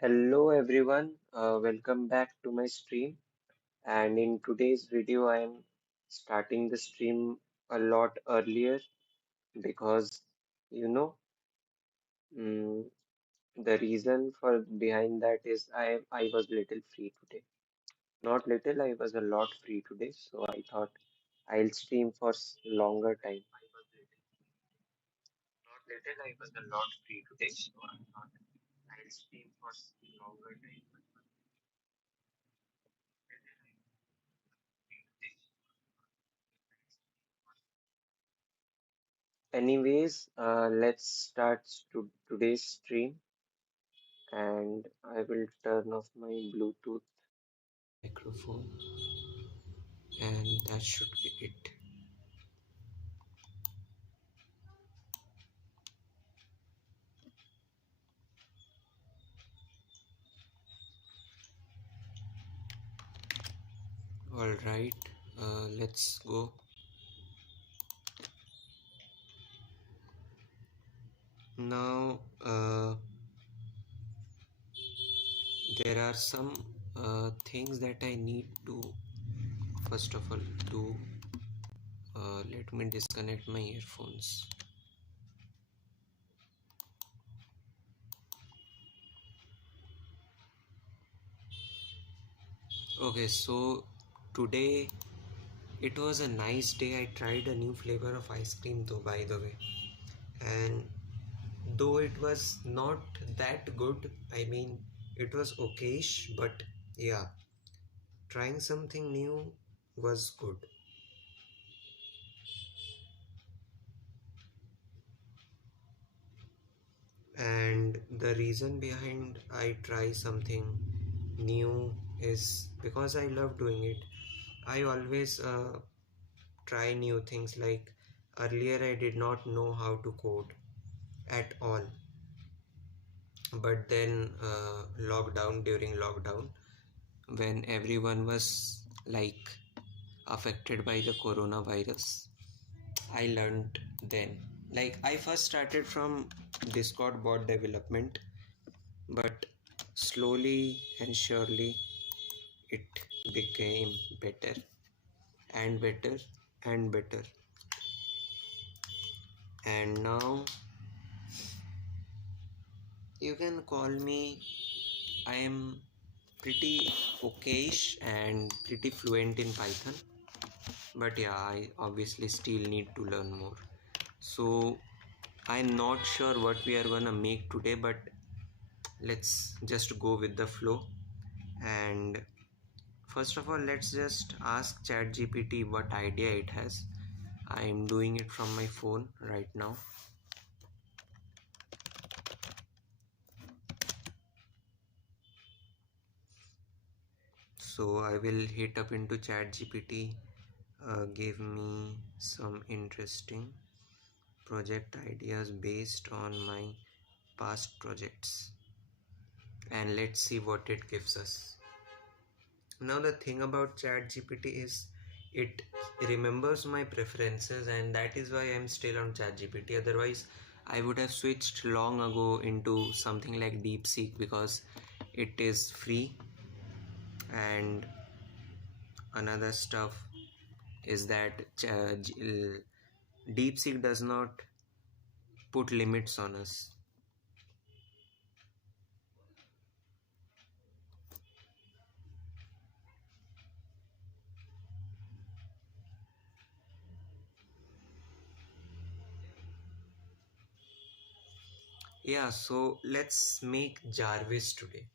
Hello everyone, welcome back to my stream. And in today's video, I am starting the stream a lot earlier because you know mm, the reason for behind that is I was little free today. Not little, I was a lot free today, so I thought I'll stream for longer time. Not little, I was a lot free today, so I thought I'll stream for longer time. Anyways, let's start today's stream and I will turn off my Bluetooth microphone and that should be it. All right, let's go. Now, there are some things that I need to first of all do. Let me disconnect my earphones. Okay, so today it was a nice day. I tried a new flavor of ice cream though, by the way. And though it was not that good, I mean, it was okayish, but yeah, trying something new was good. And the reason behind I try something new is because I love doing it. I always try new things. Like earlier I did not know how to code at all, but then during lockdown, when everyone was like affected by the coronavirus, I learned then. Like I first started from Discord bot development, but slowly and surely it became better and better and better. And now you can call me, I am pretty okayish and pretty fluent in Python. But yeah, I obviously still need to learn more. So I'm not sure what we are gonna make today, but let's just go with the flow. And first of all, let's just ask ChatGPT what idea it has. I'm doing it from my phone right now. So I will hit up into ChatGPT. Give me some interesting project ideas based on my past projects, and let's see what it gives us. Now the thing about ChatGPT is it remembers my preferences, and that is why I'm still on ChatGPT. Otherwise, I would have switched long ago into something like DeepSeek because it is free. And another stuff is that DeepSeek does not put limits on us. Yeah, so let's make Jarvis today.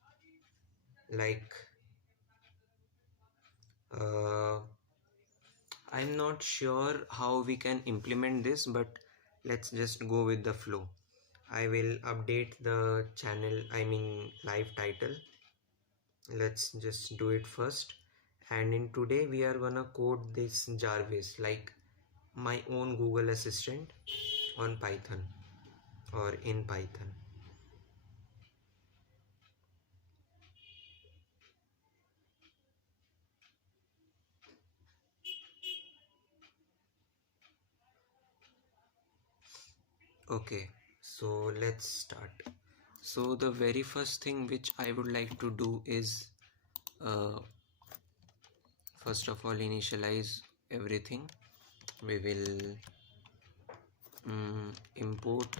Like, uh, I'm not sure how we can implement this, but let's just go with the flow. I will update the channel, I mean live title. Let's just do it first. And in today we are gonna code this Jarvis like my own Google Assistant on Python or in Python. Okay, so let's start. So the very first thing which I would like to do is first of all initialize everything. We will import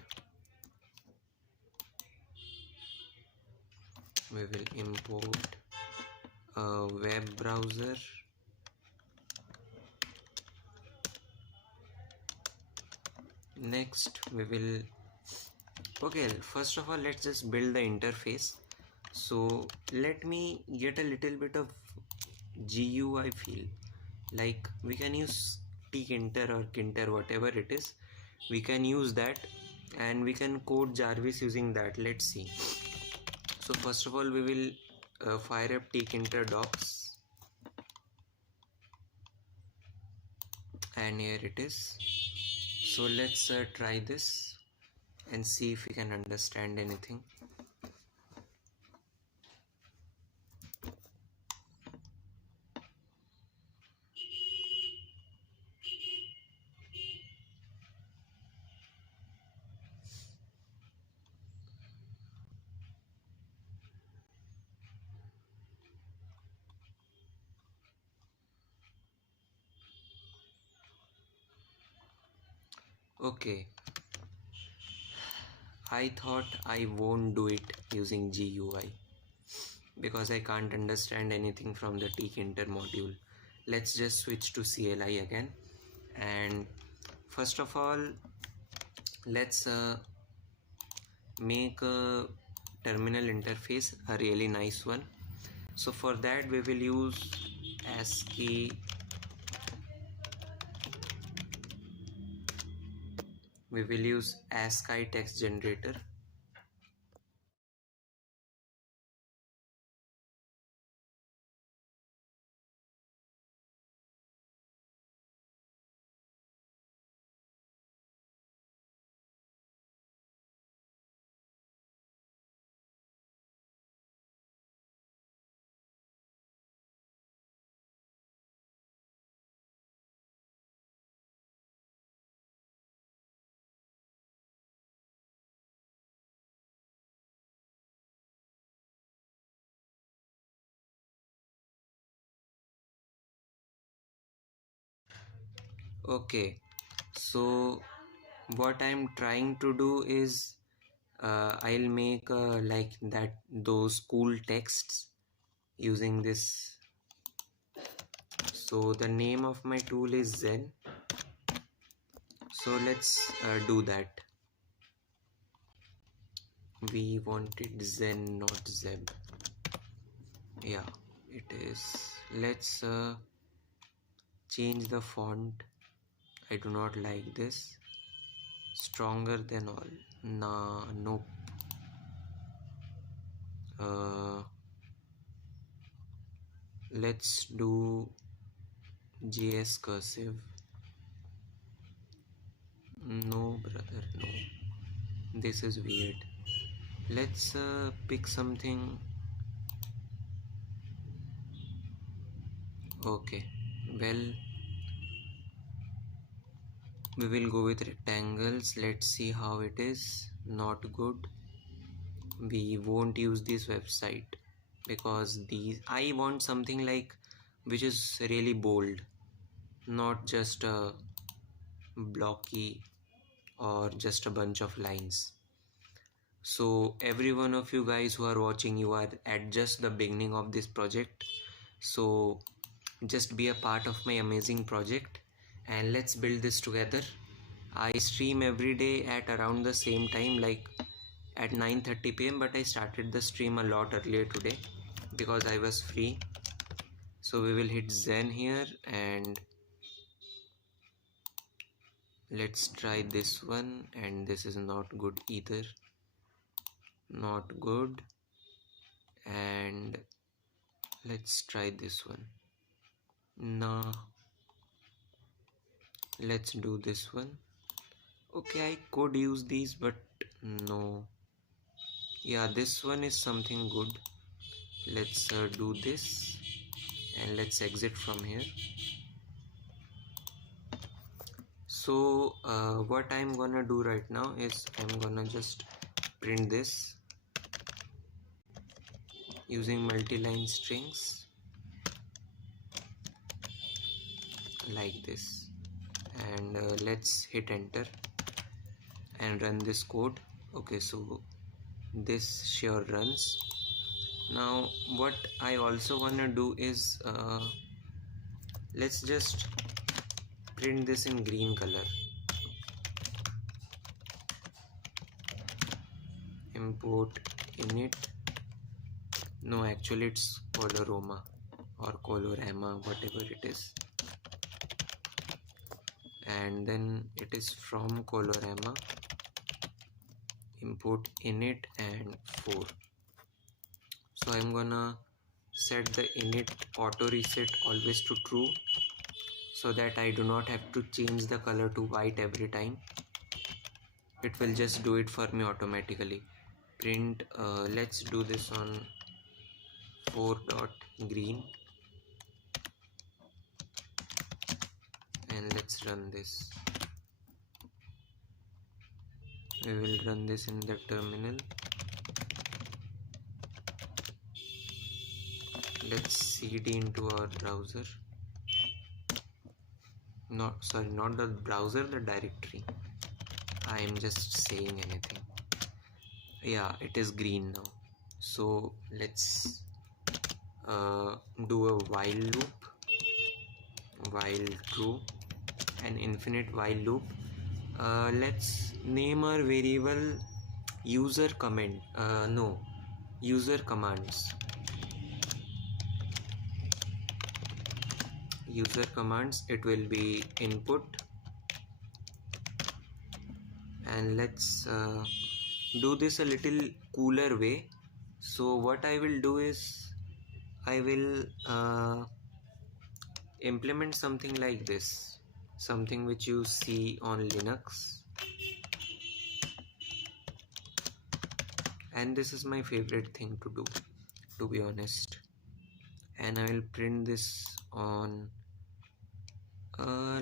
a web browser. Next we will first of all let's just build the interface. So let me get a little bit of GUI feel. Like we can use tkinter or kinter, whatever it is, we can use that and we can code Jarvis using that. Let's see. So first of all we will fire up tkinter docs, and here it is. So let's try this and see if we can understand anything. Okay, I thought I won't do it using GUI because I can't understand anything from the tkinter module. Let's just switch to CLI again, and first of all let's make a terminal interface, a really nice one. So for that we will use ASCII text generator. Okay, so what I'm trying to do is I'll make like that those cool texts using this. So the name of my tool is Zen. So let's do that. We wanted Zen, not Zeb. Yeah, it is. Let's change the font. I do not like this. Stronger than all. Nah, nope. Let's do JS cursive. No, brother, no. This is weird. Let's pick something. Okay, well, we will go with rectangles. Let's see how it is. Not good. We won't use this website because I want something like which is really bold, not just a blocky or just a bunch of lines. So every one of you guys who are watching, you are at just the beginning of this project, so just be a part of my amazing project and let's build this together. I stream every day at around the same time, like at 9:30 p.m. but I started the stream a lot earlier today because I was free. So we will hit Zen here and let's try this one, and this is not good either. Not good. And let's try this one. Nah, let's do this one. Okay, I could use these, but no. Yeah, this one is something good. Let's do this and let's exit from here. So what I'm gonna do right now is I'm gonna just print this using multi-line strings like this, and let's hit enter and run this code. Okay, so this sure runs. Now what I also want to do is let's just print this in green color. Import init, no, actually it's colorama or colorama, whatever it is, and then it is from colorama, import init and 4. So I'm gonna set the init auto reset always to true, so that I do not have to change the color to white every time. It will just do it for me automatically. Print, let's do this on 4.green, and let's run this. We will run this in the terminal. Let's cd into our browser. Not the browser, the directory. I am just saying anything. Yeah, it is green now. So let's do a while loop, while true, an infinite while loop. Let's name our variable user comment, user commands. User commands, it will be input, and let's do this a little cooler way. So what I will do is I will implement something like this, something which you see on Linux, and this is my favorite thing to do, to be honest. And I will print this on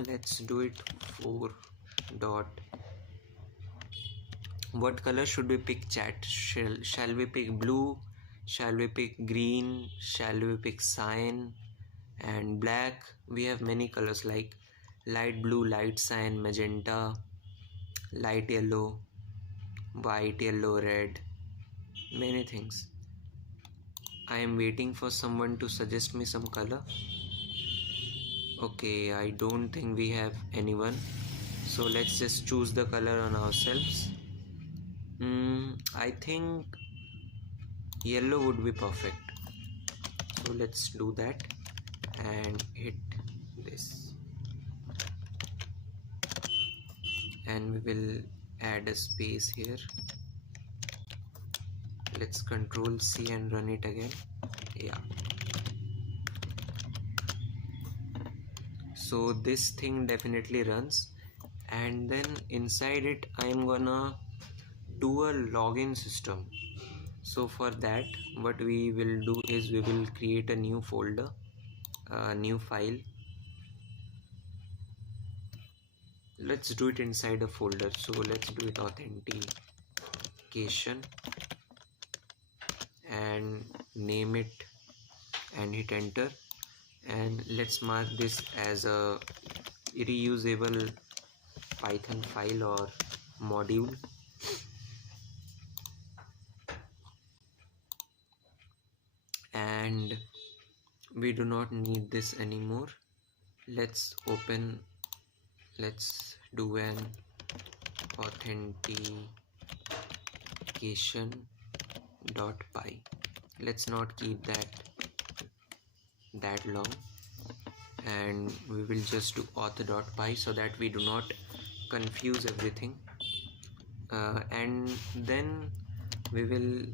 let's do it 4 dot. What color should we pick, chat? Shall we pick blue? Shall we pick green? Shall we pick cyan and black? We have many colors like light blue, light cyan, magenta, light yellow, white, yellow, red, many things. I am waiting for someone to suggest me some color. Okay, I don't think we have anyone, so let's just choose the color on ourselves. I think yellow would be perfect, so let's do that and hit this, and we will add a space here. Let's Control C and run it again. Yeah, so this thing definitely runs, and then inside it I am gonna do a login system. So for that, what we will do is we will create a new folder, a new file. Let's do it inside a folder, so let's do it authentication and name it and hit enter, and let's mark this as a reusable Python file or module. And we do not need this anymore. Let's do an authentication.py. Let's not keep that long, and we will just do auth.py so that we do not confuse everything, and then we will,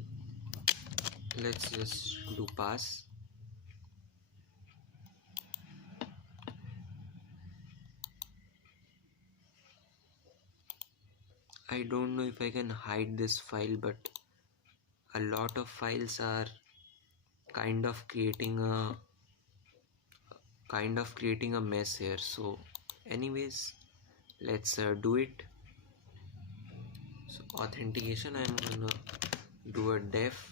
let's just do pass. I don't know if I can hide this file, but a lot of files are kind of creating a mess here. So anyways, let's do it. So authentication, I'm gonna do a def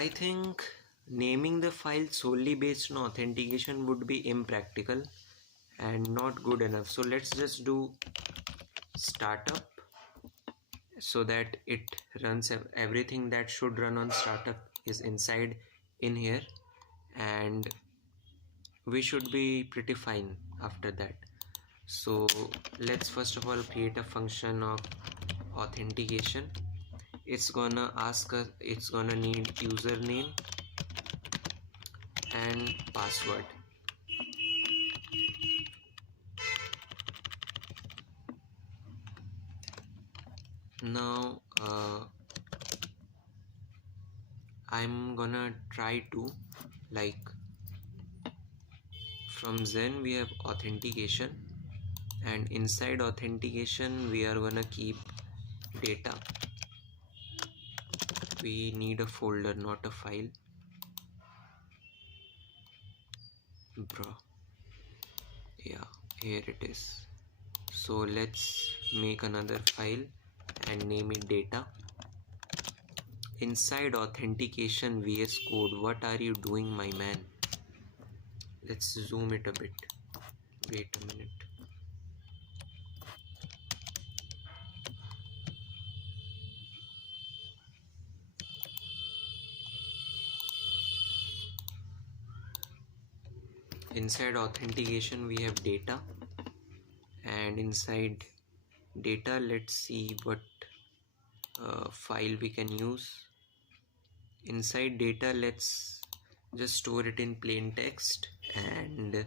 I think naming the file solely based on authentication would be impractical and not good enough. So let's just do startup so that it runs everything that should run on startup is inside in here, and we should be pretty fine after that. So let's first of all create a function of authentication. It's gonna ask us, it's gonna need username and password. Now I'm gonna try to, like, from Zen we have authentication, and inside authentication we are gonna keep data. We need a folder, not a file. Bro, yeah, here it is. So let's make another file and name it data. Inside authentication VS Code, what are you doing, my man? Let's zoom it a bit. Wait a minute. Inside authentication we have data, and inside data let's see what file we can use. Inside data let's just store it in plain text, and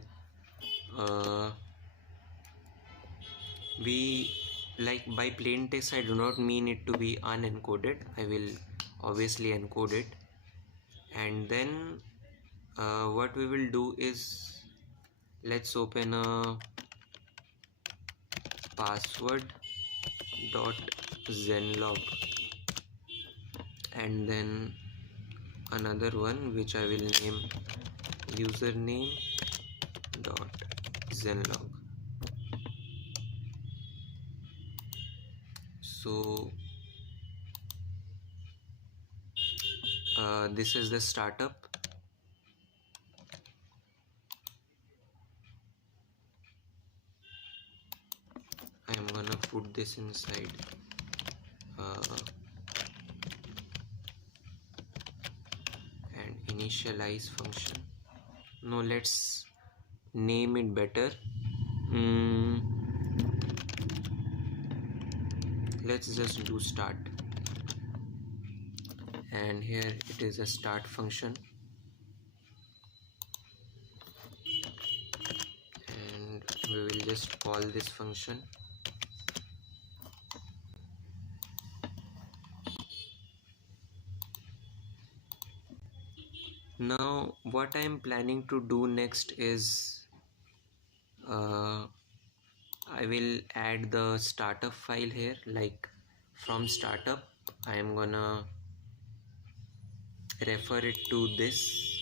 we, like, by plain text I do not mean it to be unencoded. I will obviously encode it, and then what we will do is let's open a password.zenlog and then another one which I will name username.zenlog. So this is the startup. I am gonna put this inside and initialize function. No, let's name it better. Let's just do start, and here it is a start function, and we will just call this function. Now what I am planning to do next is I will add the startup file here. Like, from startup I am gonna refer it to this.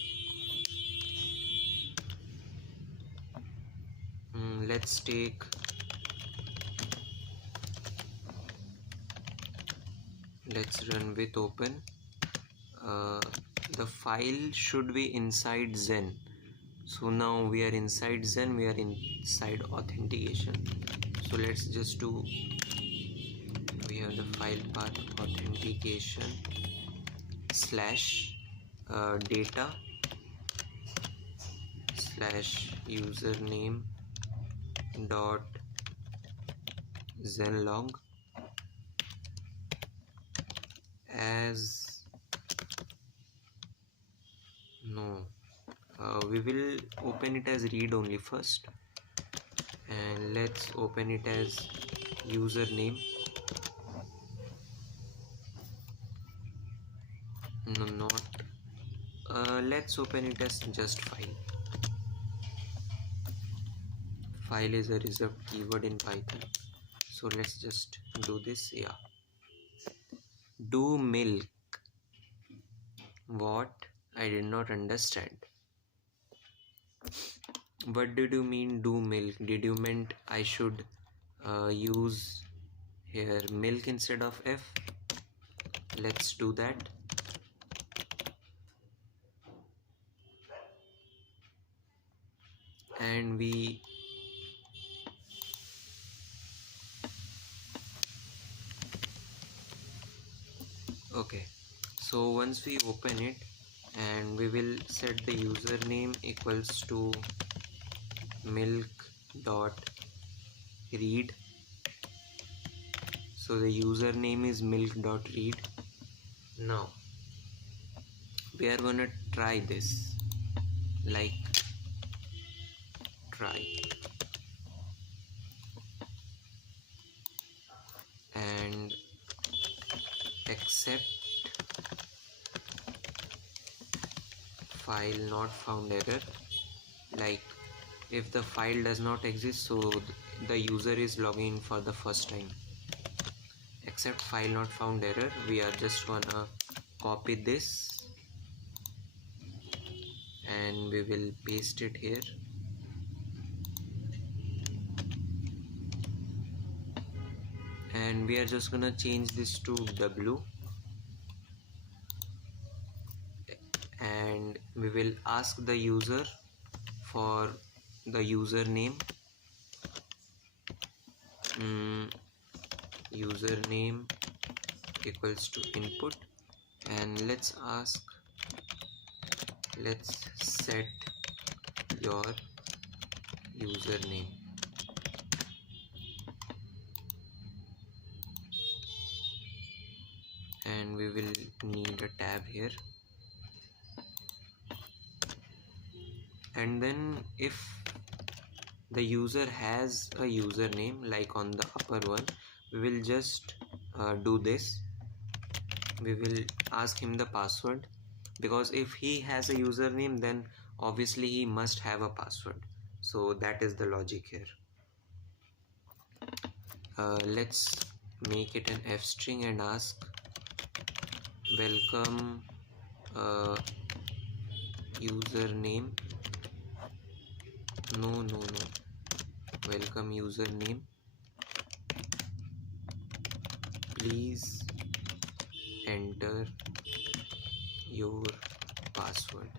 Let's run with open. The file should be inside Zen. So now we are inside Zen, we are inside authentication. So let's just do, we have the file path authentication slash data slash username dot zenlog as we will open it as read only first, and let's open it as username. No, not let's open it as just file. File is a reserved keyword in Python, so let's just do this. Yeah, do milk. What? I did not understand. What did you mean do milk? Did you meant I should use here milk instead of F? Let's do that. and we okay, so once we open it, and we will set the username equals to milk dot read. So the username is milk dot read. Now we are gonna try this, like try, and accept file not found error. Like if the file does not exist, so the user is logging in for the first time. Accept file not found error. We are just gonna copy this and we will paste it here. And we are just gonna change this to W, and we will ask the user for the username. Username equals to input, and let's set your username. And we will need a tab here. And then if the user has a username, like on the upper one, we will just do this. We will ask him the password, because if he has a username, then obviously he must have a password. So that is the logic here. Let's make it an F string and ask welcome username. No, welcome username, please enter your password.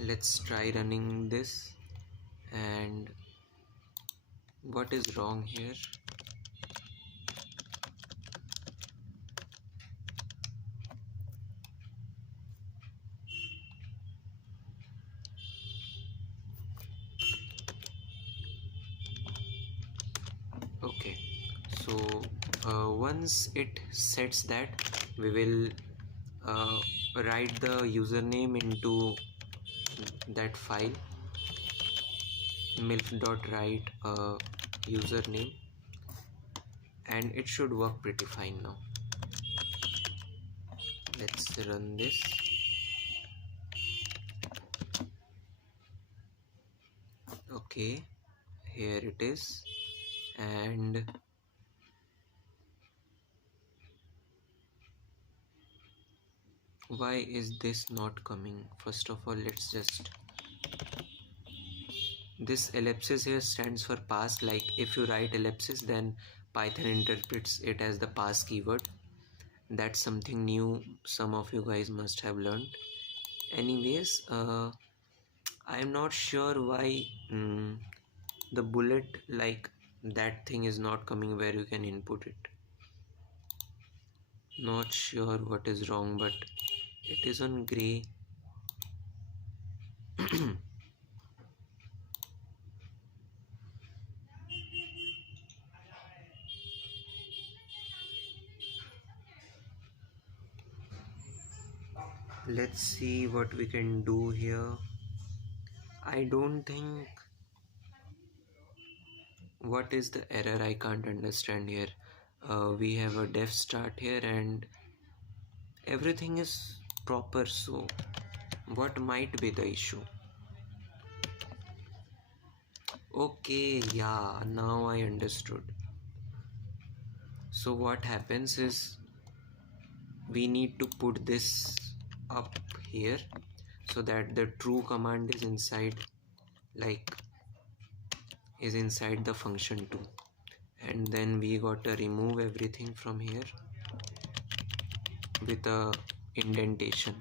Let's try running this. And what is wrong here? Okay, so once it sets that, we will write the username into that file, milk.write username, and it should work pretty fine now. Let's run this. Okay, here it is. And why is this not coming? First of all, let's just, this ellipsis here stands for pass. Like if you write ellipsis, then Python interprets it as the pass keyword. That's something new some of you guys must have learned. Anyways, I'm not sure why the bullet like that thing is not coming where you can input it. Not sure what is wrong, but it is on gray. Let's see what we can do here. I don't think, what is the error? I can't understand here. We have a def start here and everything is proper, so what might be the issue? Okay, yeah, now I understood. So what happens is we need to put this up here so that the true command is inside, like is inside the function too. And then we got to remove everything from here with a indentation.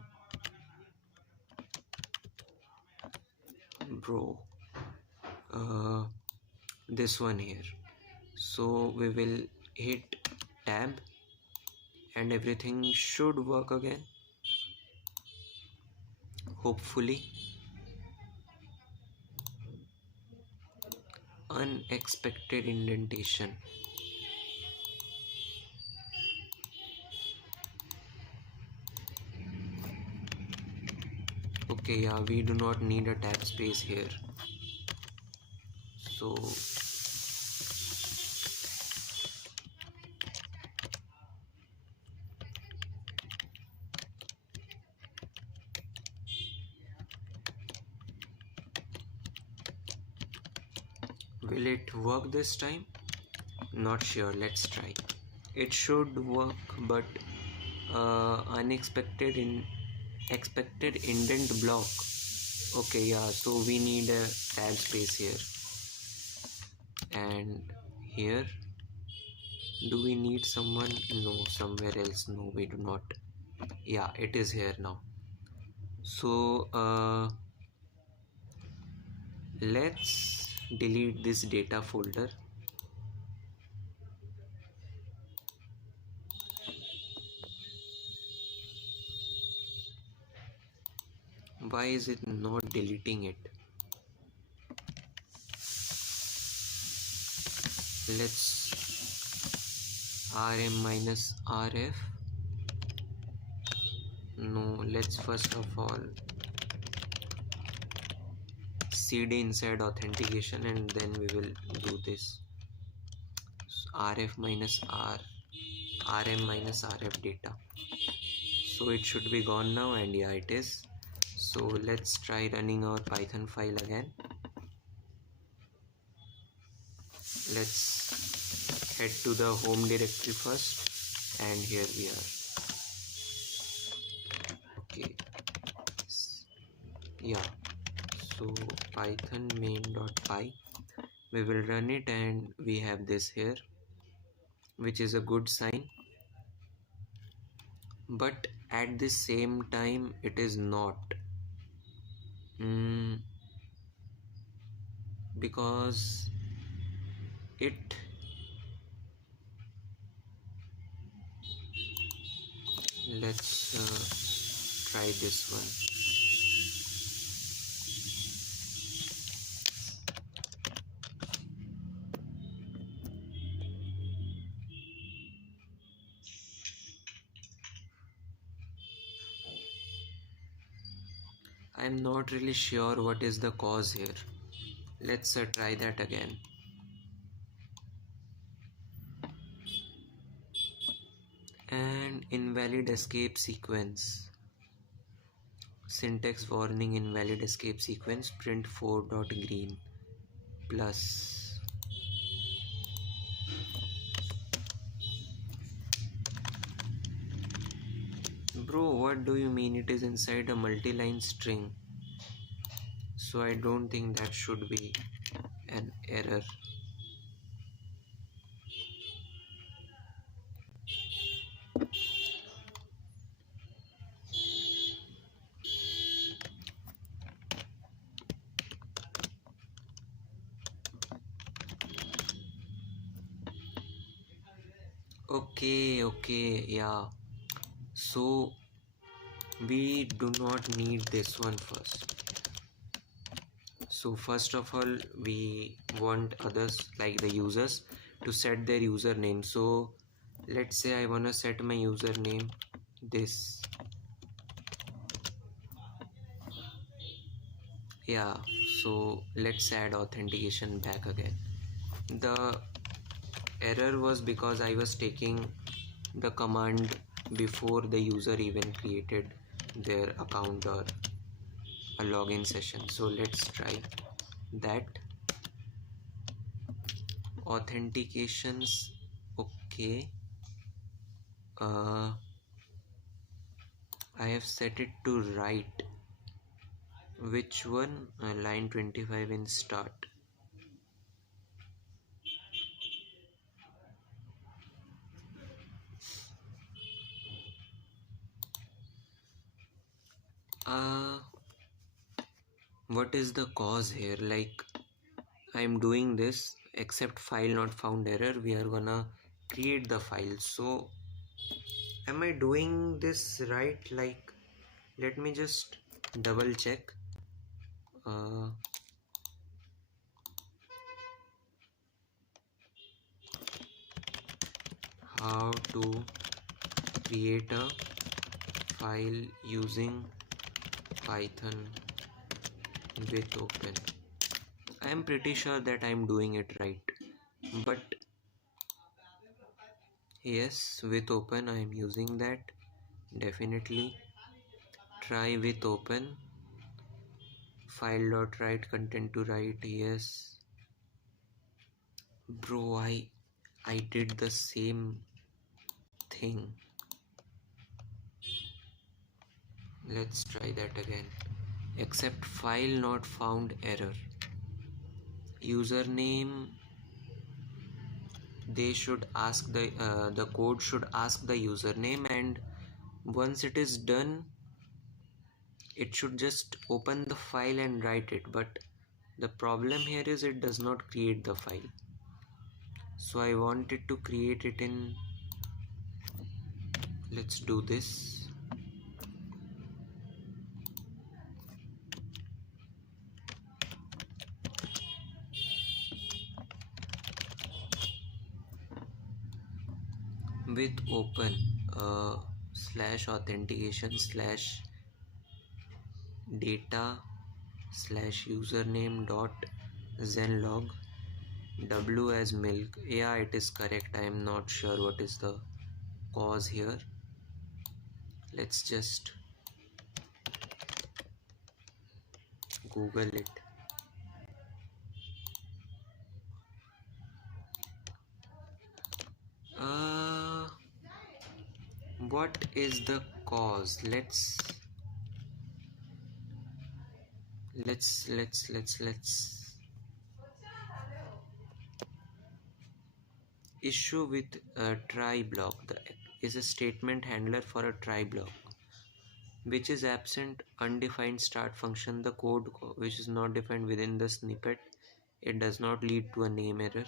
Pro, this one here. So we will hit tab and everything should work again, hopefully. Unexpected indentation. Okay, yeah, we do not need a tab space here. So will it work this time? Not sure, let's try. It should work, but expected indent block. Okay, yeah, so we need a tab space here. And here, do we need someone? No, somewhere else. No, we do not. Yeah, it is here now. So let's delete this data folder. Why is it not deleting it? Let's rm-rf. No, let's first of all cd inside authentication and then we will do this. So rm-rf data. So it should be gone now, and yeah, it is. So let's try running our Python file again. Let's head to the home directory first, and here we are. Okay, yeah, so python main.py, we will run it and we have this here, which is a good sign, but at the same time it is not, because it let's try this one. I'm not really sure what is the cause here. Let's try that again. And invalid escape sequence. Syntax warning, invalid escape sequence, print 4.green plus. Bro, what do you mean it is inside a multi-line string? So I don't think that should be an error. Okay, yeah. So we do not need this one first. So first of all, we want others, like the users, to set their username. So let's say I want to set my username this. Yeah, so let's add authentication back again. The error was because I was taking the command before the user even created their account or a login session. So let's try that. Authentications, okay. I have set it to right. Which one? Line 25 in start. what is the cause here? Like, I'm doing this except file not found error, we are gonna create the file. So am I doing this right? Like, let me just double check. uh, how to create a file using Python with open. I am pretty sure that I am doing it right, but yes, with open I am using that. Definitely try with open. File dot write, content to write. Yes, bro, I did the same thing. Let's try that again. Except file not found error. Username, they should ask the code should ask the username, and once it is done it should just open the file and write it. But the problem here is it does not create the file. So I wanted to create it in, let's do this. With open slash authentication slash data slash username dot zenlog, w as milk. Yeah, it is correct. I am not sure what is the cause here. Let's just Google it. uh what is the cause? Let's issue with a try block. The is a statement handler for a try block which is absent undefined start function. The code which is not defined within the snippet, it does not lead to a name error.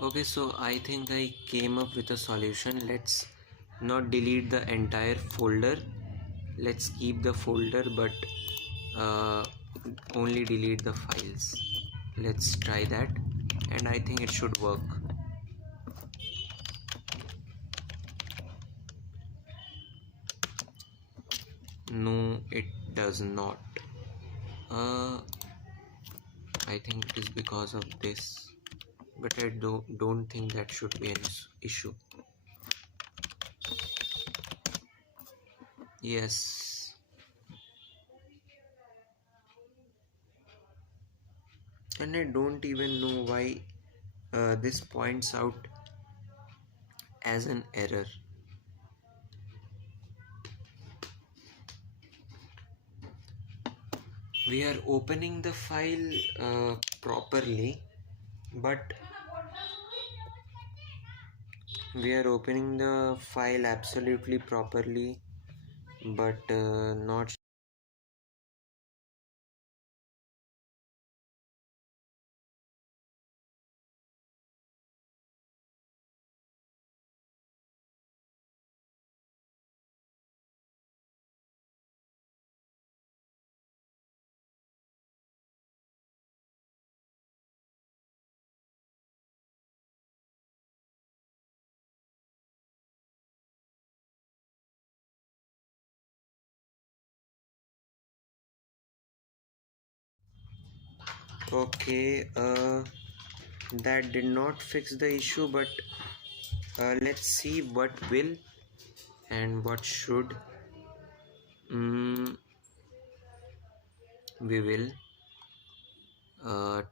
Okay, so I think I came up with a solution. Let's not delete the entire folder. Let's keep the folder, but uh, only delete the files. Let's try that, and I think it should work. No, it does not. I think it is because of this, but I don't think that should be an issue. Yes. And I don't even know why this points out as an error. We are opening the file properly, but we are opening the file absolutely properly, but not Okay, that did not fix the issue, but let's see what will and what should. We will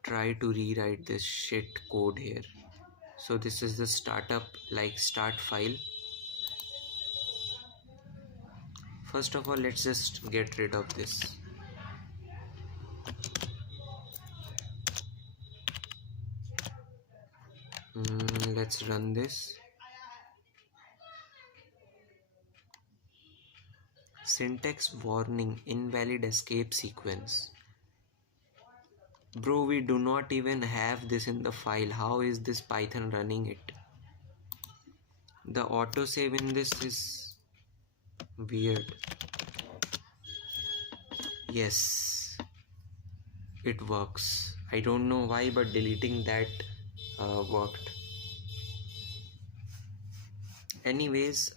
try to rewrite this shit code here. So this is the startup like start file. First of all, let's just get rid of this. Let's run this. Syntax warning, invalid escape sequence. Bro, we do not even have this in the file. How is this Python running it? The autosave in this is weird. Yes, it works. I don't know why, but deleting that worked. Anyways,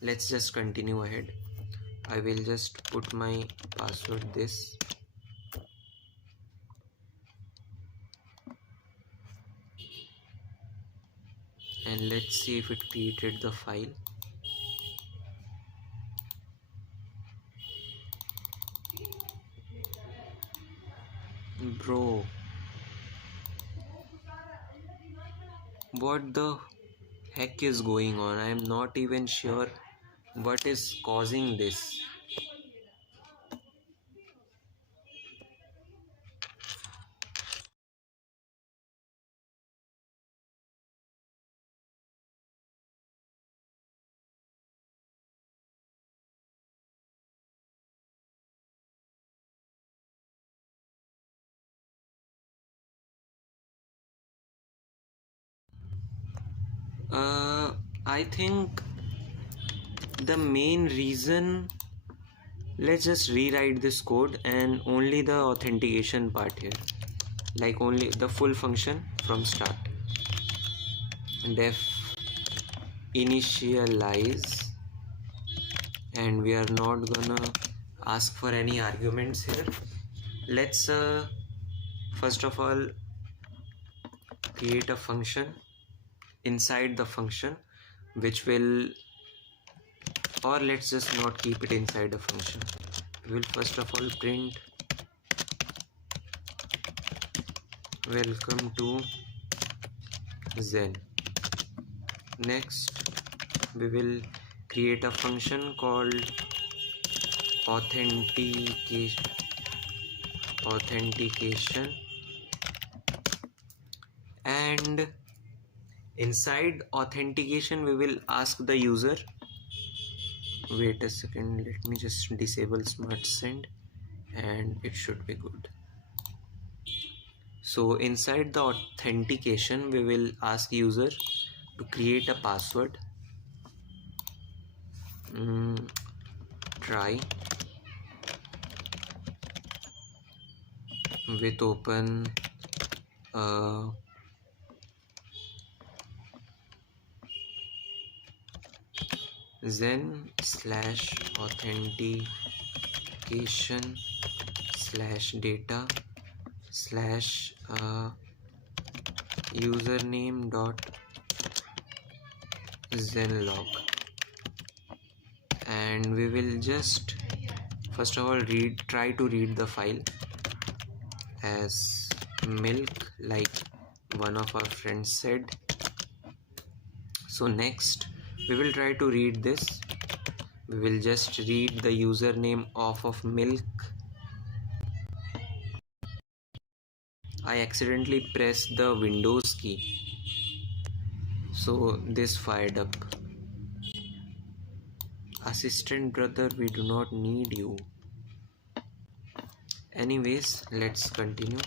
let's just continue ahead. I will just put my password this. And let's see if it created the file. Bro, what the heck is going on? I am not even sure what is causing this. I think the main reason, let's just rewrite this code and only the authentication part here, like only the full function from start. Def initialize, and we are not gonna ask for any arguments here. Let's first of all create a function inside the function which will, or let's just not keep it inside a function. We will first of all print welcome to Zen. Next we will create a function called authentication, and inside authentication we will ask the user, wait a second, let me just disable smart send and it should be good. So inside the authentication we will ask user to create a password. Try with open zen/authentication/data/username.zenlog, and we will just first of all try to read the file as milk, like one of our friends said. So next we will try to read this. We will just read the username of milk. I accidentally pressed the Windows key, so this fired up. Assistant brother, we do not need you. Anyways, let's continue.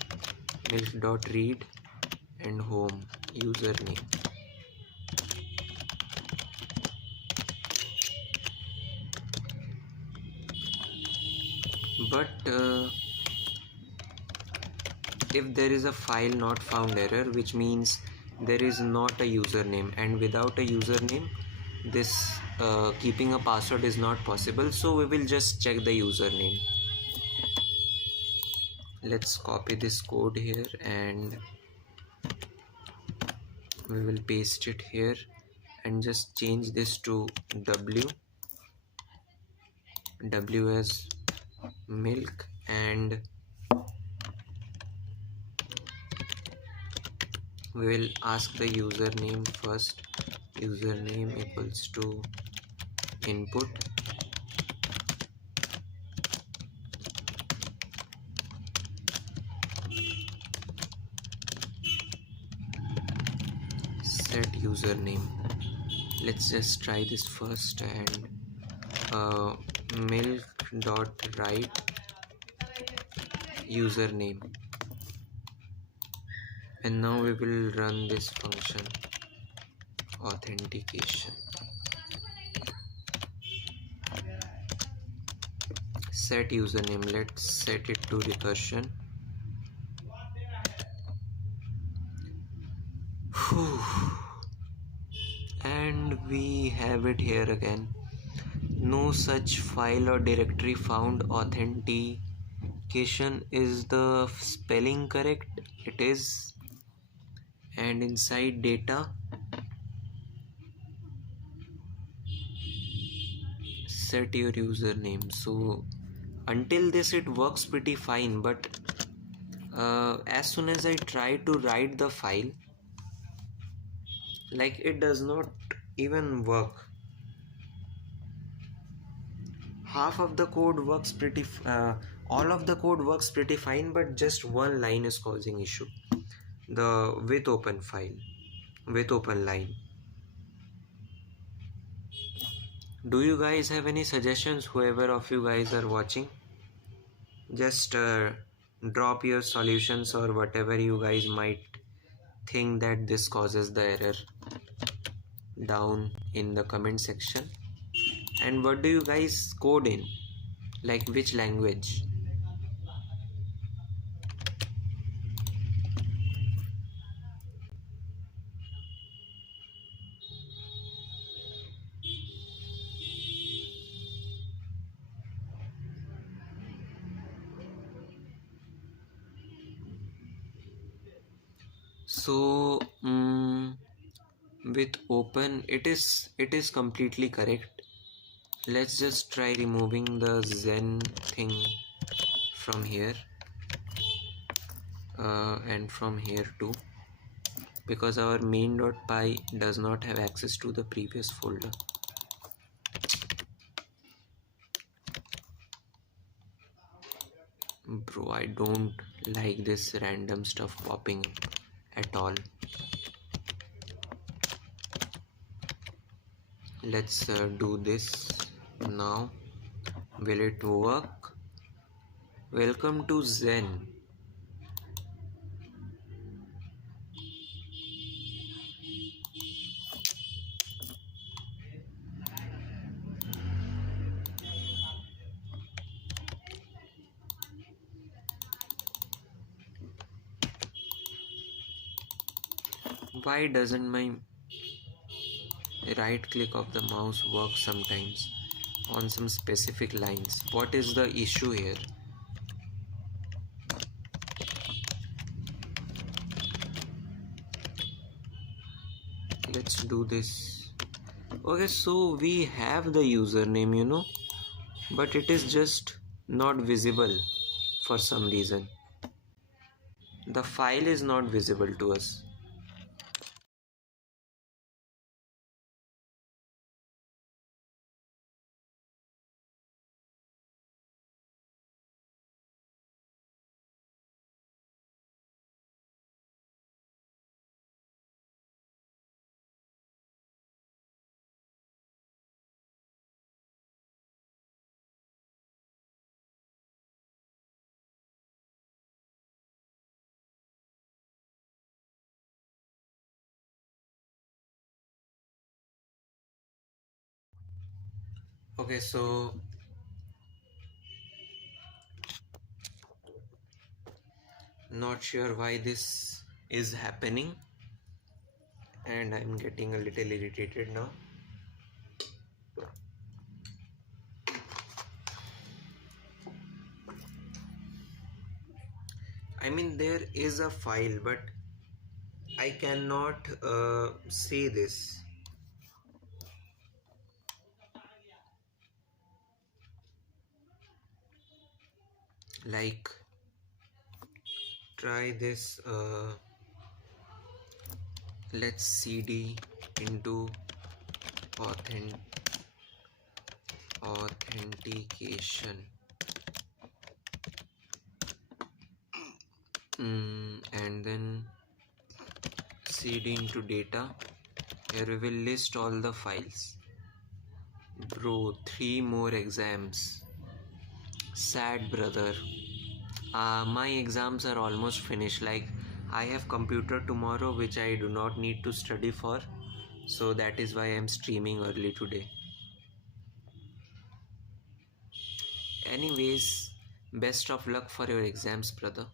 Milk.read and home username. But if there is a file not found error, which means there is not a username, and without a username this keeping a password is not possible. So we will just check the username. let's copy this code here and we will paste it here and just change this to W as milk, and we will ask the username first. Username equals to input, set username. Let's just try this first, and milk dot write username, and now we will run this function authentication. Set username, let's set it to recursion. Whew. And we have it here again. No such file or directory found. Authentication, is the spelling correct? It is. And inside data, set your username. So until this it works pretty fine, but as soon as I try to write the file, like, it does not even work. Half of the code works pretty all of the code works pretty fine, but just one line is causing issue, the with open line. Do you guys have any suggestions? Whoever of you guys are watching, just drop your solutions or whatever you guys might think that this causes the error down in the comment section. And what do you guys code in, like which language? So with open, it is completely correct. Let's just try removing the Zen thing from here and from here too, because our main.py does not have access to the previous folder. Bro, I don't like this random stuff popping up at all. Let's do this now. Will it work? Welcome to Zen. Why doesn't my right click of the mouse work sometimes on some specific lines? What is the issue here? Let's do this. Okay, so we have the username, but it is just not visible for some reason. The file is not visible to us. Okay, so not sure why this is happening, and I'm getting a little irritated now. I mean, there is a file, but I cannot say this. Like, try this. Let's cd into authentication. And then cd into data. Here we will list all the files. Bro, 3 more exams. Sad brother. My exams are almost finished. Like, I have computer tomorrow which I do not need to study for. So that is why I am streaming early today. Anyways, best of luck for your exams, brother.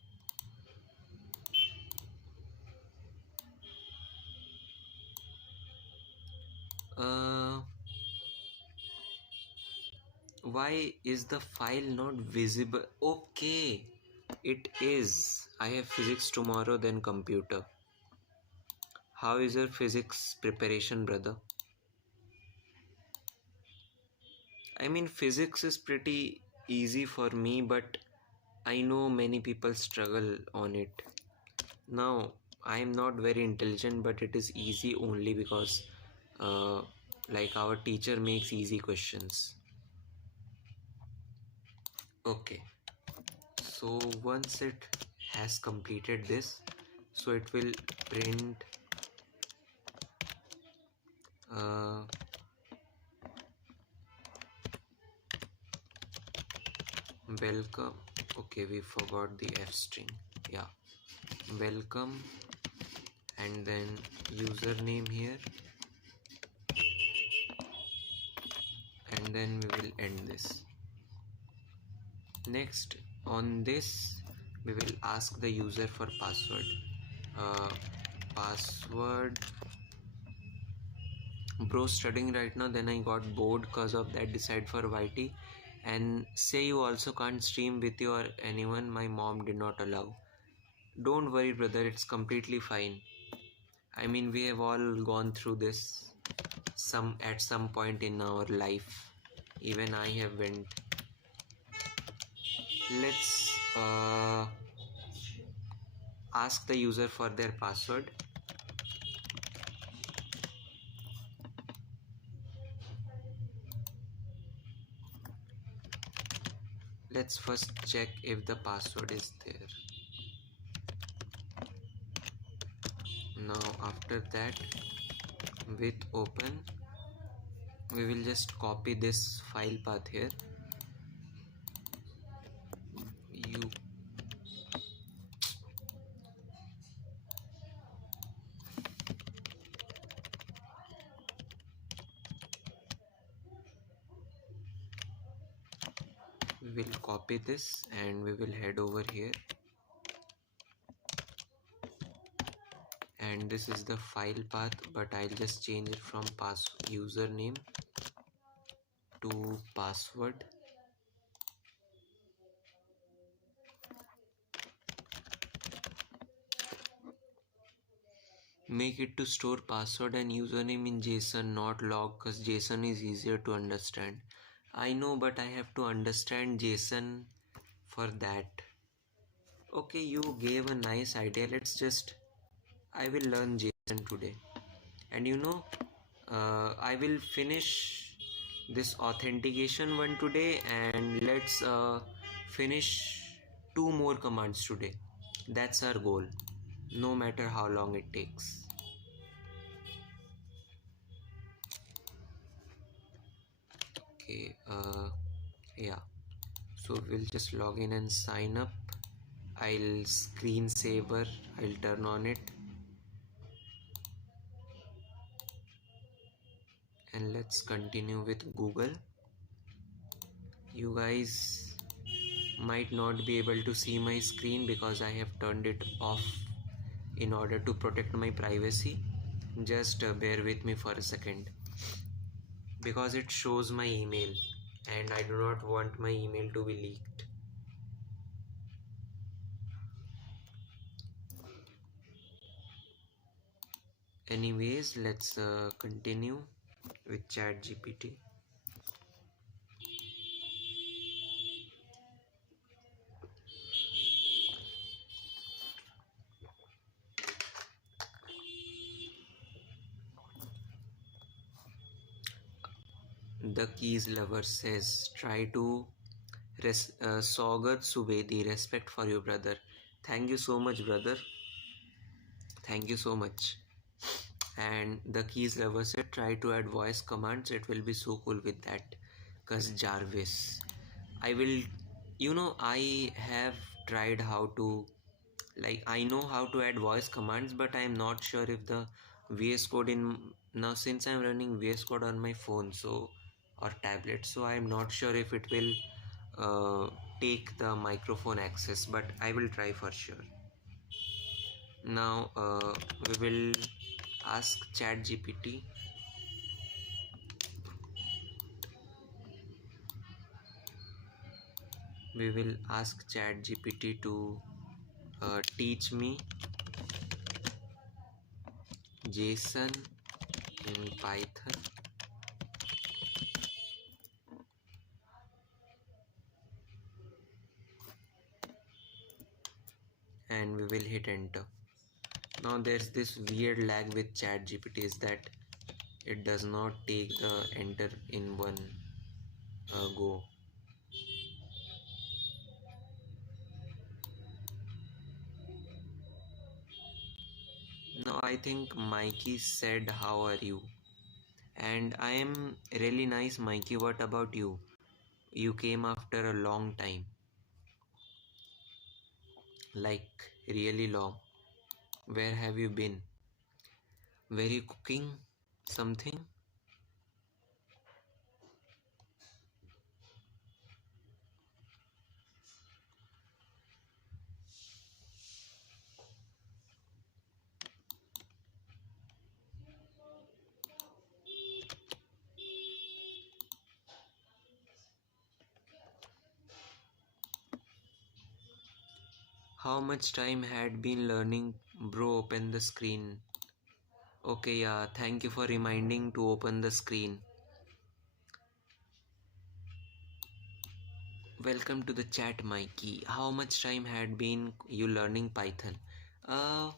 Why is the file not visible? Okay, it is. I have physics tomorrow, then computer. How is your physics preparation, brother? I mean, physics is pretty easy for me, but I know many people struggle on it. Now, I am not very intelligent, but it is easy only because like our teacher makes easy questions. Okay, so once it has completed this, so it will print welcome. Okay, we forgot the F string. Yeah, welcome, and then username here, and then we will end this. Next, on this we will ask the user for password. Password. Bro, studying right now, then I got bored because of that, decide for YT. And say you also can't stream with you or anyone, my mom did not allow. Don't worry brother, it's completely fine. I mean, we have all gone through this at some point in our life. Even I have went. Let's ask the user for their password. Let's first check if the password is there. Now after that, with open, we will just copy this file path here. You we will copy this and we will head over here, and this is the file path, but I'll just change it from username to password. Make it to store password and username in JSON, not log, because JSON is easier to understand. I know, but I have to understand JSON for that. Okay, you gave a nice idea. I will learn JSON today. And I will finish this authentication one today, and let's finish 2 more commands today. That's our goal, no matter how long it takes. Okay, yeah, so we'll just log in and sign up. I'll screensaver, I'll turn on it, and let's continue with Google. You guys might not be able to see my screen because I have turned it off in order to protect my privacy. Just bear with me for a second, because it shows my email and I do not want my email to be leaked. Anyways, let's continue with ChatGPT. The keys lover says, try to Sogat Subedi, respect for your brother. Thank you so much, brother. Thank you so much. And the keys lover said, try to add voice commands. It will be so cool with that. Cause Jarvis, I will, I have tried how to, like, I know how to add voice commands, but I am not sure if the VS Code in now, since I'm running VS Code on my phone, so or tablet, so I'm not sure if it will take the microphone access, but I will try for sure. Now we will ask ChatGPT. We will ask ChatGPT to teach me JSON in Python, and we will hit enter. Now there's this weird lag with ChatGPT is that it does not take the enter in one go. Now I think Mikey said, how are you? And I am really nice, Mikey. What about you? You came after a long time, like really long. Where have you been? Were you cooking something? How much time had been learning? Bro, open the screen. Okay, yeah, thank you for reminding to open the screen. Welcome to the chat, Mikey. How much time had been you learning Python? Uh,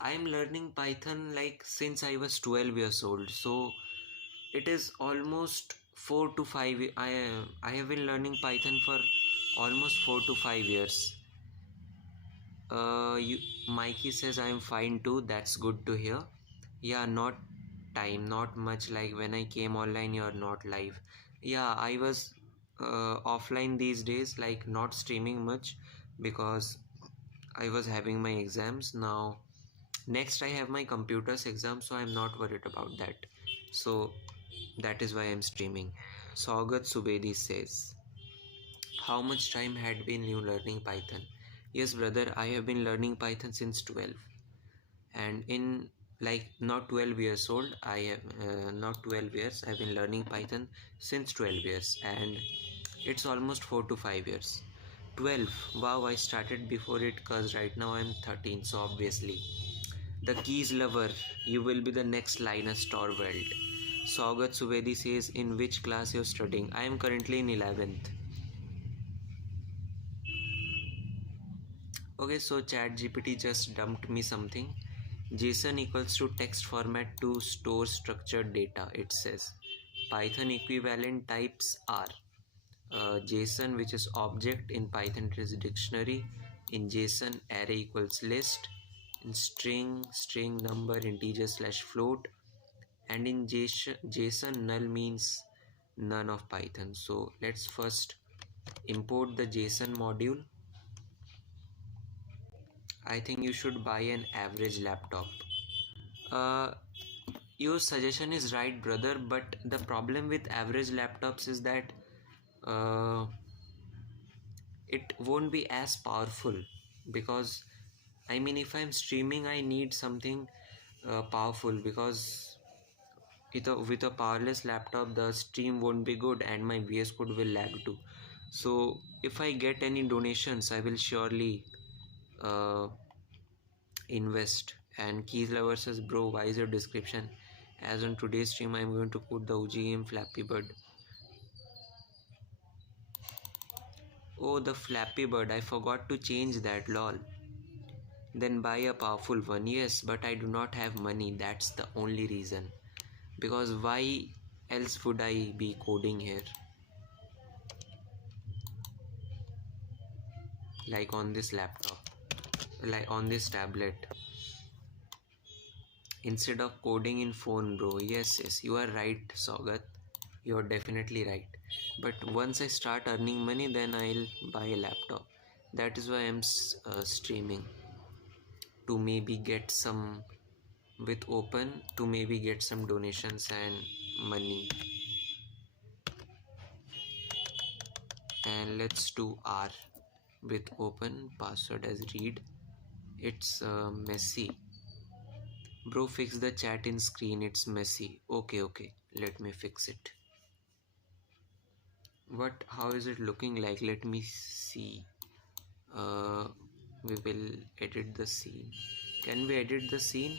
I am learning Python like since I was 12 years old. So it is almost 4 to 5. I have been learning Python for almost 4 to 5 years. Mikey says I'm fine too. That's good to hear. Yeah, not not much like when I came online, you're not live. Yeah, I was offline these days, like not streaming much because I was having my exams. Now, next I have my computers exam, so I'm not worried about that. So that is why I'm streaming. Saugat Subedi says, how much time had been you learning Python? Yes, brother, I have been learning Python since 12. And in like not 12 years old, I have not 12 years, I've been learning Python since 12 years, and it's almost 4 to 5 years. 12, wow, I started before it because right now I'm 13, so obviously. The keys lover, you will be the next Linus Torvald. Saugat Subedi says, in which class you're studying? I am currently in 11th. Okay, so ChatGPT just dumped me something. JSON equals to text format to store structured data, it says. Python equivalent types are JSON, which is object. In Python it is dictionary. In JSON, array equals list. In string number, integer slash float. And in JSON, null means none of Python. So let's first import the JSON module. I think you should buy an average laptop. Uh, your suggestion is right, brother, but the problem with average laptops is that uh, it won't be as powerful, because I mean, if I'm streaming, I need something powerful, because with a powerless laptop the stream won't be good and my VS Code will lag too. So if I get any donations, I will surely uh, invest And Keys Lover says, bro, why is your description? As on today's stream, I'm going to put the OG game Flappy Bird. Oh, the Flappy Bird, I forgot to change that, lol. Then buy a powerful one. Yes, but I do not have money, that's the only reason. Because why else would I be coding here? Like on this laptop, like on this tablet, instead of coding in phone, bro. Yes, you are right, Sogat. You are definitely right. But once I start earning money, then I'll buy a laptop. That is why I'm streaming, to maybe get some with open, to maybe get some donations and money. And let's do R with open, password as read. It's messy. Bro, fix the chat in screen, it's messy. Okay, let me fix it. What, how is it looking like? Let me see. We will edit the scene. Can we edit the scene?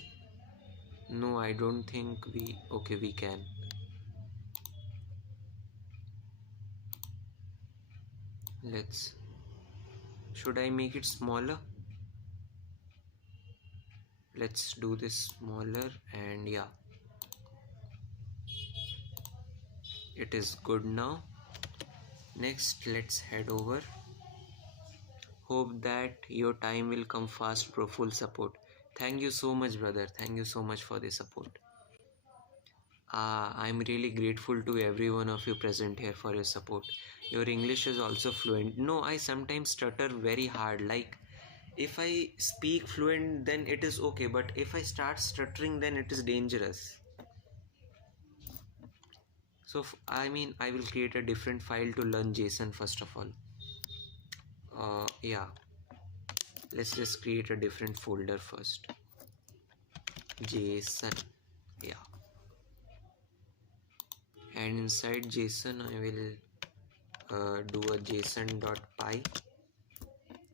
No, I don't think we... Okay, we can. Let's... Should I make it smaller? Let's do this smaller, and yeah. It is good now. Next, let's head over. Hope that your time will come fast, bro. Full support. Thank you so much, brother. Thank you so much for the support. I'm really grateful to every one of you present here for your support. Your English is also fluent. No, I sometimes stutter very hard. Like, if I speak fluent, then it is okay. But if I start stuttering, then it is dangerous. So, I mean, I will create a different file to learn JSON first of all. Yeah. Let's just create a different folder first. JSON. Yeah. And inside JSON I will do a json.py,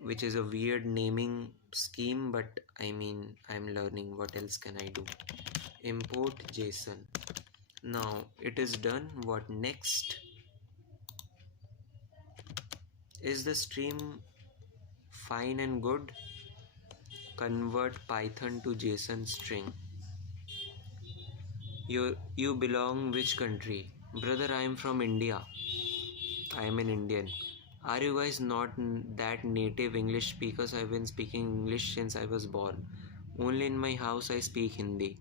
which is a weird naming scheme, but I mean, I'm learning. What else can I do? Import JSON. Now it is done. What next? Is the stream fine and good? Convert Python to JSON string. You belong which country? Brother, I am from India. I am an Indian. Are you guys not that native English speakers? I've been speaking English since I was born. Only in my house I speak Hindi.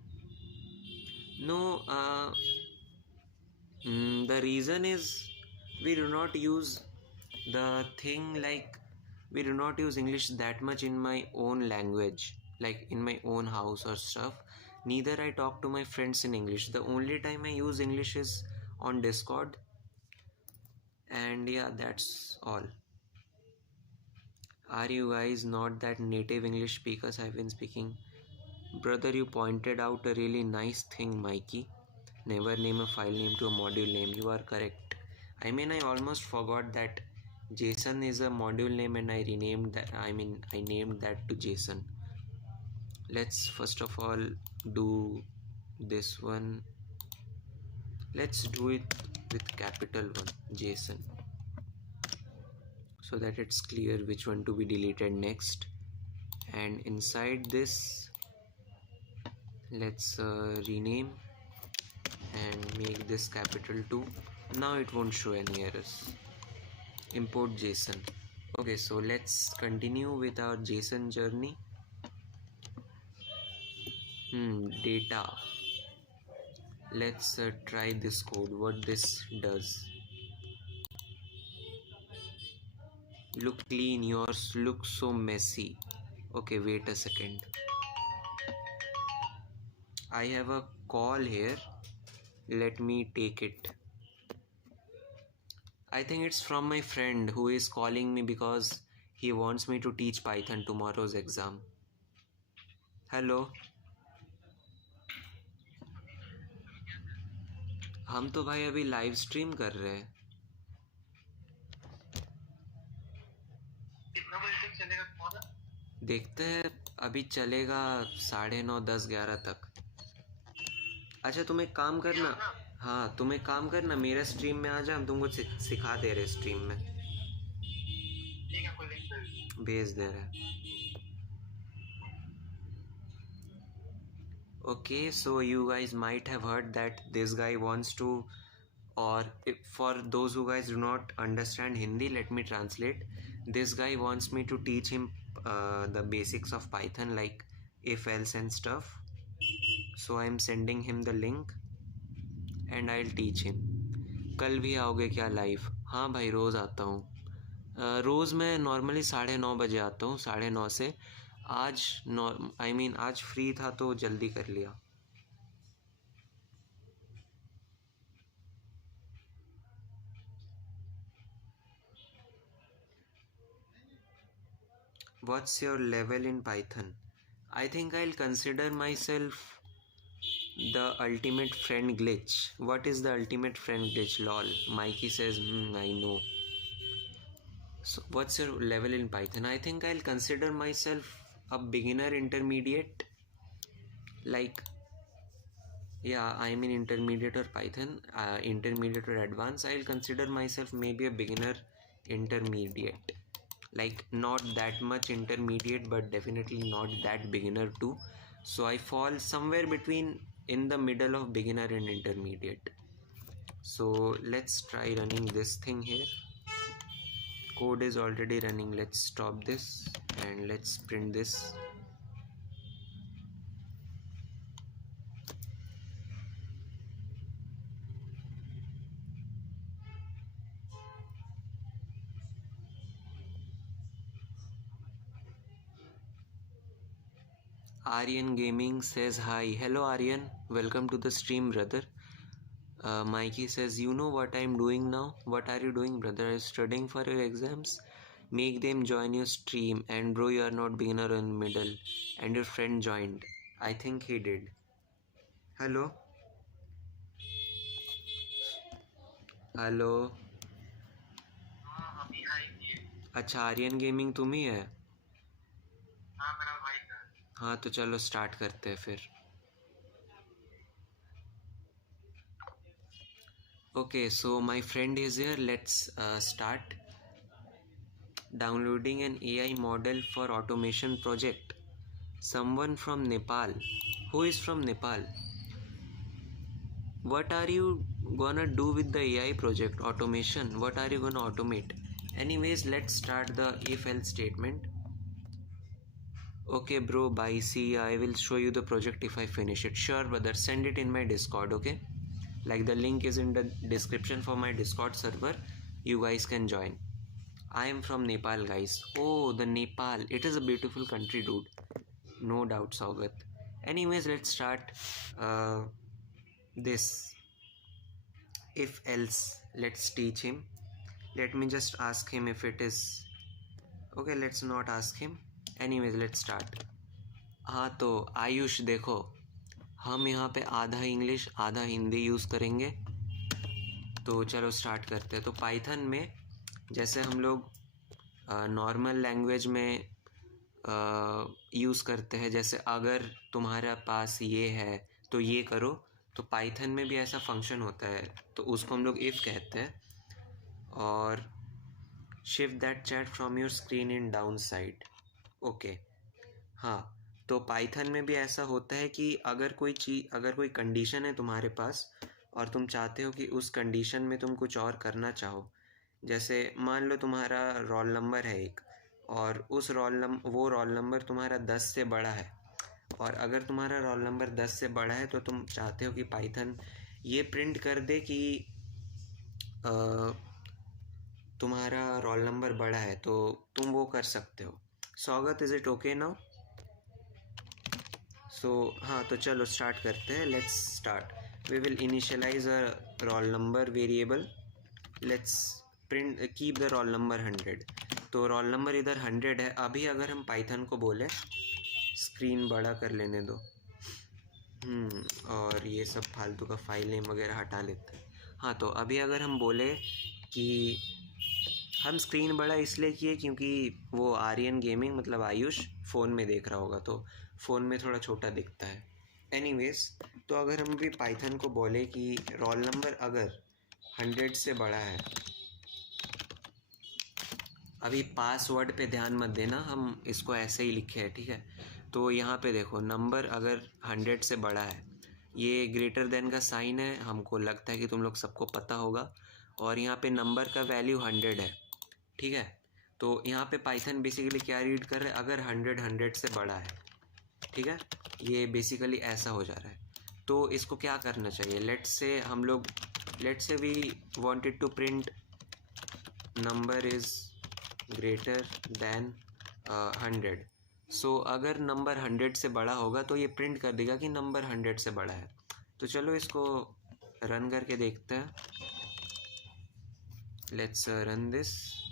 No, the reason is we do not use the thing, like we do not use English that much in my own language, like in my own house or stuff. Neither I talk to my friends in English. The only time I use English is on Discord. And yeah, that's all. Are you guys not that native English speakers I've been speaking? Brother, you pointed out a really nice thing, Mikey. Never name a file name to a module name. You are correct. I mean, I almost forgot that JSON is a module name and I renamed that. I named that to JSON. Let's first of all do this one. Let's do it with capital one, JSON, so that it's clear which one to be deleted next. And inside this, let's rename and make this capital 2. Now it won't show any errors. Import JSON. Okay, so let's continue with our JSON journey. Data. Let's try this code, what this does. Look clean, yours looks so messy. Okay, wait a second. I have a call here. Let me take it. I think it's from my friend who is calling me because he wants me to teach Python tomorrow's exam. Hello. हम तो भाई अभी live stream कर रहे हैं. कितना बजे तक चलेगा तुम्हारा? देखते हैं, अभी चलेगा 9:30 10 11 तक। अच्छा तुम एक काम करना, हाँ तुम एक काम करना, मेरे स्ट्रीम में आ जा, हम तुमको सिखा दे रहे स्ट्रीम में। भेज दे रहे। Okay, so you guys might have heard that this guy wants to, or if, for those who guys do not understand Hindi, let me translate. This guy wants me to teach him the basics of Python, like if else and stuff. So I'm sending him the link and I'll teach him. कल भी आओगे क्या live? हाँ भाई, रोज़ आता हूँ। रोज़ मैं normally 9:30 बजे आता हूँ, 9:30 से। आज आज फ्री था तो जल्दी कर लिया। What's your level in Python? I think I'll consider myself the ultimate friend glitch. What is the ultimate friend glitch? Lol. Mikey says, I know. So what's your level in Python? I think I'll consider myself a beginner intermediate. Like, yeah, I'm in intermediate or Python, intermediate or advanced. I'll consider myself maybe a beginner intermediate. Like not that much intermediate, but definitely not that beginner too. So I fall somewhere between, in the middle of beginner and intermediate. So let's try running this thing here. Code is already running. Let's stop this and let's print this. Aryan Gaming says hi. Hello Aryan, welcome to the stream, brother. Mikey says, you know what I'm doing now? What are you doing, brother? Are you studying for your exams? Make them join your stream. And bro, you are not beginner in middle. And your friend joined. I think he did. Hello? Hello? अच्छा, Aryan gaming तुम ही है? हाँ तो चलो start करते हैं फिर। Okay, so my friend is here. Let's start. Downloading an AI model for automation project. Someone from Nepal. Who is from Nepal? What are you gonna do with the AI project? Automation. What are you gonna automate? Anyways, let's start the if else statement. Okay bro, bye, see ya. I will show you the project if I finish it. Sure brother, send it in my Discord, okay? Like the link is in the description for my Discord server. You guys can join. I am from Nepal, guys. Oh, the Nepal. It is a beautiful country, dude. No doubt, Saugat. Anyways, let's start this. If else, let's teach him. Let me just ask him if it is... Okay, let's not ask him. Anyways, let's start. हाँ तो आयुष देखो, हम यहाँ पे आधा English आधा Hindi use करेंगे। तो चलो स्टार्ट करते हैं। तो पाइथन में जैसे हम लोग नॉर्मल लैंग्वेज में यूज़ करते हैं, जैसे अगर तुम्हारे पास ये है तो ये करो, तो पाइथन में भी ऐसा फंक्शन होता है, तो उसको हम लोग इफ़ कहते हैं। और shift that chat from your screen in down side. Okay, हाँ तो पाइथन में भी ऐसा होता है कि अगर कोई कंडीशन है तुम्हारे पास और तुम चाहते हो कि उस कंडीशन में तुम कुछ और करना चाहो, जैसे मान लो तुम्हारा रोल नंबर है एक, और वो रोल नंबर तुम्हारा 10 से बड़ा है, और अगर तुम्हारा रोल नंबर 10 से बड़ा है तो तुम चाहते हो कि पाइथन ये प्रिंट कर दे कि तुम्हारा रोल नंबर बड़ा है, तो तुम वो कर सकते हो। Swagat, is it okay now? So हाँ तो चलो स्टार्ट करते हैं। Let's start. We will initialise a roll number variable. Let's print keep the roll number 100। तो रोल नंबर इधर 100 है। अभी अगर हम पाइथन को बोले, स्क्रीन बड़ा कर लेने दो, और ये सब फालतू का फाइल नेम वगैरह हटा लेते हैं। हाँ तो अभी अगर हम बोले कि हम स्क्रीन बड़ा इसलिए किए क्योंकि वो आर्यन गेमिंग मतलब आयुष फ़ोन में देख रहा होगा तो फ़ोन में थोड़ा छोटा दिखता है। एनीवेज, तो अगर हम भी पाइथन को बोले कि रोल नंबर अगर 100 से बड़ा है, अभी पासवर्ड पे ध्यान मत देना, हम इसको ऐसे ही लिखे हैं, ठीक है। तो यहाँ पे देखो, नंबर अगर 100 से बड़ा है, ये ग्रेटर देन का साइन है, हमको लगता है कि तुम लोग सबको पता होगा, और यहाँ पे नंबर का वैल्यू 100 है, ठीक है। तो यहाँ पे पाइथन बेसिकली क्या रीड कर रहे हैं, अगर 100 से बड़ा है, ठीक है, ये बेसिकली ऐसा हो जा रहा है। तो इसको क्या करना चाहिए, let's say we wanted to print number is greater than 100। So अगर नंबर 100 से बड़ा होगा तो ये प्रिंट कर देगा कि नंबर 100 से बड़ा है। तो चलो इसको रन करके देखते हैं। Let's run this.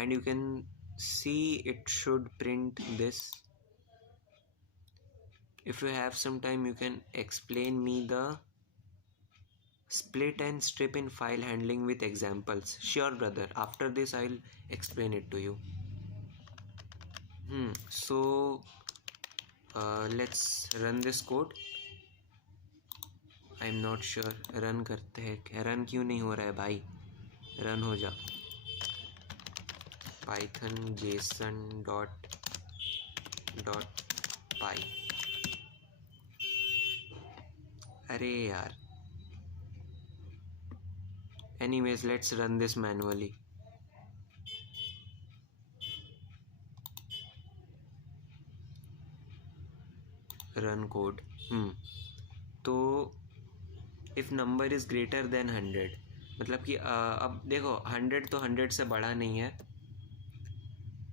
And you can see it should print this. If you have some time, you can explain me the split and strip in file handling with examples. Sure brother, after this I'll explain it to you. So let's run this code. I'm not sure, run करते हैं। Run क्यों नहीं हो रहा है भाई, run हो जा। python json dot py। अरे यार, anyways let's run this manually. run code। तो if number is greater than 100, मतलब कि अब देखो 100 तो 100 से बड़ा नहीं है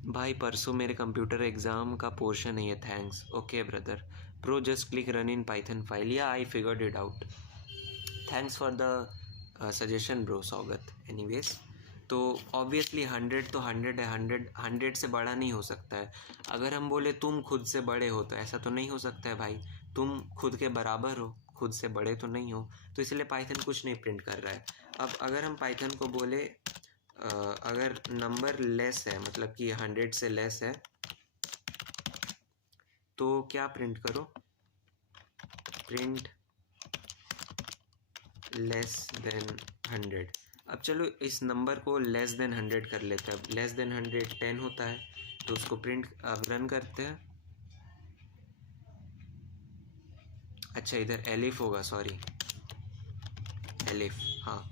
भाई। परसों मेरे कंप्यूटर एग्ज़ाम का पोर्शन है ये। Thanks. Okay brother. Pro just click run in Python file. Yeah I figured it out. Thanks for the suggestion bro, स्वागत। एनीवेज, तो ऑब्वियसली 100 तो 100 है, 100 से बड़ा नहीं हो सकता है। अगर हम बोले तुम खुद से बड़े हो, तो ऐसा तो नहीं हो सकता है भाई। तुम खुद के बराबर हो, खुद से बड़े तो नहीं हो, तो इसलिए पाइथन कुछ नहीं प्रिंट कर रहा है। अब अगर हम पाइथन को बोले अगर नंबर लेस है, मतलब कि 100 से लेस है, तो क्या प्रिंट करो, प्रिंट लेस देन 100। अब चलो इस नंबर को लेस देन 100 कर लेते हैं। अब लेस देन 100 10 होता है, तो उसको प्रिंट अब रन करते हैं। अच्छा, इधर एलिफ होगा, सॉरी एलिफ, हाँ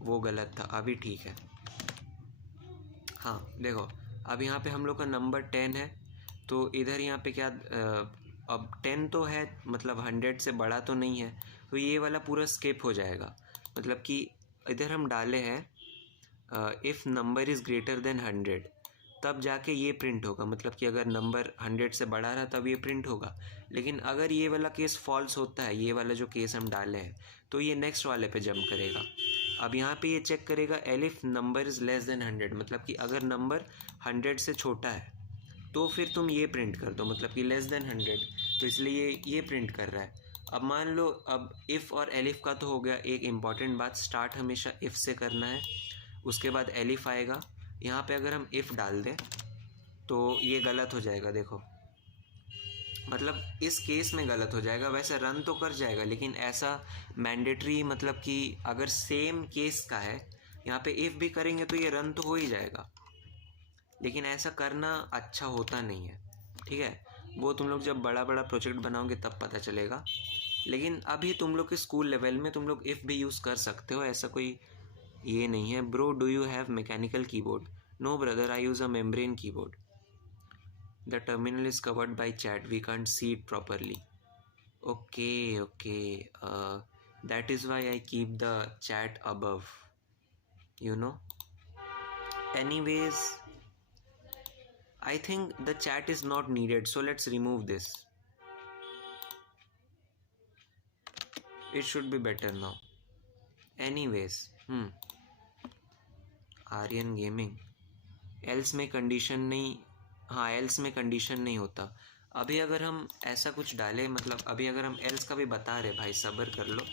वो गलत था, अभी ठीक है। हाँ देखो, अब यहाँ पे हम लोग का नंबर 10 है, तो इधर यहाँ पे क्या अब 10 तो है, मतलब 100 से बड़ा तो नहीं है, तो ये वाला पूरा स्किप हो जाएगा। मतलब कि इधर हम डाले हैं if number is greater than 100, तब जाके ये प्रिंट होगा। मतलब कि अगर नंबर 100 से बड़ा रहा तब ये प्रिंट होगा। लेकिन अगर ये वाला केस फॉल्स होता है, ये वाला जो केस हम डाले हैं, तो ये नेक्स्ट वाले पे जंप करेगा। अब यहाँ पे ये चेक करेगा elif number is less than 100, मतलब कि अगर नंबर 100 से छोटा है तो फिर तुम ये प्रिंट कर दो, मतलब कि लेस देन 100, तो इसलिए ये प्रिंट कर रहा है। अब मान लो, अब इफ़ और एलिफ का तो हो गया। एक इम्पॉर्टेंट बात, स्टार्ट हमेशा इफ़ से करना है, उसके बाद एलिफ आएगा। यहाँ पे अगर हम इफ़ डाल दें तो ये गलत हो जाएगा, देखो, मतलब इस केस में गलत हो जाएगा। वैसे रन तो कर जाएगा, लेकिन ऐसा मैंडेटरी, मतलब कि अगर सेम केस का है, यहाँ पे इफ़ भी करेंगे तो ये रन तो हो ही जाएगा, लेकिन ऐसा करना अच्छा होता नहीं है, ठीक है। वो तुम लोग जब बड़ा बड़ा प्रोजेक्ट बनाओगे तब पता चलेगा, लेकिन अभी तुम लोग के स्कूल लेवल में तुम लोग इफ़ भी यूज़ कर सकते हो, ऐसा कोई ये नहीं है। Bro, do you have mechanical keyboard? No brother, I use a membrane keyboard. The terminal is covered by chat, we can't see it properly. Okay. That is why I keep the chat above, you know. Anyways, I think the chat is not needed, so let's remove this. It should be better now. Anyways, Aryan gaming, else में condition नहीं, हाँ else में condition नहीं होता। अभी अगर हम ऐसा कुछ डालें, मतलब अभी अगर हम एल्स का भी बता रहे, भाई सब्र कर लो,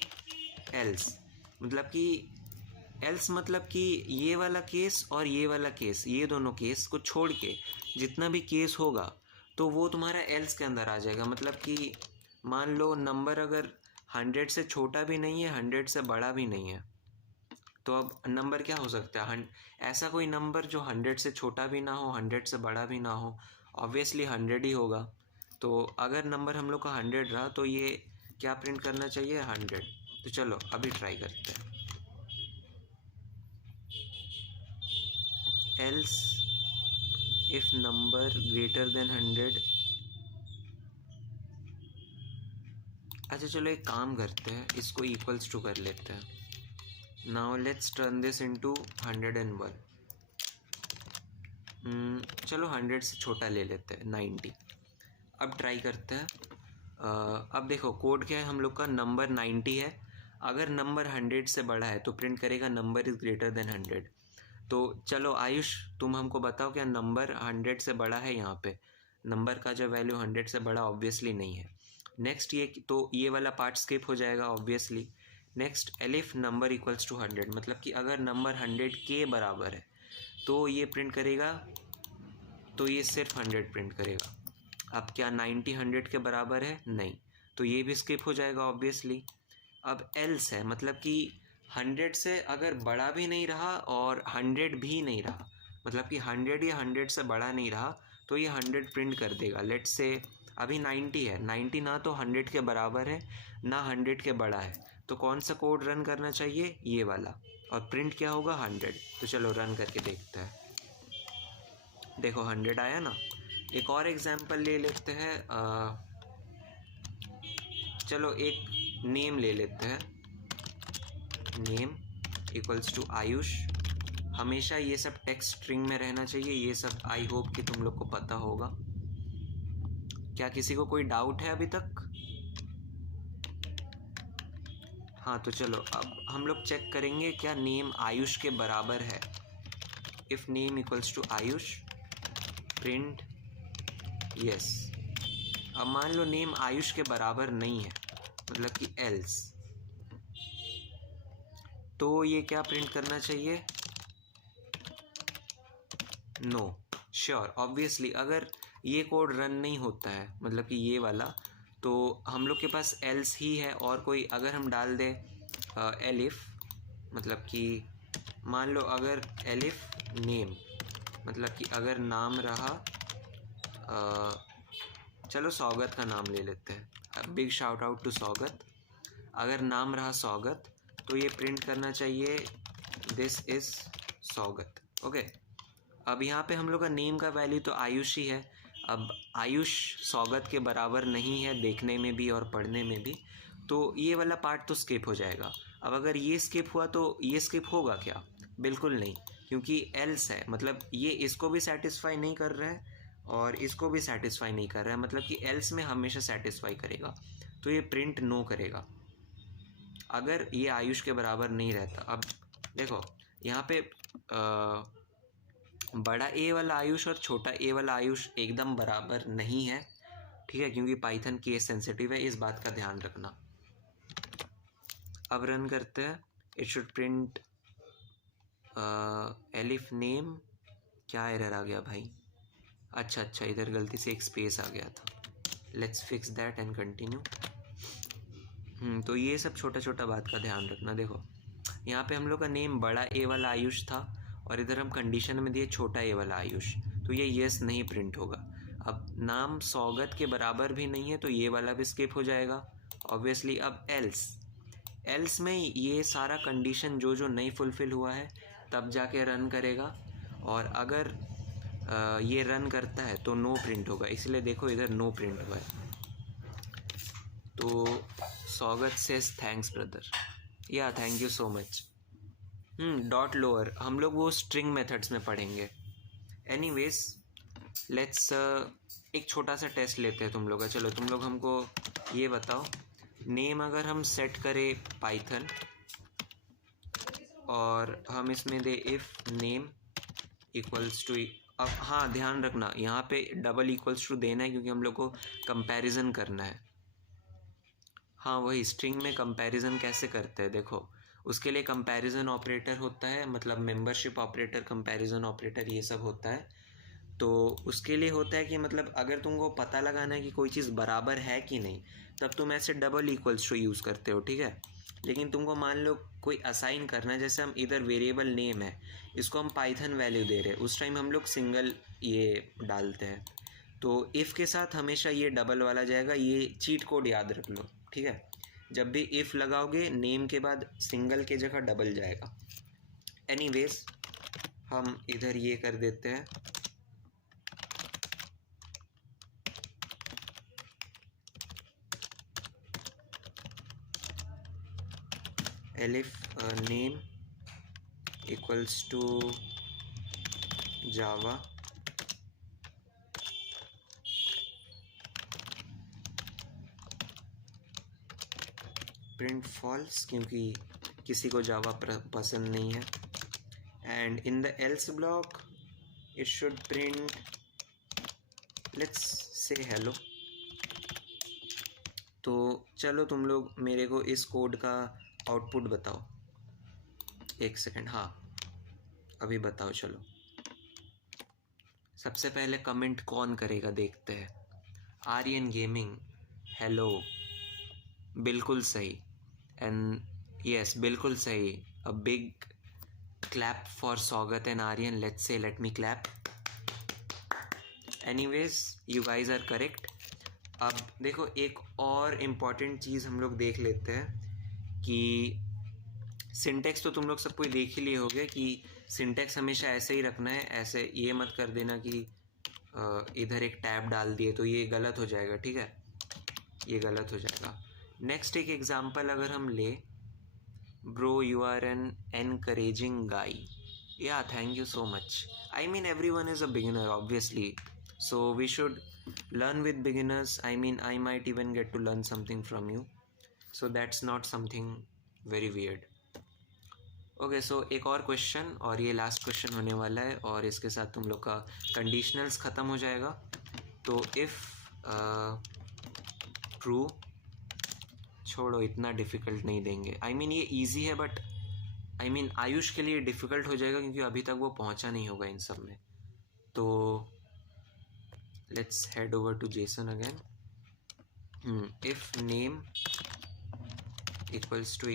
एल्स मतलब कि एल्स मतलब कि ये वाला केस और ये वाला केस, ये दोनों केस को छोड़ के जितना भी केस होगा तो वो तुम्हारा एल्स के अंदर आ जाएगा। मतलब कि मान लो नंबर अगर 100 से छोटा भी नहीं है, 100 से बड़ा भी नहीं है, तो अब नंबर क्या हो सकता है? ऐसा कोई नंबर जो 100 से छोटा भी ना हो, 100 से बड़ा भी ना हो, ऑब्वियसली 100 ही होगा। तो अगर नंबर हम लोग का 100 रहा तो ये क्या प्रिंट करना चाहिए? 100। तो चलो अभी ट्राई करते हैं। Else if number greater than 100। अच्छा चलो एक काम करते हैं, इसको इक्वल्स टू कर लेते हैं। Now let's turn this into 101। चलो 100 से छोटा ले लेते हैं, 90। अब ट्राई करते हैं। अब देखो कोड क्या है हम लोग का, नंबर 90 है। अगर नंबर 100 से बड़ा है तो प्रिंट करेगा नंबर इज़ ग्रेटर देन 100। तो चलो आयुष तुम हमको बताओ क्या नंबर 100 से बड़ा है? यहाँ पे नंबर का जो वैल्यू 100 से बड़ा ऑब्वियसली नहीं है। नेक्स्ट ये तो ये वाला पार्ट स्किप हो जाएगा obviously. Next elif number equals to 100, मतलब कि अगर नंबर 100 के बराबर है तो ये प्रिंट करेगा, तो ये सिर्फ 100 प्रिंट करेगा। अब क्या 90 100 के बराबर है? नहीं, तो ये भी स्किप हो जाएगा ऑब्वियसली। अब एल्स है, मतलब कि 100 से अगर बड़ा भी नहीं रहा और 100 भी नहीं रहा, मतलब कि 100 या 100 से बड़ा नहीं रहा, तो ये 100 प्रिंट कर देगा। लेट्स से अभी 90 है, 90 ना तो 100 के बराबर है ना 100 के बड़ा है, तो कौन सा कोड रन करना चाहिए? ये वाला। और प्रिंट क्या होगा? 100। तो चलो रन करके देखते हैं। देखो 100 आया ना। एक और एग्जांपल ले लेते हैं। चलो एक नेम ले लेते हैं। Name equals to Ayush. हमेशा ये सब टेक्स्ट स्ट्रिंग में रहना चाहिए, ये सब आई होप कि तुम लोग को पता होगा। क्या किसी को कोई डाउट है अभी तक? हाँ तो चलो अब हम लोग चेक करेंगे क्या नेम आयुष के बराबर है। If name equals to Ayush print yes. अब मान लो नेम आयुष के बराबर नहीं है, मतलब कि एल्स, तो ये क्या प्रिंट करना चाहिए? नो। श्योर ऑब्वियसली अगर ये कोड रन नहीं होता है, मतलब कि ये वाला, तो हम लोग के पास एल्स ही है। और कोई अगर हम डाल दें एलिफ, मतलब कि मान लो अगर एलिफ नेम, मतलब कि अगर नाम रहा चलो स्वागत का नाम ले लेते हैं, बिग शाउट आउट टू स्वागत। अगर नाम रहा स्वागत तो ये प्रिंट करना चाहिए दिस इज़ स्वागत। ओके, अब यहाँ पे हम लोग का नेम का वैल्यू तो आयुष ही है। अब आयुष स्वागत के बराबर नहीं है देखने में भी और पढ़ने में भी, तो ये वाला पार्ट तो स्किप हो जाएगा। अब अगर ये स्किप हुआ तो ये स्किप होगा क्या? बिल्कुल नहीं, क्योंकि एल्स है, मतलब ये इसको भी सेटिस्फाई नहीं कर रहा है और इसको भी सेटिस्फाई नहीं कर रहा है, मतलब कि एल्स में हमेशा सेटिस्फाई करेगा, तो ये प्रिंट नो करेगा अगर ये आयुष के बराबर नहीं रहता। अब देखो यहाँ पे बड़ा ए वाला आयुष और छोटा ए वाला आयुष एकदम बराबर नहीं है, ठीक है, क्योंकि पाइथन केस सेंसिटिव है, इस बात का ध्यान रखना। अब रन करते हैं। It should print elif name. क्या एरर आ गया भाई? अच्छा इधर गलती से एक स्पेस आ गया था। Let's fix that and continue. तो ये सब छोटा छोटा बात का ध्यान रखना। देखो यहाँ पे हम लोग का नेम बड़ा ए वाला आयुष था और इधर हम कंडीशन में दिए छोटा ए वाला आयुष, तो ये यस नहीं प्रिंट होगा। अब नाम स्वागत के बराबर भी नहीं है तो ये वाला भी स्किप हो जाएगा ऑब्वियसली। अब एल्स में ये सारा कंडीशन जो नहीं फुलफ़िल हुआ है तब जाके रन करेगा, और अगर ये रन करता है तो नो प्रिंट होगा, इसलिए देखो इधर नो प्रिंट हुआ है। तो स्वागत सेज थैंक्स ब्रदर, या thank you so much. Dot lower हम लोग वो स्ट्रिंग मेथड्स में पढ़ेंगे। एनीवेज लेट्स एक छोटा सा टेस्ट लेते हैं तुम लोग का। चलो तुम लोग हमको ये बताओ, नेम अगर हम सेट करें पाइथन और हम इसमें दे इफ़ नेम इक्वल्स टू, अब हाँ ध्यान रखना यहाँ पे डबल इक्वल्स टू देना है क्योंकि हम लोग को कंपैरिजन करना है। हाँ वही स्ट्रिंग में कंपैरिजन कैसे करते हैं, देखो उसके लिए कंपैरिजन ऑपरेटर होता है, मतलब मेंबरशिप ऑपरेटर, कंपैरिजन ऑपरेटर, ये सब होता है। तो उसके लिए होता है कि मतलब अगर तुमको पता लगाना है कि कोई चीज़ बराबर है कि नहीं, तब तुम ऐसे डबल इक्वल्स टू यूज़ करते हो, ठीक है। लेकिन तुमको मान लो कोई असाइन करना है, जैसे हम इधर वेरिएबल नेम है, इसको हम पाइथन वैल्यू दे रहे हैं, उस टाइम हम लोग सिंगल ये डालते हैं। तो इफ़ के साथ हमेशा ये डबल वाला जाएगा, ये चीट कोड याद रख लो, ठीक है। जब भी इफ़ लगाओगे नेम के बाद सिंगल के जगह डबल जाएगा। एनीवेज हम इधर ये कर देते हैं, elif name equals to java print false, क्योंकि किसी को जावा पसंद नहीं है। And in the L's block it should print, let's say hello. तो चलो तुम लोग मेरे को इस कोड का आउटपुट बताओ। एक सेकेंड, हाँ अभी बताओ। चलो सबसे पहले कमेंट कौन करेगा देखते हैं। आर्यन गेमिंग, हेलो, बिल्कुल सही। एंड यस, बिल्कुल सही। A big clap for Swagat and Aryan, let's say, let me clap. Anyways you guys are correct. अब देखो एक और इम्पॉर्टेंट चीज़ हम लोग देख लेते हैं कि सिंटेक्स तो तुम लोग सब कोई देख ही लिए होगे कि सिंटेक्स हमेशा ऐसे ही रखना है, ऐसे ये मत कर देना कि इधर एक टैब डाल दिए, तो ये गलत हो जाएगा, ठीक है, ये गलत हो जाएगा। नेक्स्ट एक एग्जांपल अगर हम ले, bro you are an encouraging guy, या thank you so much. I mean everyone is a beginner obviously, so we should learn with beginners. I mean I might even get to learn something from you, so that's not something very weird. Okay so एक और question, और ये last question होने वाला है, और इसके साथ तुम लोग का कंडीशनल्स ख़त्म हो जाएगा। तो इफ़ ट्रू, छोड़ो इतना डिफ़िकल्ट नहीं देंगे। आई मीन ये इजी है, बट आई मीन आयुष के लिए डिफ़िकल्ट हो जाएगा क्योंकि अभी तक वो पहुंचा नहीं होगा इन सब में। तो let's head over to JSON again. If name equals to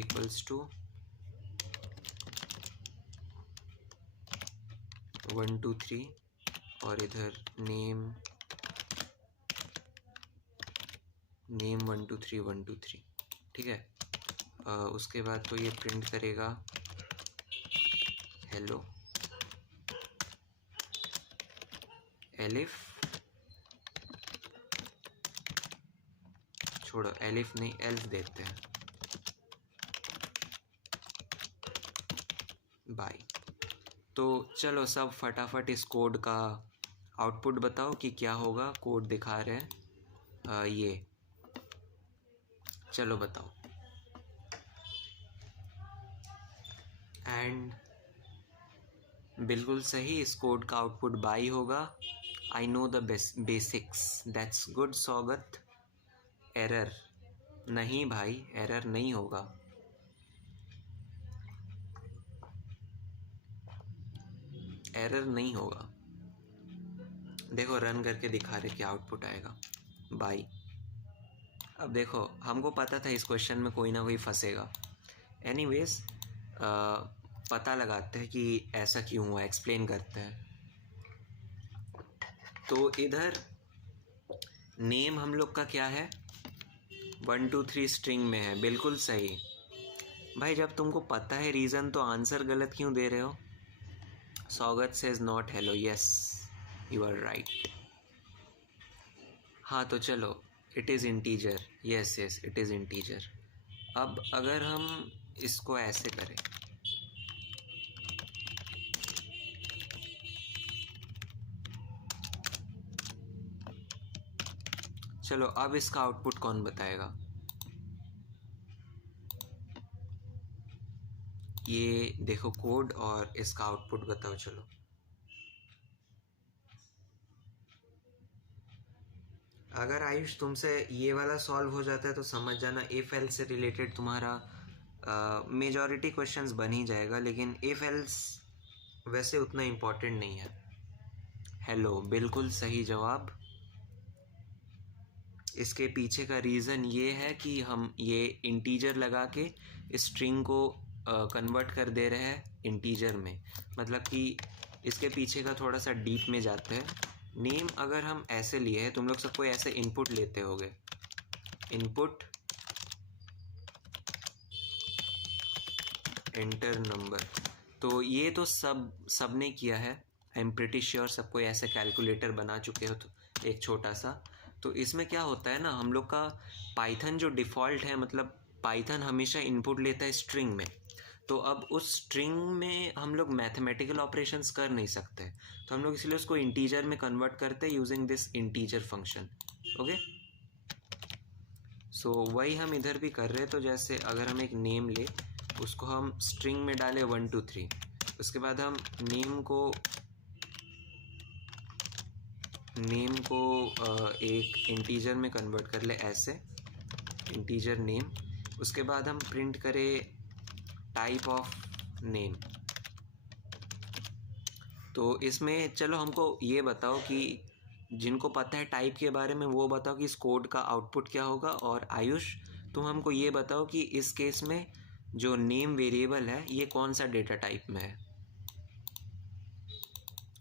1 2 3, और इधर नेम 1 2 3 1 2 3, ठीक है। उसके बाद तो ये प्रिंट करेगा हेलो, एलिफ, छोड़ो एलिफ नहीं, एल्फ देते हैं, बाय। तो चलो सब फटाफट इस कोड का आउटपुट बताओ कि क्या होगा। कोड दिखा रहे हैं ये, चलो बताओ। एंड बिल्कुल सही, इस कोड का आउटपुट बाई होगा। I know the basics, that's good स्वागत। एरर नहीं भाई, एरर नहीं होगा। एरर नहीं होगा, देखो रन करके दिखा रहे क्या आउटपुट आएगा, बाई। अब देखो हमको पता था इस क्वेश्चन में कोई ना कोई फंसेगा। एनीवेज पता लगाते हैं कि ऐसा क्यों हुआ, एक्सप्लेन करते हैं। तो इधर नेम हम लोग का क्या है, 1 2 3 स्ट्रिंग में है, बिल्कुल सही। भाई जब तुमको पता है रीज़न तो आंसर गलत क्यों दे रहे हो। Swagat says not hello, yes you are right. हाँ तो चलो it is integer, yes yes it is integer. अब अगर हम इसको ऐसे करें, चलो अब इसका आउटपुट कौन बताएगा। ये देखो कोड और इसका आउटपुट बताओ। चलो अगर आयुष तुमसे ये वाला सॉल्व हो जाता है तो समझ जाना इफ एल्स से रिलेटेड तुम्हारा मेजॉरिटी क्वेश्चंस बन ही जाएगा, लेकिन इफ एल्स वैसे उतना इम्पोर्टेंट नहीं है। हेलो, बिल्कुल सही जवाब। इसके पीछे का रीज़न ये है कि हम ये इंटीजर लगा के स्ट्रिंग को कन्वर्ट कर दे रहे हैं इंटीजर में। मतलब कि इसके पीछे का थोड़ा सा डीप में जाते हैं। नेम अगर हम ऐसे लिए हैं, तुम लोग सबको ऐसे इनपुट लेते होगे, इनपुट एंटर नंबर, तो ये तो सब ने किया है। आई एम प्रिटी श्योर सबको ऐसे कैलकुलेटर बना चुके हो, तो एक छोटा सा। तो इसमें क्या होता है ना, हम लोग का पाइथन जो डिफ़ॉल्ट है, मतलब पाइथन हमेशा इनपुट लेता है स्ट्रिंग में। तो अब उस स्ट्रिंग में हम लोग मैथमेटिकल ऑपरेशंस कर नहीं सकते, तो हम लोग इसलिए उसको इंटीजर में कन्वर्ट करते हैं using this integer function. Okay, so वही हम इधर भी कर रहे हैं। तो जैसे अगर हम एक नेम ले, उसको हम स्ट्रिंग में डालें 1 2 3, उसके बाद हम नेम को एक इंटीजर में कन्वर्ट कर ले ऐसे, इंटीजर नेम। उसके बाद हम प्रिंट करें टाइप ऑफ नेम। तो इसमें चलो हमको ये बताओ कि जिनको पता है टाइप के बारे में वो बताओ कि इस कोड का आउटपुट क्या होगा। और आयुष, तुम हमको ये बताओ कि इस केस में जो नेम वेरिएबल है ये कौन सा डेटा टाइप में है।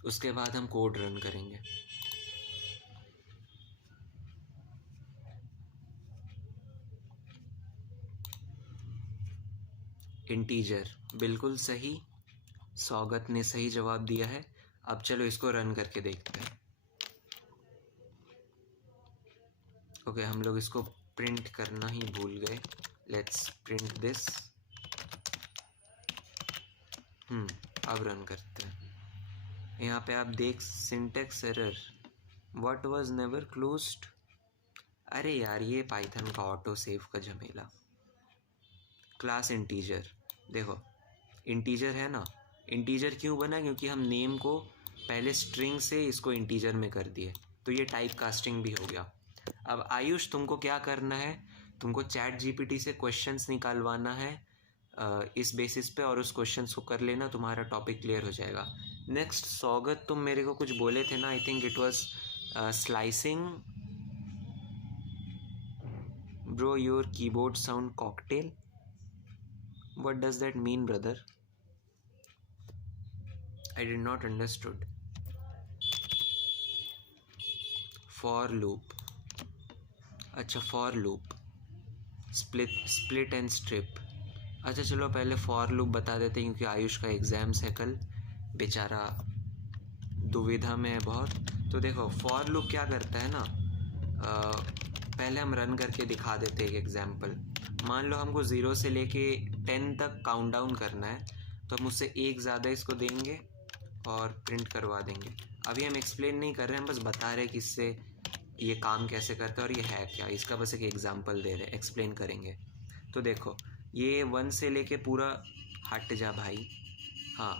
उसके बाद हम कोड रन करेंगे। इंटीजर, बिल्कुल सही। स्वागत ने सही जवाब दिया है। अब चलो इसको रन करके देखते हैं। ओके, हम लोग इसको प्रिंट करना ही भूल गए। Let's print this. अब रन करते हैं। यहाँ पे आप देख, syntax error, what was never closed. अरे यार, ये पाइथन का ऑटो सेव का झमेला। क्लास इंटीजर, देखो इंटीजर है ना। इंटीजर क्यों बना? क्योंकि हम नेम को पहले स्ट्रिंग से इसको इंटीजर में कर दिए, तो ये टाइप कास्टिंग भी हो गया। अब आयुष, तुमको क्या करना है, तुमको चैट जीपीटी से क्वेश्चंस निकालवाना है इस बेसिस पे, और उस क्वेश्चंस को कर लेना, तुम्हारा टॉपिक क्लियर हो जाएगा। नेक्स्ट स्वागत, तुम मेरे को कुछ बोले थे ना, I think it was slicing. Bro, your keyboard sound cocktail, what does that mean, brother? I did not understood. For loop, अच्छा for loop, split and strip। अच्छा चलो पहले for loop बता देते हैं, क्योंकि आयुष का एग्ज़ाम्स है कल, बेचारा दुविधा में है बहुत। तो देखो for loop क्या करता है ना, पहले हम रन करके दिखा देते हैं एक एग्जाम्पल। मान लो हमको 0 से लेके 10 तक काउंट डाउन करना है, तो हम उससे एक ज़्यादा इसको देंगे और प्रिंट करवा देंगे। अभी हम एक्सप्लेन नहीं कर रहे हैं, हम बस बता रहे हैं कि इससे ये काम कैसे करता है और ये है क्या। इसका बस एक एग्जांपल दे रहे हैं, एक्सप्लेन करेंगे। तो देखो ये 1 से लेके पूरा, हट जा भाई, हाँ,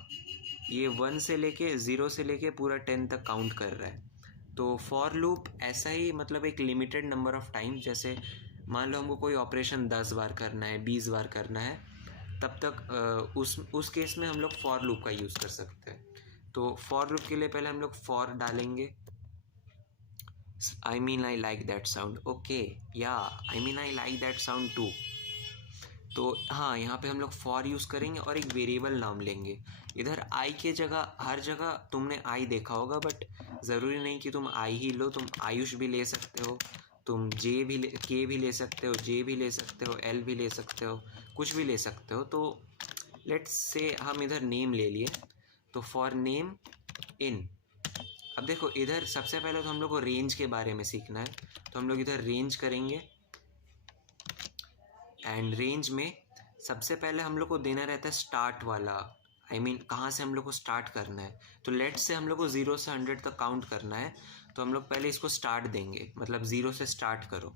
ये 1 से लेके 0 से लेके पूरा 10 तक काउंट कर रहा है। तो फॉर लूप ऐसा ही, मतलब एक लिमिटेड नंबर ऑफ टाइम, जैसे मान लो हमको कोई ऑपरेशन 10 बार करना है, 20 बार करना है, तब तक उस केस में हम लोग फॉर लूप का यूज़ कर सकते हैं। तो फॉर लूप के लिए पहले हम लोग फॉर डालेंगे। I mean I like that sound, okay, yeah I mean I like that sound too. तो हाँ, यहाँ पे हम लोग फॉर यूज़ करेंगे और एक वेरिएबल नाम लेंगे। इधर आई के जगह, हर जगह तुमने आई देखा होगा, बट ज़रूरी नहीं कि तुम आई ही लो, तुम आयुष भी ले सकते हो, तुम के भी ले सकते हो, जे भी ले सकते हो, एल भी ले सकते हो, कुछ भी ले सकते हो। तो लेट्स से हम इधर नेम ले लिए, तो फॉर नेम इन। अब देखो इधर सबसे पहले तो हम लोग को रेंज के बारे में सीखना है, तो हम लोग इधर रेंज करेंगे। एंड रेंज में सबसे पहले हम लोग को देना रहता है स्टार्ट वाला, आई मीन कहाँ से हम लोग को स्टार्ट करना है। तो लेट्स से हम लोग को 0 से 100 तक काउंट करना है, तो हम लोग पहले इसको स्टार्ट देंगे, मतलब 0 से स्टार्ट करो,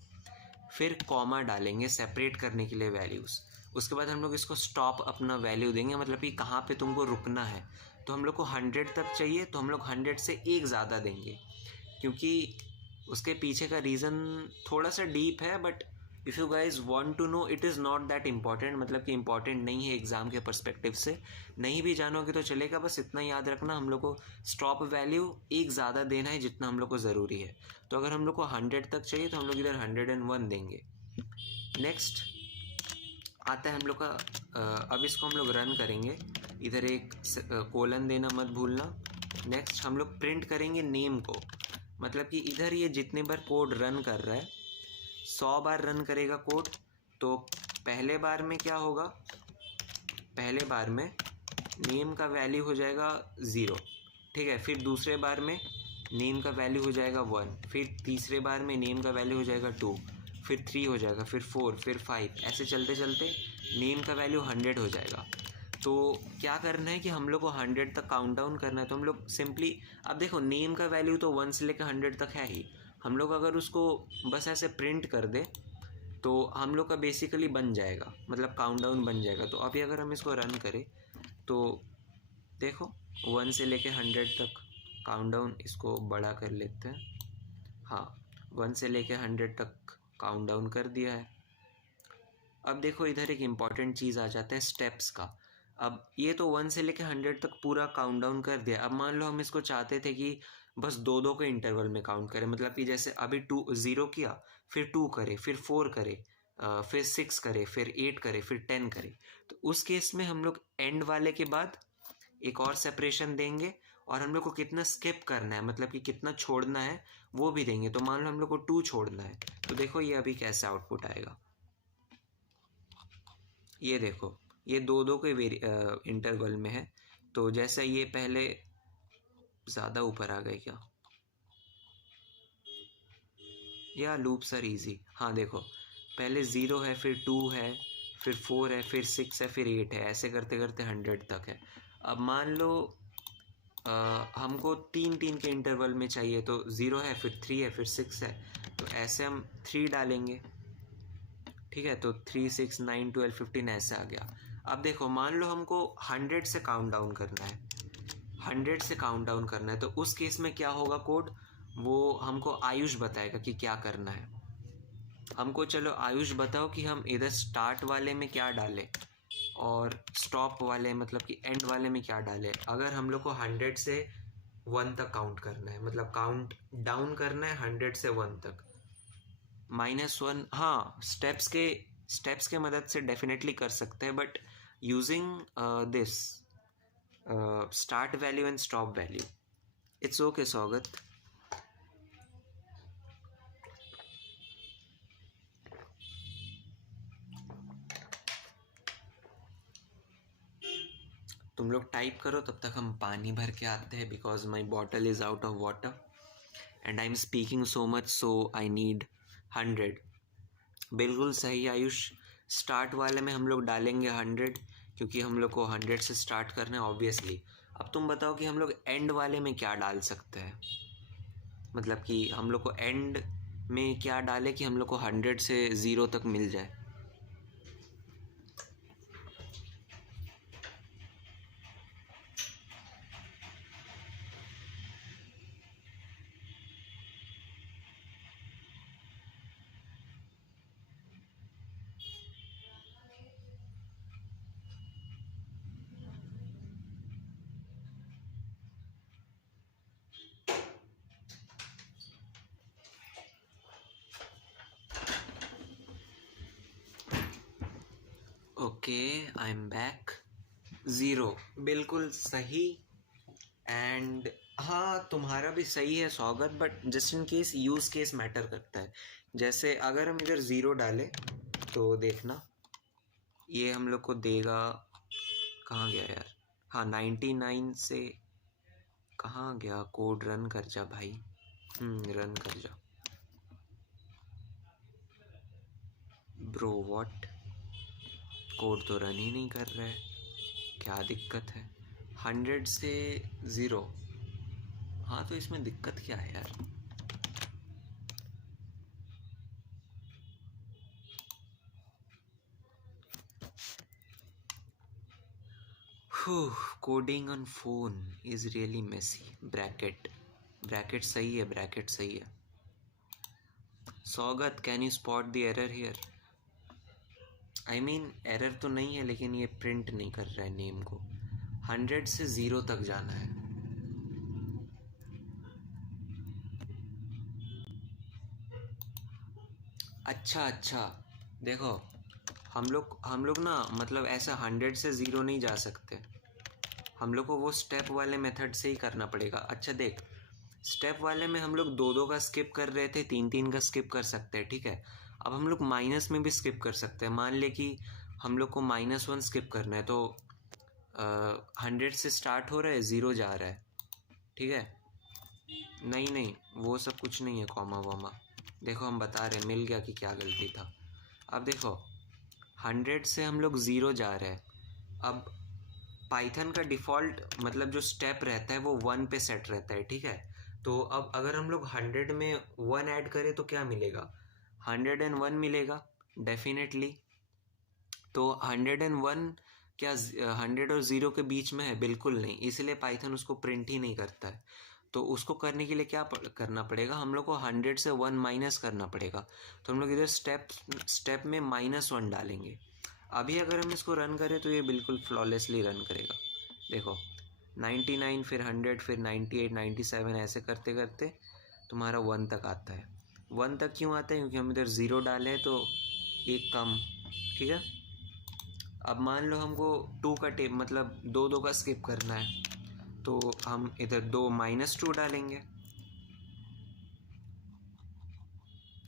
फिर कॉमा डालेंगे सेपरेट करने के लिए वैल्यूज़। उसके बाद हम लोग इसको स्टॉप अपना वैल्यू देंगे, मतलब कि कहाँ पे तुमको रुकना है। तो हम लोग को 100 तक चाहिए, तो हम लोग 100 से एक ज़्यादा देंगे, क्योंकि उसके पीछे का रीज़न थोड़ा सा डीप है, but if you guys want to know, it is not that important, मतलब कि इम्पॉर्टेंट नहीं है एग्ज़ाम के पर्सपेक्टिव से, नहीं भी जानोगे तो चलेगा, बस इतना याद रखना हम लोग को स्टॉप वैल्यू एक ज़्यादा देना है जितना हम लोग को ज़रूरी है। तो अगर हम लोग को 100 तक चाहिए तो हम लोग इधर 101 देंगे। नेक्स्ट आता है हम लोग का अब इसको हम लोग रन करेंगे, इधर एक कोलन देना मत भूलना। नेक्स्ट हम लोग प्रिंट करेंगे नेम को, मतलब कि इधर ये जितने बार कोड रन कर रहा है 100 बार रन करेगा कोड, तो पहले बार में क्या होगा, पहले बार में नेम का वैल्यू हो जाएगा 0, ठीक है। फिर दूसरे बार में नेम का वैल्यू हो जाएगा 1, फिर तीसरे बार में नेम का वैल्यू हो जाएगा 2, फिर 3 हो जाएगा, फिर 4, फिर 5, ऐसे चलते चलते नेम का वैल्यू 100 हो जाएगा। तो क्या करना है कि हम लोग को 100 तक काउंट डाउन करना है। तो हम लोग सिंपली, अब देखो नेम का वैल्यू तो 1 से लेकर 100 तक है ही, हम लोग अगर उसको बस ऐसे प्रिंट कर दे तो हम लोग का बेसिकली बन जाएगा, मतलब काउंट डाउन बन जाएगा। तो अभी अगर हम इसको रन करें तो देखो 1 से लेके 100 तक काउंट डाउन, इसको बड़ा कर लेते हैं, हाँ 1 से लेके 100 तक काउंट डाउन कर दिया है। अब देखो इधर एक इम्पॉर्टेंट चीज़ आ जाता है स्टेप्स का। अब ये तो 1 से लेके 100 तक पूरा काउंट डाउन कर दिया। अब मान लो हम इसको चाहते थे कि बस दो दो के इंटरवल में काउंट करें, मतलब कि जैसे अभी 0 किया, फिर 2 करे, फिर 4 करे, फिर 6 करे, फिर 8 करे, फिर 10 करे। तो उस केस में हम लोग एंड वाले के बाद एक और सेपरेशन देंगे और हम लोग को कितना स्किप करना है, मतलब कि कितना छोड़ना है वो भी देंगे। तो मान लो हम लोग को 2 छोड़ना है, तो देखो ये अभी कैसे आउटपुट आएगा, ये देखो ये दो दो के इंटरवल में है। तो जैसे ये पहले ज़्यादा ऊपर आ गए क्या, या लूप्स आर इजी, हाँ देखो पहले 0 है, फिर 2 है, फिर 4 है, फिर 6 है, फिर 8 है, ऐसे करते करते 100 तक है। अब मान लो हमको 3 के इंटरवल में चाहिए, तो 0 है, फिर 3 है, फिर 6 है, तो ऐसे हम 3 डालेंगे, ठीक है। तो 3, 6, 9, 12, 15 ऐसे आ गया। अब देखो मान लो हमको 100 से काउंट डाउन करना है, 100 से काउंट डाउन करना है, तो उस केस में क्या होगा कोड, वो हमको आयुष बताएगा कि क्या करना है। हमको चलो आयुष बताओ कि हम इधर स्टार्ट वाले में क्या डालें और स्टॉप वाले, मतलब कि एंड वाले में क्या डालें। अगर हम लोग को 100 से 1 तक काउंट करना है, मतलब काउंट डाउन करना है 100 से 1 तक, -1, हाँ स्टेप्स के मदद से डेफिनेटली कर सकते हैं, but using this start value and stop value, it's okay स्वागत। तुम लोग टाइप करो, तब तक हम पानी भर के आते हैं, because my bottle is out of water and I am speaking so much, so I need 100। बिल्कुल सही आयुष, स्टार्ट वाले में हम लोग डालेंगे 100, क्योंकि हम लोग को 100 से स्टार्ट करना है ऑब्वियसली। अब तुम बताओ कि हम लोग एंड वाले में क्या डाल सकते हैं, मतलब कि हम लोग को एंड में क्या डाले कि हम लोग को 100 से 0 तक मिल जाए। Okay I am back. 0 बिल्कुल सही, एंड हाँ तुम्हारा भी सही है स्वागत, but just in case use case matter करता है। जैसे अगर हम इधर 0 डालें तो देखना ये हम लोग को देगा, कहाँ गया यार, हाँ 99 से कहाँ गया कोड, रन कर जा भाई, रन कर जा ब्रो, व्हाट, कोड तो रन ही नहीं कर रहा है, क्या दिक्कत है। 100 से 0, हाँ तो इसमें दिक्कत क्या है यार। Coding on phone is really messy, bracket सही है, ब्रैकेट सही है। Swagat, can you spot the error here, I mean error तो नहीं है, लेकिन ये प्रिंट नहीं कर रहा है नेम को। 100 से 0 तक जाना है। अच्छा, देखो हम लोग ना मतलब ऐसा 100 से 0 नहीं जा सकते, हम लोग को वो स्टेप वाले मेथड से ही करना पड़ेगा। अच्छा देख, स्टेप वाले में हम लोग 2-2 का स्किप कर रहे थे, 3-3 का स्किप कर सकते हैं, ठीक है। अब हम लोग माइनस में भी स्किप कर सकते हैं। मान ले कि हम लोग को -1 स्किप करना है, तो 100 से स्टार्ट हो रहा है, 0 जा रहा है, ठीक है। नहीं, वो सब कुछ नहीं है कॉमा वॉमा। देखो हम बता रहे हैं, मिल गया कि क्या गलती था। अब देखो 100 से हम लोग 0 जा रहे हैं। अब पाइथन का डिफ़ॉल्ट मतलब जो स्टेप रहता है वो 1 पे सेट रहता है, ठीक है। तो अब अगर हम लोग 100 में 1 ऐड करें तो क्या मिलेगा? 101 मिलेगा डेफिनेटली। तो 101 क्या 100 और 0 के बीच में है? बिल्कुल नहीं, इसलिए पाइथन उसको प्रिंट ही नहीं करता है। तो उसको करने के लिए क्या करना पड़ेगा? हम लोग को 100 से 1 माइनस करना पड़ेगा। तो हम लोग इधर स्टेप में -1 डालेंगे। अभी अगर हम इसको रन करें तो ये बिल्कुल फ्लॉलेसली रन करेगा। देखो 99 फिर 100 फिर 98 97 ऐसे करते करते तुम्हारा 1 तक आता है। 1 तक क्यों आता है? क्योंकि हम इधर 0 डाले हैं तो एक कम, ठीक है। अब मान लो हमको 2 का टेप मतलब 2-2 का स्किप करना है, तो हम इधर 2 -2 डालेंगे।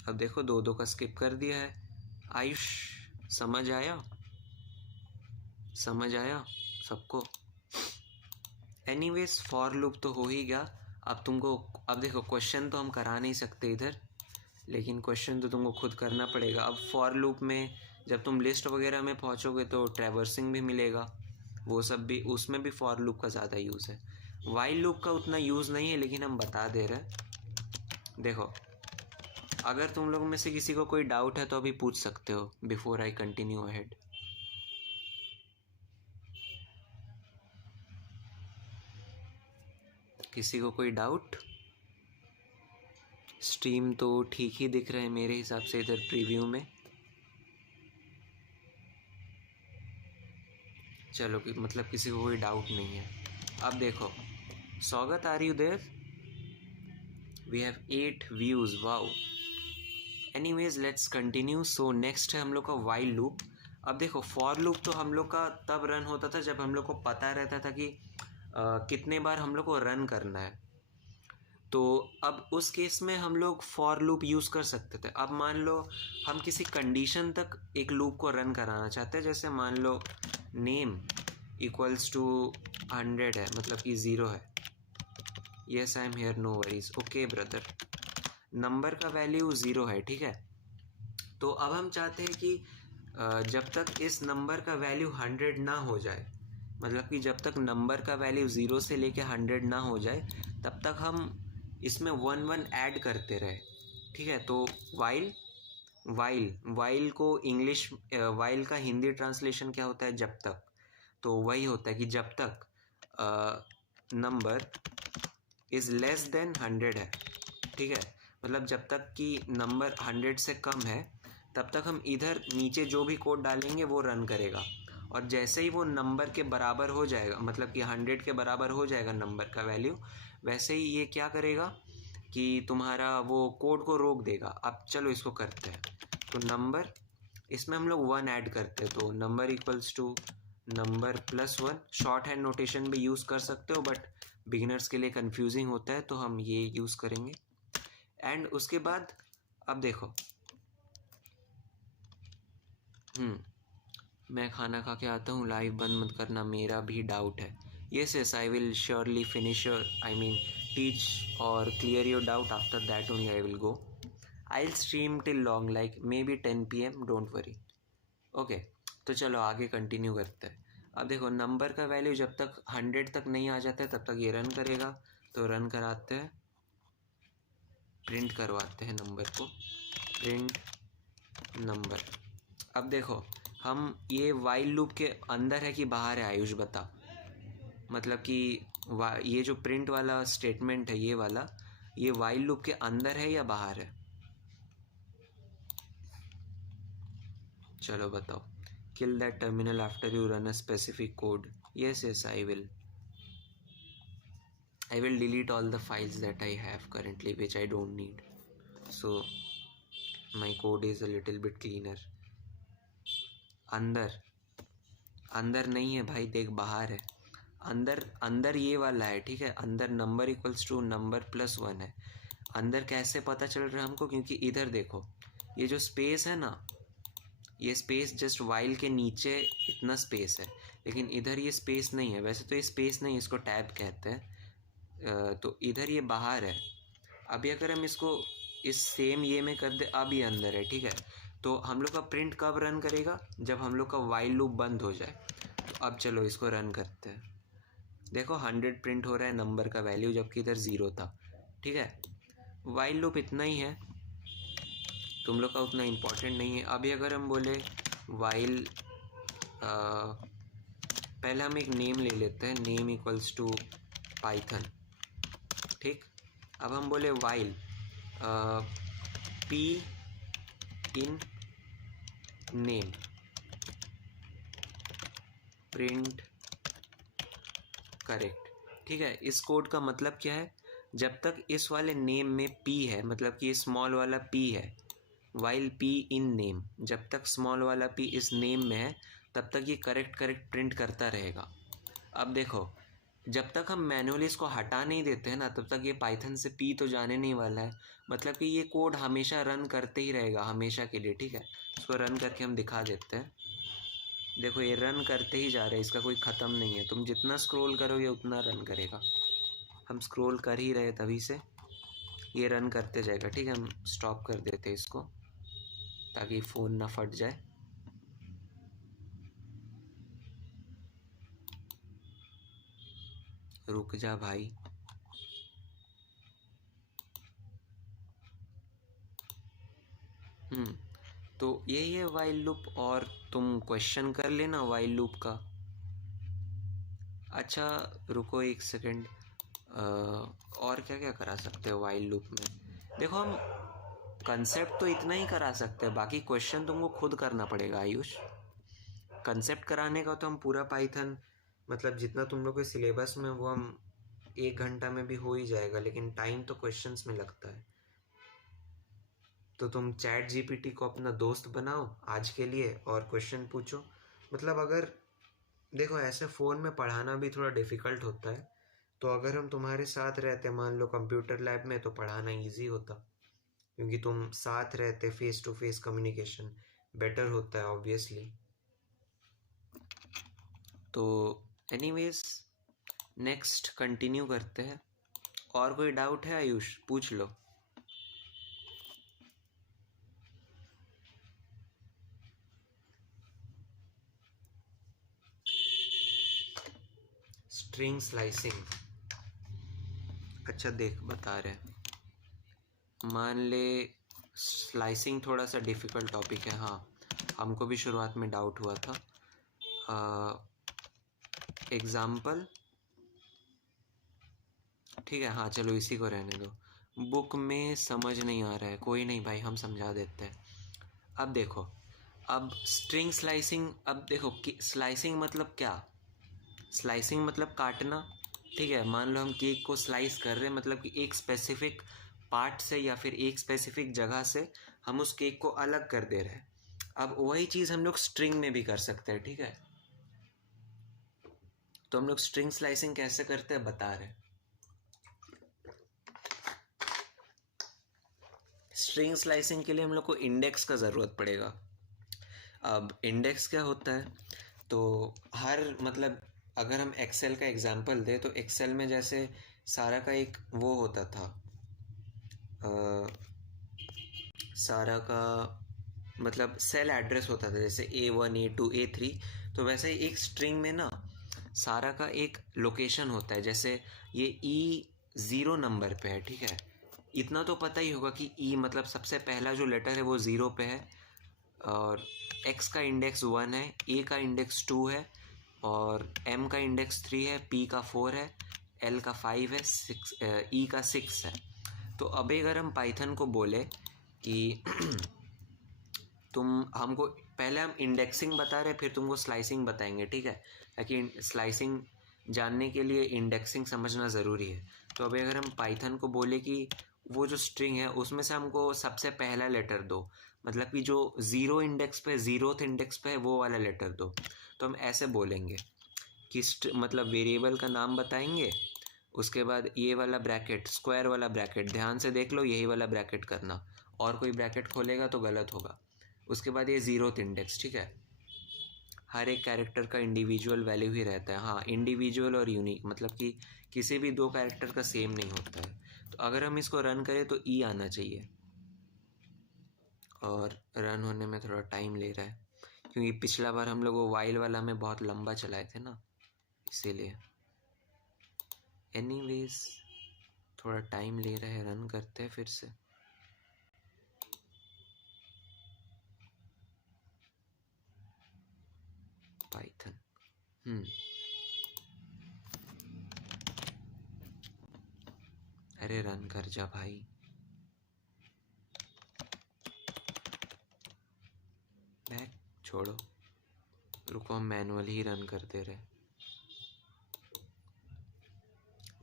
अब देखो 2-2 का स्किप कर दिया है। आयुष समझ आया सबको? एनीवेज फॉर लूप तो हो ही गया। अब तुमको अब देखो क्वेश्चन तो हम करा नहीं सकते इधर, लेकिन क्वेश्चन तो तुमको खुद करना पड़ेगा। अब फॉर लूप में जब तुम लिस्ट वगैरह में पहुंचोगे तो ट्रैवर्सिंग भी मिलेगा, वो सब भी, उसमें भी फॉर लूप का ज़्यादा यूज़ है। वाइल लूप का उतना यूज़ नहीं है, लेकिन हम बता दे रहे हैं। देखो अगर तुम लोगों में से किसी को कोई डाउट है तो अभी पूछ सकते हो बिफोर आई कंटिन्यू अहेड। किसी को कोई डाउट? स्ट्रीम तो ठीक ही दिख रहे हैं मेरे हिसाब से इधर प्रीव्यू में। चलो कि मतलब किसी को कोई डाउट नहीं है। अब देखो Swagat, are you there? We have 8 views, wow. Anyways let's continue. So next है हम लोग का वाइल लूप। अब देखो फॉर लूप तो हम लोग का तब रन होता था जब हम लोग को पता रहता था कि कितने बार हम लोग को रन करना है। तो अब उस केस में हम लोग फॉर लूप यूज़ कर सकते थे। अब मान लो हम किसी कंडीशन तक एक लूप को रन कराना चाहते हैं, जैसे मान लो नेम इक्वल्स टू 100 है, मतलब कि 0 है। Yes I am here, no worries, okay brother. Number का वैल्यू 0 है, ठीक है। तो अब हम चाहते हैं कि जब तक इस नंबर का वैल्यू 100 ना हो जाए, मतलब कि जब तक नंबर का वैल्यू 0 से लेके 100 ना हो जाए, तब तक हम इसमें 1 ऐड करते रहे, ठीक है। तो वाइल को इंग्लिश, वाइल का हिंदी ट्रांसलेशन क्या होता है? जब तक। तो वही होता है कि जब तक नंबर इज़ लेस देन 100 है, ठीक है। मतलब जब तक कि नंबर 100 से कम है, तब तक हम इधर नीचे जो भी कोड डालेंगे वो रन करेगा। और जैसे ही वो नंबर के बराबर हो जाएगा, मतलब कि 100 के बराबर हो जाएगा नंबर का वैल्यू, वैसे ही ये क्या करेगा कि तुम्हारा वो कोड को रोक देगा। अब चलो इसको करते हैं। तो नंबर, इसमें हम लोग 1 ऐड करते हैं, तो number equals to number +1। Short hand notation भी यूज़ कर सकते हो, बट बिगिनर्स के लिए कंफ्यूजिंग होता है तो हम ये यूज़ करेंगे। एंड उसके बाद अब देखो मैं खाना खा के आता हूँ, लाइव बंद मत करना, मेरा भी डाउट है। Yes I will surely finish your, I mean teach और clear your doubt, after that only I will go. I will stream till long, like may be 10 PM, don't worry. Okay, तो चलो आगे continue करते हैं। अब देखो number का value जब तक 100 तक नहीं आ जाता है तब तक ये रन करेगा। तो रन कराते हैं, प्रिंट करवाते हैं नंबर को, प्रिंट नंबर। अब देखो हम ये वाइल लूप के अंदर है कि बाहर है? आयुष बता। मतलब कि ये जो प्रिंट वाला स्टेटमेंट है, ये वाला, ये वाइल लूप के अंदर है या बाहर है? चलो बताओ। kill that terminal after you run a specific code. Yes, I will delete all the files that I have currently which I don't need, so my code is a little bit cleaner. अंदर अंदर नहीं है भाई, देख बाहर है. अंदर अंदर ये वाला है, ठीक है. अंदर number equals to number plus 1 है. अंदर कैसे पता चल रहा है हमको, क्योंकि इधर देखो ये जो स्पेस है ना, ये स्पेस जस्ट वाइल के नीचे इतना स्पेस है, लेकिन इधर ये स्पेस नहीं है. वैसे तो ये स्पेस नहीं, इसको टैब कहते हैं. तो इधर ये बाहर है. अभी अगर हम इसको इस सेम ये में कर दे, अब ये अंदर है, ठीक है. तो हम लोग का प्रिंट कब रन करेगा, जब हम लोग का वाइल लूप बंद हो जाए. तो अब चलो इसको रन करते हैं. देखो 100 प्रिंट हो रहा है नंबर का वैल्यू, जबकि इधर 0 था, ठीक है. वाइल लूप इतना ही है, तुम लोग का उतना इम्पोर्टेंट नहीं है. अभी अगर हम बोले वाइल, पहले हम एक नेम ले लेते हैं, नेम इक्वल्स टू पाइथन, ठीक. अब हम बोले while P in name print correct, ठीक है. इस कोड का मतलब क्या है, जब तक इस वाले नेम में p है, मतलब कि स्मॉल वाला p है, वाइल p इन नेम, जब तक स्मॉल वाला p इस नेम में है तब तक ये करेक्ट प्रिंट करता रहेगा. अब देखो जब तक हम मैनुअली इसको हटा नहीं देते हैं ना, तब तक ये पाइथन से p तो जाने नहीं वाला है. मतलब कि ये कोड हमेशा रन करते ही रहेगा, हमेशा के लिए, ठीक है. इसको रन करके हम दिखा देते हैं. देखो ये रन करते ही जा रहा है, इसका कोई ख़त्म नहीं है. तुम जितना स्क्रॉल करोगे उतना रन करेगा. हम स्क्रॉल कर ही रहे तभी से ये रन करते जाएगा, ठीक है. हम स्टॉप कर देते हैं इसको ताकि फ़ोन ना फट जाए. रुक जा भाई. तो यही है वाइल लूप, और तुम क्वेश्चन कर लेना वाइल लूप का. अच्छा रुको एक सेकंड, और क्या क्या करा सकते हो वाइल लूप में. देखो हम कंसेप्ट तो इतना ही करा सकते हैं, बाकी क्वेश्चन तुमको खुद करना पड़ेगा आयुष. कंसेप्ट कराने का तो हम पूरा पाइथन, मतलब जितना तुम लोग के सिलेबस में वो हम 1 घंटा में भी हो ही जाएगा, लेकिन टाइम तो क्वेश्चंस में लगता है. तो तुम चैट जीपीटी को अपना दोस्त बनाओ आज के लिए और क्वेश्चन पूछो. मतलब अगर देखो ऐसे फ़ोन में पढ़ाना भी थोड़ा डिफ़िकल्ट होता है, तो अगर हम तुम्हारे साथ रहते मान लो कंप्यूटर लैब में, तो पढ़ाना इजी होता, क्योंकि तुम साथ रहते, face to face communication better होता है ऑब्वियसली. तो एनीवेज नेक्स्ट कंटिन्यू करते हैं. और कोई डाउट है आयुष, पूछ लो. स्ट्रिंग स्लाइसिंग, अच्छा देख बता रहे, मान ले स्लाइसिंग थोड़ा सा डिफ़िकल्ट टॉपिक है. हाँ हमको भी शुरुआत में डाउट हुआ था. एग्ज़ाम्पल, ठीक है. हाँ चलो इसी को रहने दो, बुक में समझ नहीं आ रहा है. कोई नहीं भाई, हम समझा देते हैं. अब देखो, अब स्ट्रिंग स्लाइसिंग, अब देखो कि स्लाइसिंग मतलब क्या. स्लाइसिंग मतलब काटना, ठीक है. मान लो हम केक को स्लाइस कर रहे हैं, मतलब कि एक स्पेसिफिक पार्ट से या फिर एक स्पेसिफिक जगह से हम उस केक को अलग कर दे रहे हैं. अब वही चीज़ हम लोग स्ट्रिंग में भी कर सकते हैं, ठीक है. तो हम लोग स्ट्रिंग स्लाइसिंग कैसे करते हैं बता रहे हैं. स्ट्रिंग स्लाइसिंग के लिए हम लोग को इंडेक्स का ज़रूरत पड़ेगा. अब इंडेक्स क्या होता है, तो हर मतलब अगर हम एक्सेल का एग्जांपल दें, तो एक्सेल में जैसे सारा का एक वो होता था, सारा का मतलब सेल एड्रेस होता था, जैसे A1 A2 A3. तो वैसे ही एक स्ट्रिंग में ना सारा का एक लोकेशन होता है. जैसे ये E0 नंबर पे है, ठीक है. इतना तो पता ही होगा कि E मतलब सबसे पहला जो लेटर है वो 0 पे है, और X का इंडेक्स 1 है, A का इंडेक्स 2 है, और M का इंडेक्स 3 है, P का 4 है, L का 5 है, E का 6 है. तो अब अगर हम पाइथन को बोले कि तुम हमको पहले हम इंडेक्सिंग बता रहे, फिर तुमको स्लाइसिंग बताएंगे, ठीक है? ताकि स्लाइसिंग जानने के लिए इंडेक्सिंग समझना ज़रूरी है। तो अभी अगर हम पाइथन को बोले कि वो जो स्ट्रिंग है उसमें से हमको सबसे पहला लेटर दो, मतलब कि जो ज़ीरोथ इंडेक्स पे है वो वाला लेटर दो, तो हम ऐसे बोलेंगे कि मतलब वेरिएबल का नाम बताएंगे, उसके बाद ये वाला ब्रैकेट, स्क्वायर वाला ब्रैकेट, ध्यान से देख लो, यही वाला ब्रैकेट करना, और कोई ब्रैकेट खोलेगा तो गलत होगा। उसके बाद ये ज़ीरोथ इंडेक्स, ठीक है? हर एक कैरेक्टर का इंडिविजुअल वैल्यू ही रहता है। हाँ, इंडिविजुअल और यूनिक, मतलब कि किसी भी दो कैरेक्टर का सेम नहीं होता है। तो अगर हम इसको रन करें तो ई आना चाहिए, और रन होने में थोड़ा टाइम ले रहा है क्योंकि पिछला बार हम लोग वो वाइल वाला में बहुत लंबा चलाए थे ना, इसीलिए। एनीवेज थोड़ा टाइम ले रहा है, रन करते हैं फिर से। पाइथन अरे रन कर जा भाई। बैक छोड़ो, रुको, हम मैनुअल ही रन करते रहे।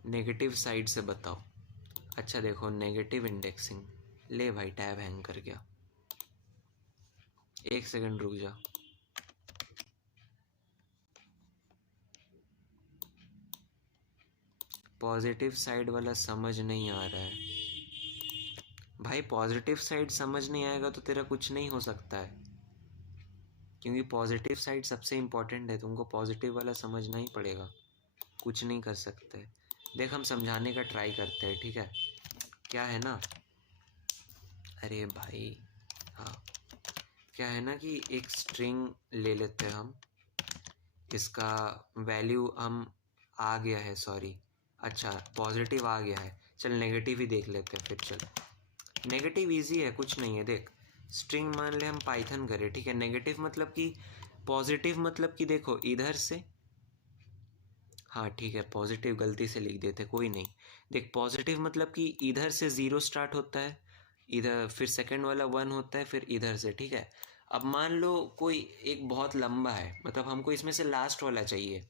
नेगेटिव साइड से बताओ। अच्छा देखो, नेगेटिव इंडेक्सिंग, ले भाई टैब हैंग कर गया, 1 सेकंड रुक जा। पॉजिटिव साइड वाला समझ नहीं आ रहा है भाई। पॉजिटिव साइड समझ नहीं आएगा तो तेरा कुछ नहीं हो सकता है, क्योंकि पॉजिटिव साइड सबसे इम्पोर्टेंट है। तुमको पॉजिटिव वाला समझना ही पड़ेगा, कुछ नहीं कर सकते। देख हम समझाने का ट्राई करते हैं, ठीक है? क्या है ना, अरे भाई हाँ, क्या है ना कि एक स्ट्रिंग ले लेते हैं हम, इसका वैल्यू हम आ गया है, सॉरी, अच्छा पॉजिटिव आ गया है, चल नेगेटिव ही देख लेते हैं फिर। चल नेगेटिव इजी है, कुछ नहीं है। देख स्ट्रिंग मान ले हम पाइथन करें, ठीक है? नेगेटिव मतलब कि, पॉजिटिव मतलब कि देखो इधर से, हाँ ठीक है, पॉजिटिव गलती से लिख देते, कोई नहीं। देख पॉजिटिव मतलब कि इधर से 0 स्टार्ट होता है, इधर फिर सेकंड वाला 1 होता है, फिर इधर से, ठीक है? अब मान लो कोई एक बहुत लंबा है, मतलब हमको इसमें से लास्ट वाला चाहिए।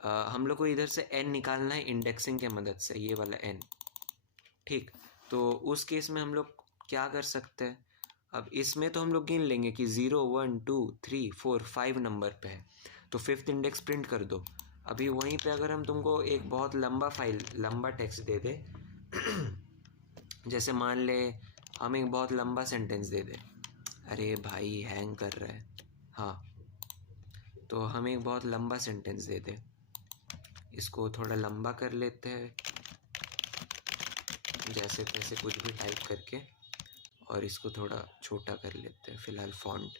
हम लोग को इधर से n निकालना है इंडेक्सिंग के मदद से, ये वाला n, ठीक? तो उस केस में हम लोग क्या कर सकते हैं? अब इसमें तो हम लोग गिन लेंगे कि 0 1 2 3 4 5 नंबर पे है, तो 5th इंडेक्स प्रिंट कर दो। अभी वहीं पे अगर हम तुमको एक बहुत लंबा टेक्स्ट दे दे जैसे मान ले हम एक बहुत लंबा सेंटेंस दे दे, अरे भाई हैंग कर रहा है, हाँ, तो हम एक बहुत लंबा सेंटेंस दे दे, इसको थोड़ा लंबा कर लेते हैं, जैसे तैसे कुछ भी टाइप करके, और इसको थोड़ा छोटा कर लेते हैं फिलहाल, फॉन्ट।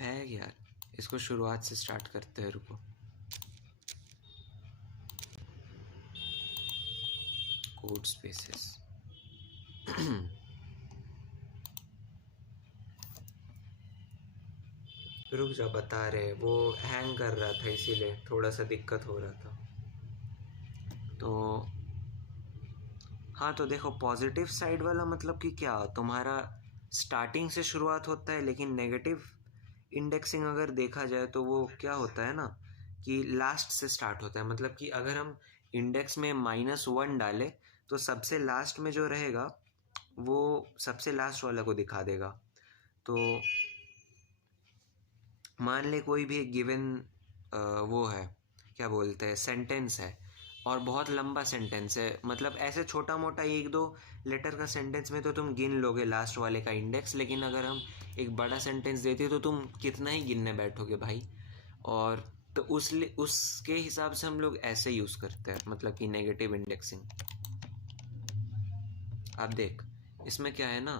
है यार, इसको शुरुआत से स्टार्ट करते हैं, रुको। कोड स्पेसेस रुक जा, बता रहे, वो हैंग कर रहा था इसीलिए थोड़ा सा दिक्कत हो रहा था। तो हाँ, तो देखो पॉजिटिव साइड वाला मतलब कि क्या, तुम्हारा स्टार्टिंग से शुरुआत होता है, लेकिन नेगेटिव इंडेक्सिंग अगर देखा जाए तो वो क्या होता है ना कि लास्ट से स्टार्ट होता है। मतलब कि अगर हम इंडेक्स में -1 डालें तो सबसे लास्ट में जो रहेगा वो सबसे लास्ट वाला को दिखा देगा। तो मान ले कोई भी गिवन वो है, क्या बोलते हैं, सेंटेंस है, और बहुत लंबा सेंटेंस है, मतलब ऐसे छोटा मोटा 1 2 लेटर का सेंटेंस में तो तुम गिन लोगे लास्ट वाले का इंडेक्स, लेकिन अगर हम एक बड़ा सेंटेंस देते तो तुम कितना ही गिनने बैठोगे भाई। और तो उसके हिसाब से हम लोग ऐसे यूज़ करते हैं, मतलब कि नेगेटिव इंडेक्सिंग। अब देख इसमें क्या है ना,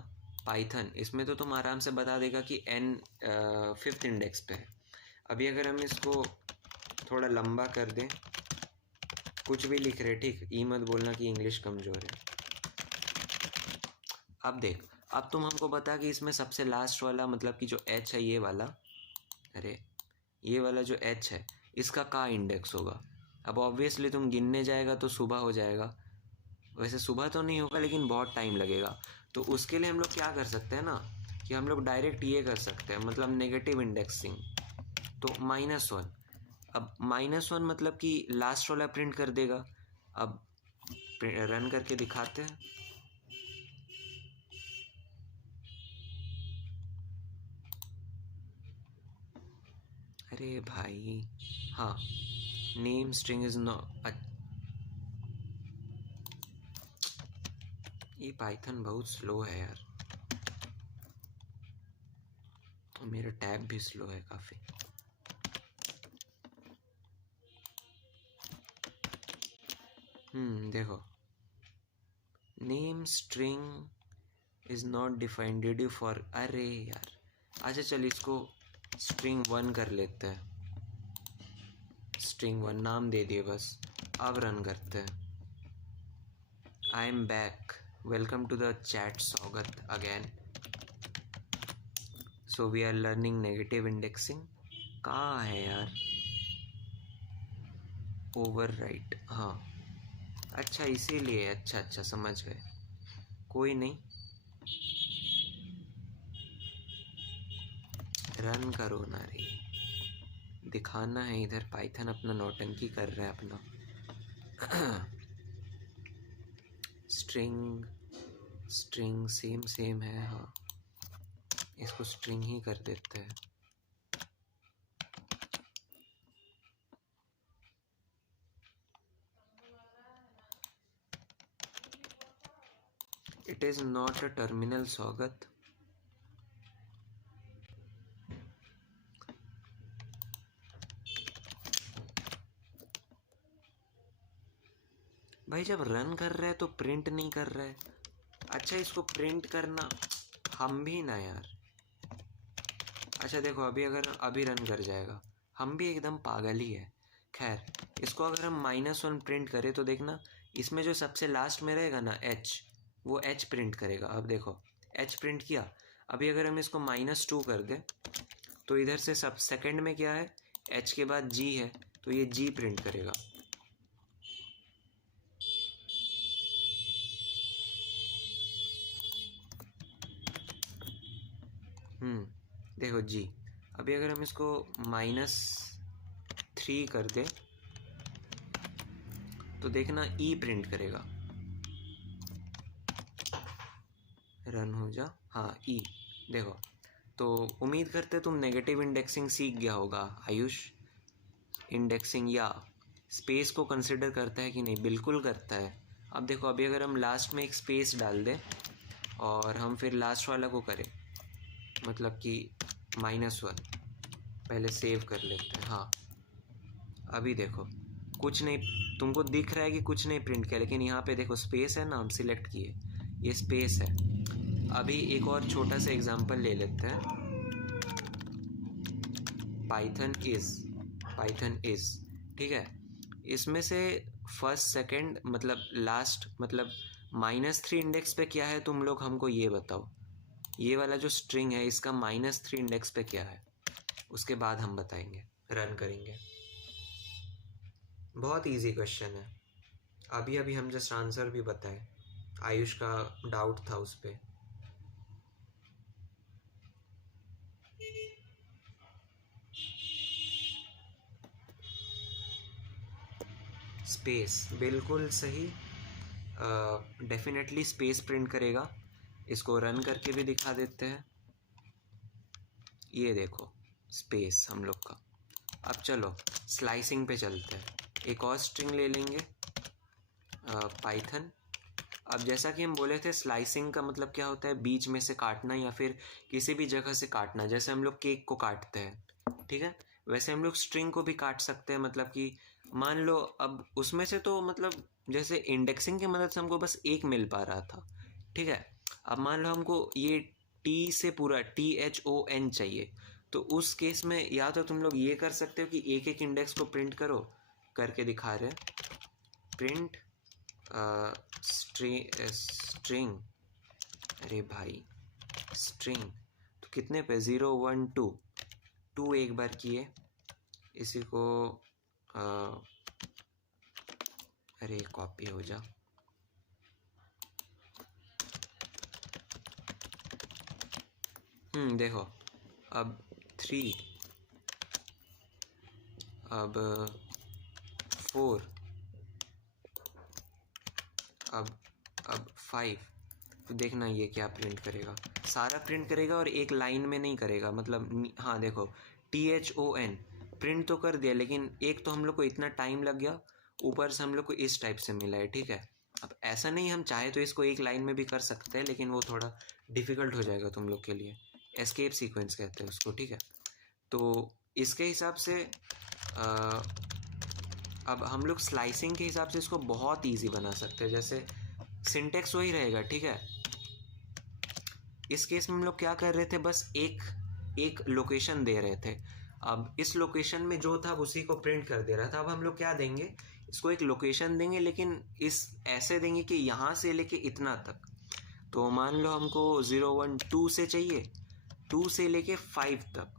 पाइथन, इसमें तो तुम आराम से बता देगा कि n 5th इंडेक्स पे है। अभी अगर हम इसको थोड़ा लंबा कर दें, कुछ भी लिख रहे, ठीक, ई मत बोलना कि इंग्लिश कमज़ोर है। अब देख, अब तुम हमको बता कि इसमें सबसे लास्ट वाला, मतलब कि जो h है ये वाला, अरे ये वाला जो h है इसका का इंडेक्स होगा। अब ऑब्वियसली तुम गिनने जाएगा तो सुबह हो जाएगा, वैसे सुबह तो नहीं होगा लेकिन बहुत टाइम लगेगा। तो उसके लिए हम लोग क्या कर सकते हैं ना कि हम लोग डायरेक्ट ये कर सकते हैं, मतलब नेगेटिव इंडेक्सिंग। तो -1, अब -1 मतलब कि लास्ट वाला प्रिंट कर देगा। अब रन करके दिखाते हैं। अरे भाई हाँ, नेम स्ट्रिंग इज नॉट, ये पाइथन बहुत स्लो है यार, मेरा टैब भी स्लो है काफ़ी। देखो, name string is not defined did you for, अरे यार। अच्छा चल इसको स्ट्रिंग 1 कर लेते हैं, स्ट्रिंग 1 नाम दे दिए बस। अब रन करते हैं। I am back, welcome to the chat, Swagat again. So we are learning negative indexing. कहाँ है यार, ओवरराइट, हाँ अच्छा इसीलिए, अच्छा अच्छा समझ गए, कोई नहीं, रन करो ना रे, दिखाना है इधर पाइथन अपना नौटंकी कर रहा है अपना। स्ट्रिंग स्ट्रिंग सेम सेम है, हाँ इसको स्ट्रिंग ही कर देते हैं। It is not a terminal, स्वागत। भाई जब रन कर रहा है तो प्रिंट नहीं कर रहा है। अच्छा इसको प्रिंट करना, हम भी ना यार। अच्छा देखो अभी अगर अभी रन कर जाएगा, हम भी एकदम पागल ही है। खैर इसको अगर हम -1 प्रिंट करें तो देखना, इसमें जो सबसे लास्ट में रहेगा ना h, वो h प्रिंट करेगा। अब देखो h प्रिंट किया। अभी अगर हम इसको -2 कर दें तो इधर से सब सेकंड में क्या है, h के बाद g है, तो ये g प्रिंट करेगा। देखो g। अभी अगर हम इसको -3 कर दें तो देखना ई प्रिंट करेगा। रन हो जा, हाँ ई। देखो तो उम्मीद करते तुम नेगेटिव इंडेक्सिंग सीख गया होगा आयुष। इंडेक्सिंग या स्पेस को कंसिडर करता है कि नहीं, बिल्कुल करता है। अब देखो अभी अगर हम लास्ट में एक स्पेस डाल दें और हम फिर लास्ट वाला को करें, मतलब कि -1, पहले सेव कर लेते हैं। हाँ अभी देखो कुछ नहीं, तुमको दिख रहा है कि कुछ नहीं प्रिंट किया, लेकिन यहाँ पे देखो स्पेस है ना, हम सिलेक्ट किए, ये स्पेस है। अभी एक और छोटा सा एग्जांपल ले लेते हैं। पाइथन इज, ठीक है, इसमें से फर्स्ट सेकंड मतलब लास्ट मतलब -3 इंडेक्स पे क्या है, तुम लोग हमको ये बताओ। ये वाला जो स्ट्रिंग है इसका -3 इंडेक्स पे क्या है, उसके बाद हम बताएंगे, रन करेंगे। बहुत इजी क्वेश्चन है, अभी अभी हम जस्ट आंसर भी बताए, आयुष का डाउट था उस पर। स्पेस बिल्कुल सही, डेफिनेटली स्पेस प्रिंट करेगा। इसको रन करके भी दिखा देते हैं। ये देखो स्पेस हम लोग का। अब चलो स्लाइसिंग पे चलते हैं, एक और स्ट्रिंग ले लेंगे पाइथन। अब जैसा कि हम बोले थे स्लाइसिंग का मतलब क्या होता है, बीच में से काटना या फिर किसी भी जगह से काटना, जैसे हम लोग केक को काटते हैं, ठीक है, वैसे हम लोग स्ट्रिंग को भी काट सकते हैं। मतलब कि मान लो अब उसमें से तो मतलब जैसे इंडेक्सिंग की मदद से हमको बस एक मिल पा रहा था, ठीक है। अब मान लो हमको ये टी से पूरा THON चाहिए, तो उस केस में या तो तुम लोग ये कर सकते हो कि एक एक इंडेक्स को प्रिंट करो, करके दिखा रहे हैं प्रिंट स्ट्रिंग। अरे भाई स्ट्रिंग तो कितने पे, 0 1 2 एक बार किए, इसी को अरे कॉपी हो जा, देखो, अब 3, अब 4, अब 5। तो देखना ये क्या प्रिंट करेगा, सारा प्रिंट करेगा और एक लाइन में नहीं करेगा, मतलब हाँ देखो THON प्रिंट तो कर दिया, लेकिन एक तो हम लोग को इतना टाइम लग गया, ऊपर से हम लोग को इस टाइप से मिला है, ठीक है। अब ऐसा नहीं, हम चाहे तो इसको एक लाइन में भी कर सकते हैं, लेकिन वो थोड़ा डिफ़िकल्ट हो जाएगा तुम लोग के लिए। एस्केप सीक्वेंस कहते हैं उसको, ठीक है। तो इसके हिसाब से अब हम लोग स्लाइसिंग के हिसाब से इसको बहुत ईजी बना सकते हैं। जैसे सिंटेक्स वही रहेगा, ठीक है। इस केस में हम लोग क्या कर रहे थे, बस एक लोकेशन दे रहे थे। अब इस लोकेशन में जो था उसी को प्रिंट कर दे रहा था। अब हम लोग क्या देंगे, इसको एक लोकेशन देंगे, लेकिन इस ऐसे देंगे कि यहाँ से लेके इतना तक। तो मान लो हमको 0 1 2 से चाहिए, 2 से लेके 5 तक।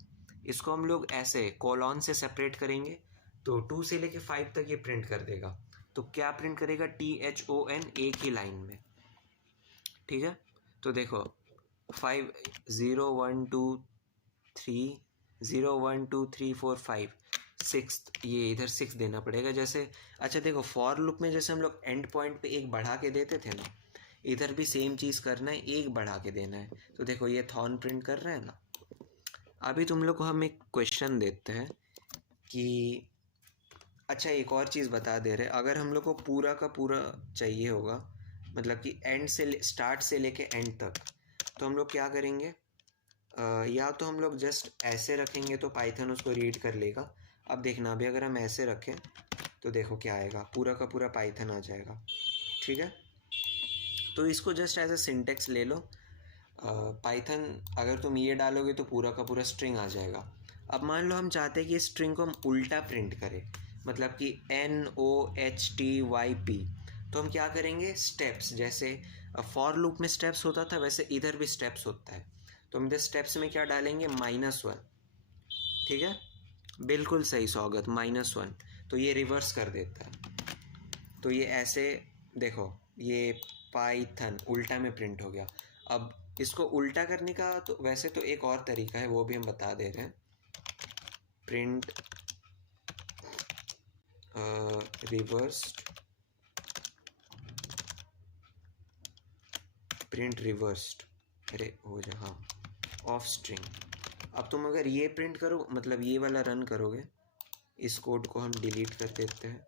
इसको हम लोग ऐसे कॉलन से सेपरेट करेंगे, तो 2 से लेके 5 तक ये प्रिंट कर देगा। तो क्या प्रिंट करेगा, THON एक ही लाइन में, ठीक है। तो देखो 5 0 1 2 3 0 1 2 3 4 5 6, ये इधर 6 देना पड़ेगा। जैसे अच्छा देखो, फॉर लूप में जैसे हम लोग एंड पॉइंट पे एक बढ़ा के देते थे ना, इधर भी सेम चीज़ करना है, एक बढ़ा के देना है। तो देखो ये थॉन प्रिंट कर रहे हैं ना। अभी तुम लोग को हम एक क्वेश्चन देते हैं कि अच्छा एक और चीज़ बता दे रहे, अगर हम लोग को पूरा का पूरा चाहिए होगा, मतलब कि एंड से स्टार्ट से लेके एंड तक, तो हम लोग क्या करेंगे, या तो हम लोग जस्ट ऐसे रखेंगे तो पाइथन उसको रीड कर लेगा। अब देखना, अभी अगर हम ऐसे रखें तो देखो क्या आएगा, पूरा का पूरा पाइथन आ जाएगा, ठीक है। तो इसको जस्ट एज ए सिंटेक्स ले लो। पाइथन अगर तुम ये डालोगे तो पूरा का पूरा स्ट्रिंग आ जाएगा। अब मान लो हम चाहते हैं कि इस स्ट्रिंग को हम उल्टा प्रिंट करें, मतलब कि NOHTYP। तो हम क्या करेंगे, स्टेप्स, जैसे फॉर लूप में स्टेप्स होता था वैसे इधर भी स्टेप्स होता है। तो हम इधर स्टेप्स में क्या डालेंगे, -1, ठीक है। बिल्कुल सही स्वागत, -1। तो ये रिवर्स कर देता है। तो ये ऐसे देखो, ये पाइथन उल्टा में प्रिंट हो गया। अब इसको उल्टा करने का तो वैसे तो एक और तरीका है, वो भी हम बता दे रहे हैं। प्रिंट रिवर्स्ड, प्रिंट रिवर्स्ड, अरे हो जा, हाँ, ऑफ स्ट्रिंग। अब तुम अगर ये प्रिंट करो, मतलब ये वाला रन करोगे, इस कोड को हम डिलीट कर देते हैं।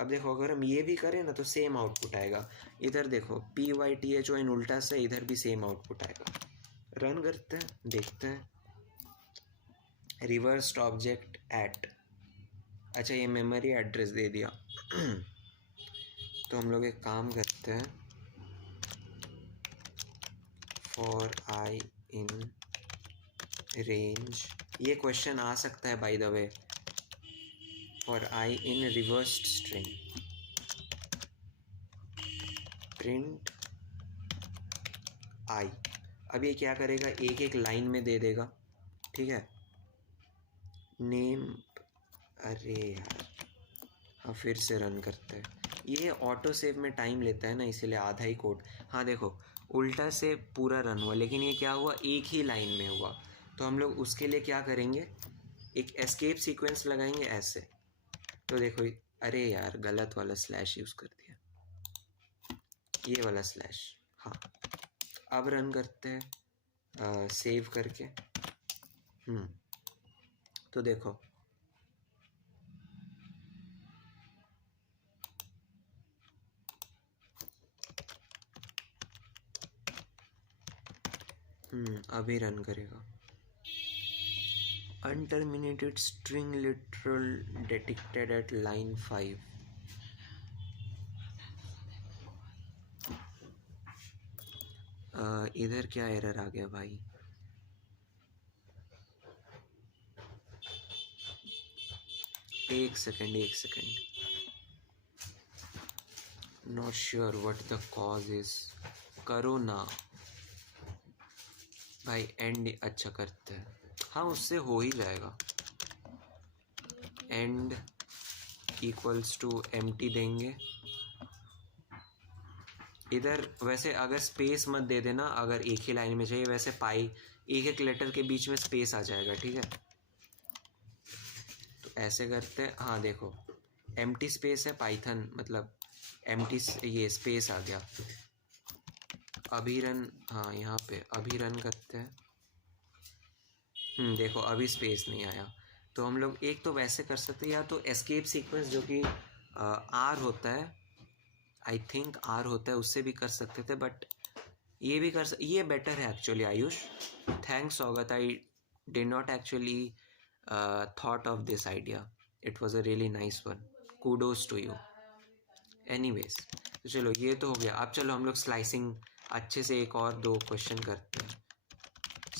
अब देखो अगर हम ये भी करें ना तो सेम आउटपुट आएगा। इधर देखो PYTHON उल्टा से, इधर भी सेम आउटपुट आएगा। रन करते हैं, देखते हैं। रिवर्स्ड ऑब्जेक्ट एट, अच्छा ये मेमोरी एड्रेस दे दिया। तो हम लोग एक काम करते हैं, फॉर आई इन रेंज, ये क्वेश्चन आ सकता है by the way, for i in reversed string print i. अब ये क्या करेगा, एक एक लाइन में दे देगा, ठीक है। नेम, अरे यार, हाँ फिर से रन करते हैं। ये ऑटो सेव में टाइम लेता है ना, इसीलिए आधा ही कोड। हाँ देखो उल्टा से पूरा रन हुआ, लेकिन ये क्या हुआ, एक ही लाइन में हुआ। तो हम लोग उसके लिए क्या करेंगे, एक एस्केप सीक्वेंस लगाएंगे ऐसे। तो देखो, अरे यार गलत वाला स्लैश यूज़ कर दिया, ये वाला स्लैश, हाँ। अब रन करते हैं सेव करके। तो देखो अभी रन करेगा। Unterminated string literal detected at line 5। इधर क्या एरर आ गया भाई, एक second, not sure what the cause is. करो ना भाई, एंड अच्छा करते हैं, हाँ उससे हो ही जाएगा। एंड इक्वल्स टू एम्प्टी देंगे, इधर वैसे अगर स्पेस मत दे देना, अगर एक ही लाइन में चाहिए, वैसे पाई एक एक लेटर के बीच में स्पेस आ जाएगा, ठीक है। तो ऐसे करते हैं, हाँ देखो एम्प्टी स्पेस है पाइथन, मतलब एम्प्टी ये स्पेस आ गया। अभी रन, हाँ यहाँ पे अभी रन करते हैं। देखो अभी स्पेस नहीं आया। तो हम लोग एक तो वैसे कर सकते हैं, या तो एस्केप सीक्वेंस जो कि आर होता है, आई थिंक आर होता है, उससे भी कर सकते थे, बट ये भी ये बेटर है actually. Ayush, thanks Swagat, I did not actually thought of this idea, it was a really nice one, kudos to you. Anyways, तो चलो ये तो हो गया। अब चलो हम लोग स्लाइसिंग अच्छे से एक और दो क्वेश्चन करते हैं।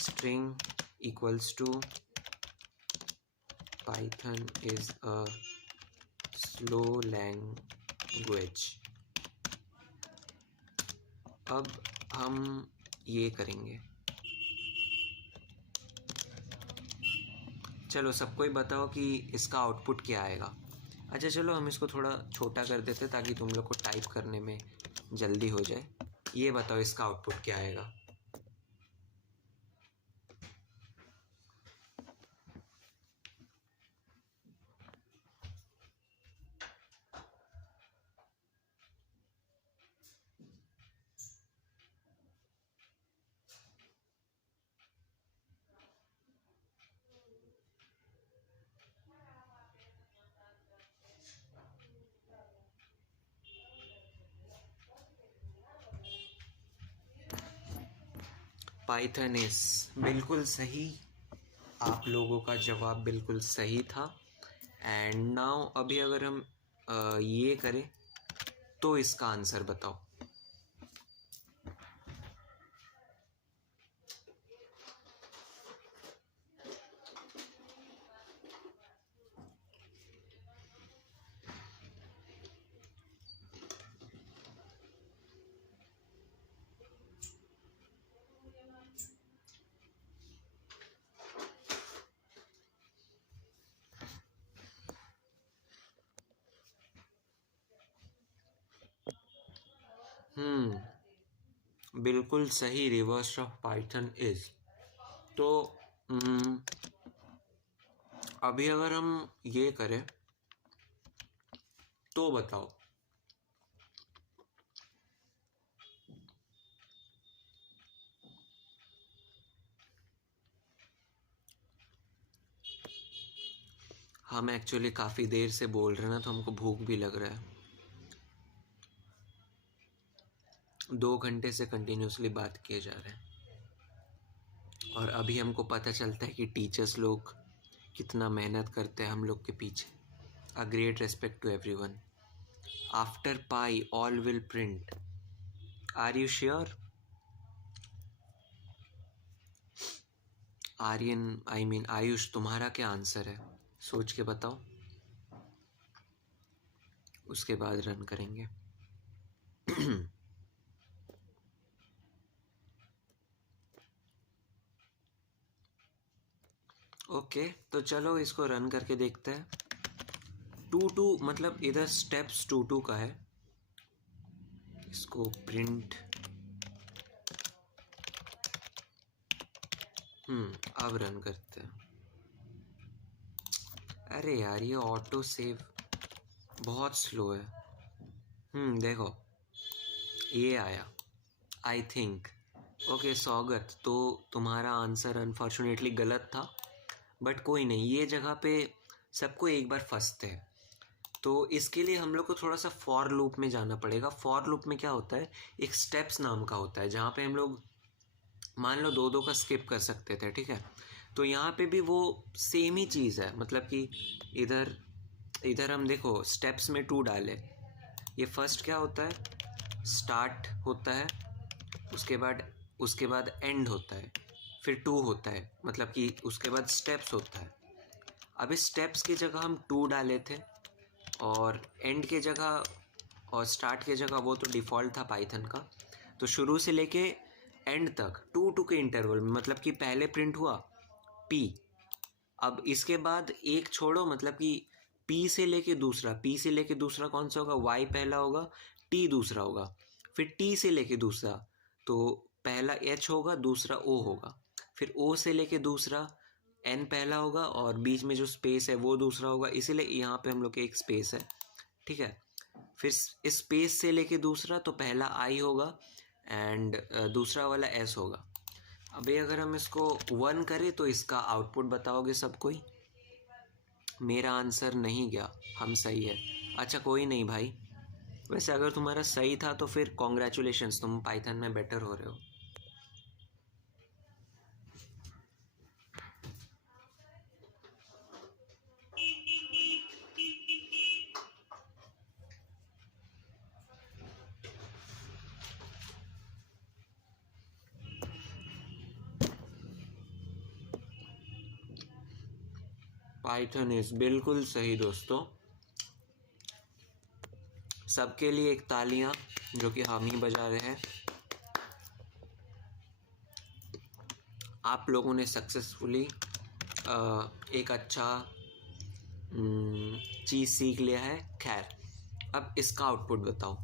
String equals to Python is a slow language. अब हम ये करेंगे, चलो सबको ही बताओ कि इसका आउटपुट क्या आएगा। अच्छा चलो हम इसको थोड़ा छोटा कर देते ताकि तुम लोग को टाइप करने में जल्दी हो जाए। ये बताओ इसका आउटपुट क्या आएगा। पाइथन इज, बिल्कुल सही, आप लोगों का जवाब बिल्कुल सही था। एंड नाउ अभी अगर हम ये करें तो इसका आंसर बताओ। बिल्कुल सही, रिवर्स ऑफ पाइथन इज। तो अभी अगर हम ये करें तो बताओ। हम एक्चुअली काफ़ी देर से बोल रहे हैं ना, तो हमको भूख भी लग रहा है। 2 घंटे से कंटिन्यूसली बात किए जा रहे हैं, और अभी हमको पता चलता है कि टीचर्स लोग कितना मेहनत करते हैं हम लोग के पीछे। A great respect to everyone. After pi all will print, are you sure? Aryan, I mean Ayush, तुम्हारा क्या आंसर है? सोच के बताओ, उसके बाद रन करेंगे। ओके तो चलो इसको रन करके देखते हैं। 2 मतलब इधर स्टेप्स 2 का है, इसको प्रिंट। अब रन करते हैं। अरे यार ये ऑटो सेव बहुत स्लो है। देखो ये आया, आई थिंक। ओके स्वागत, तो तुम्हारा आंसर अनफॉर्चुनेटली गलत था, बट कोई नहीं, ये जगह पे सबको एक बार फंसते हैं। तो इसके लिए हम लोग को थोड़ा सा फॉर लूप में जाना पड़ेगा। फॉर लूप में क्या होता है, एक स्टेप्स नाम का होता है, जहाँ पे हम लोग मान लो 2 का स्किप कर सकते थे, ठीक है। तो यहाँ पे भी वो सेम ही चीज़ है, मतलब कि इधर इधर हम देखो स्टेप्स में 2 डाले। ये फर्स्ट क्या होता है, स्टार्ट होता है, उसके बाद एंड होता है, फिर 2 होता है, मतलब कि उसके बाद स्टेप्स होता है। अब इस स्टेप्स की जगह हम 2 डाले थे, और एंड के जगह और स्टार्ट के जगह वो तो डिफ़ॉल्ट था पाइथन का। तो शुरू से लेके एंड तक 2 के इंटरवल में, मतलब कि पहले प्रिंट हुआ पी, अब इसके बाद एक छोड़ो, मतलब कि पी से लेके दूसरा कौन सा होगा, वाई पहला होगा, टी दूसरा होगा, फिर टी से लेके दूसरा, तो पहला एच होगा, दूसरा ओ होगा, फिर ओ से लेके दूसरा एन पहला होगा, और बीच में जो स्पेस है वो दूसरा होगा, इसीलिए यहाँ पे हम लोग के एक स्पेस है, ठीक है। फिर इस स्पेस से लेके दूसरा, तो पहला आई होगा एंड दूसरा वाला एस होगा। अभी अगर हम इसको 1 करें तो इसका आउटपुट बताओगे सब कोई? मेरा आंसर नहीं गया, हम सही है। अच्छा कोई नहीं भाई, वैसे अगर तुम्हारा सही था तो फिर कॉन्ग्रेचुलेशंस, तुम पाइथन में बेटर हो रहे हो। पाइथन इज बिल्कुल सही दोस्तों, सबके लिए एक तालियां जो कि हम ही बजा रहे हैं। आप लोगों ने सक्सेसफुली एक अच्छा चीज़ सीख लिया है। खैर, अब इसका आउटपुट बताओ।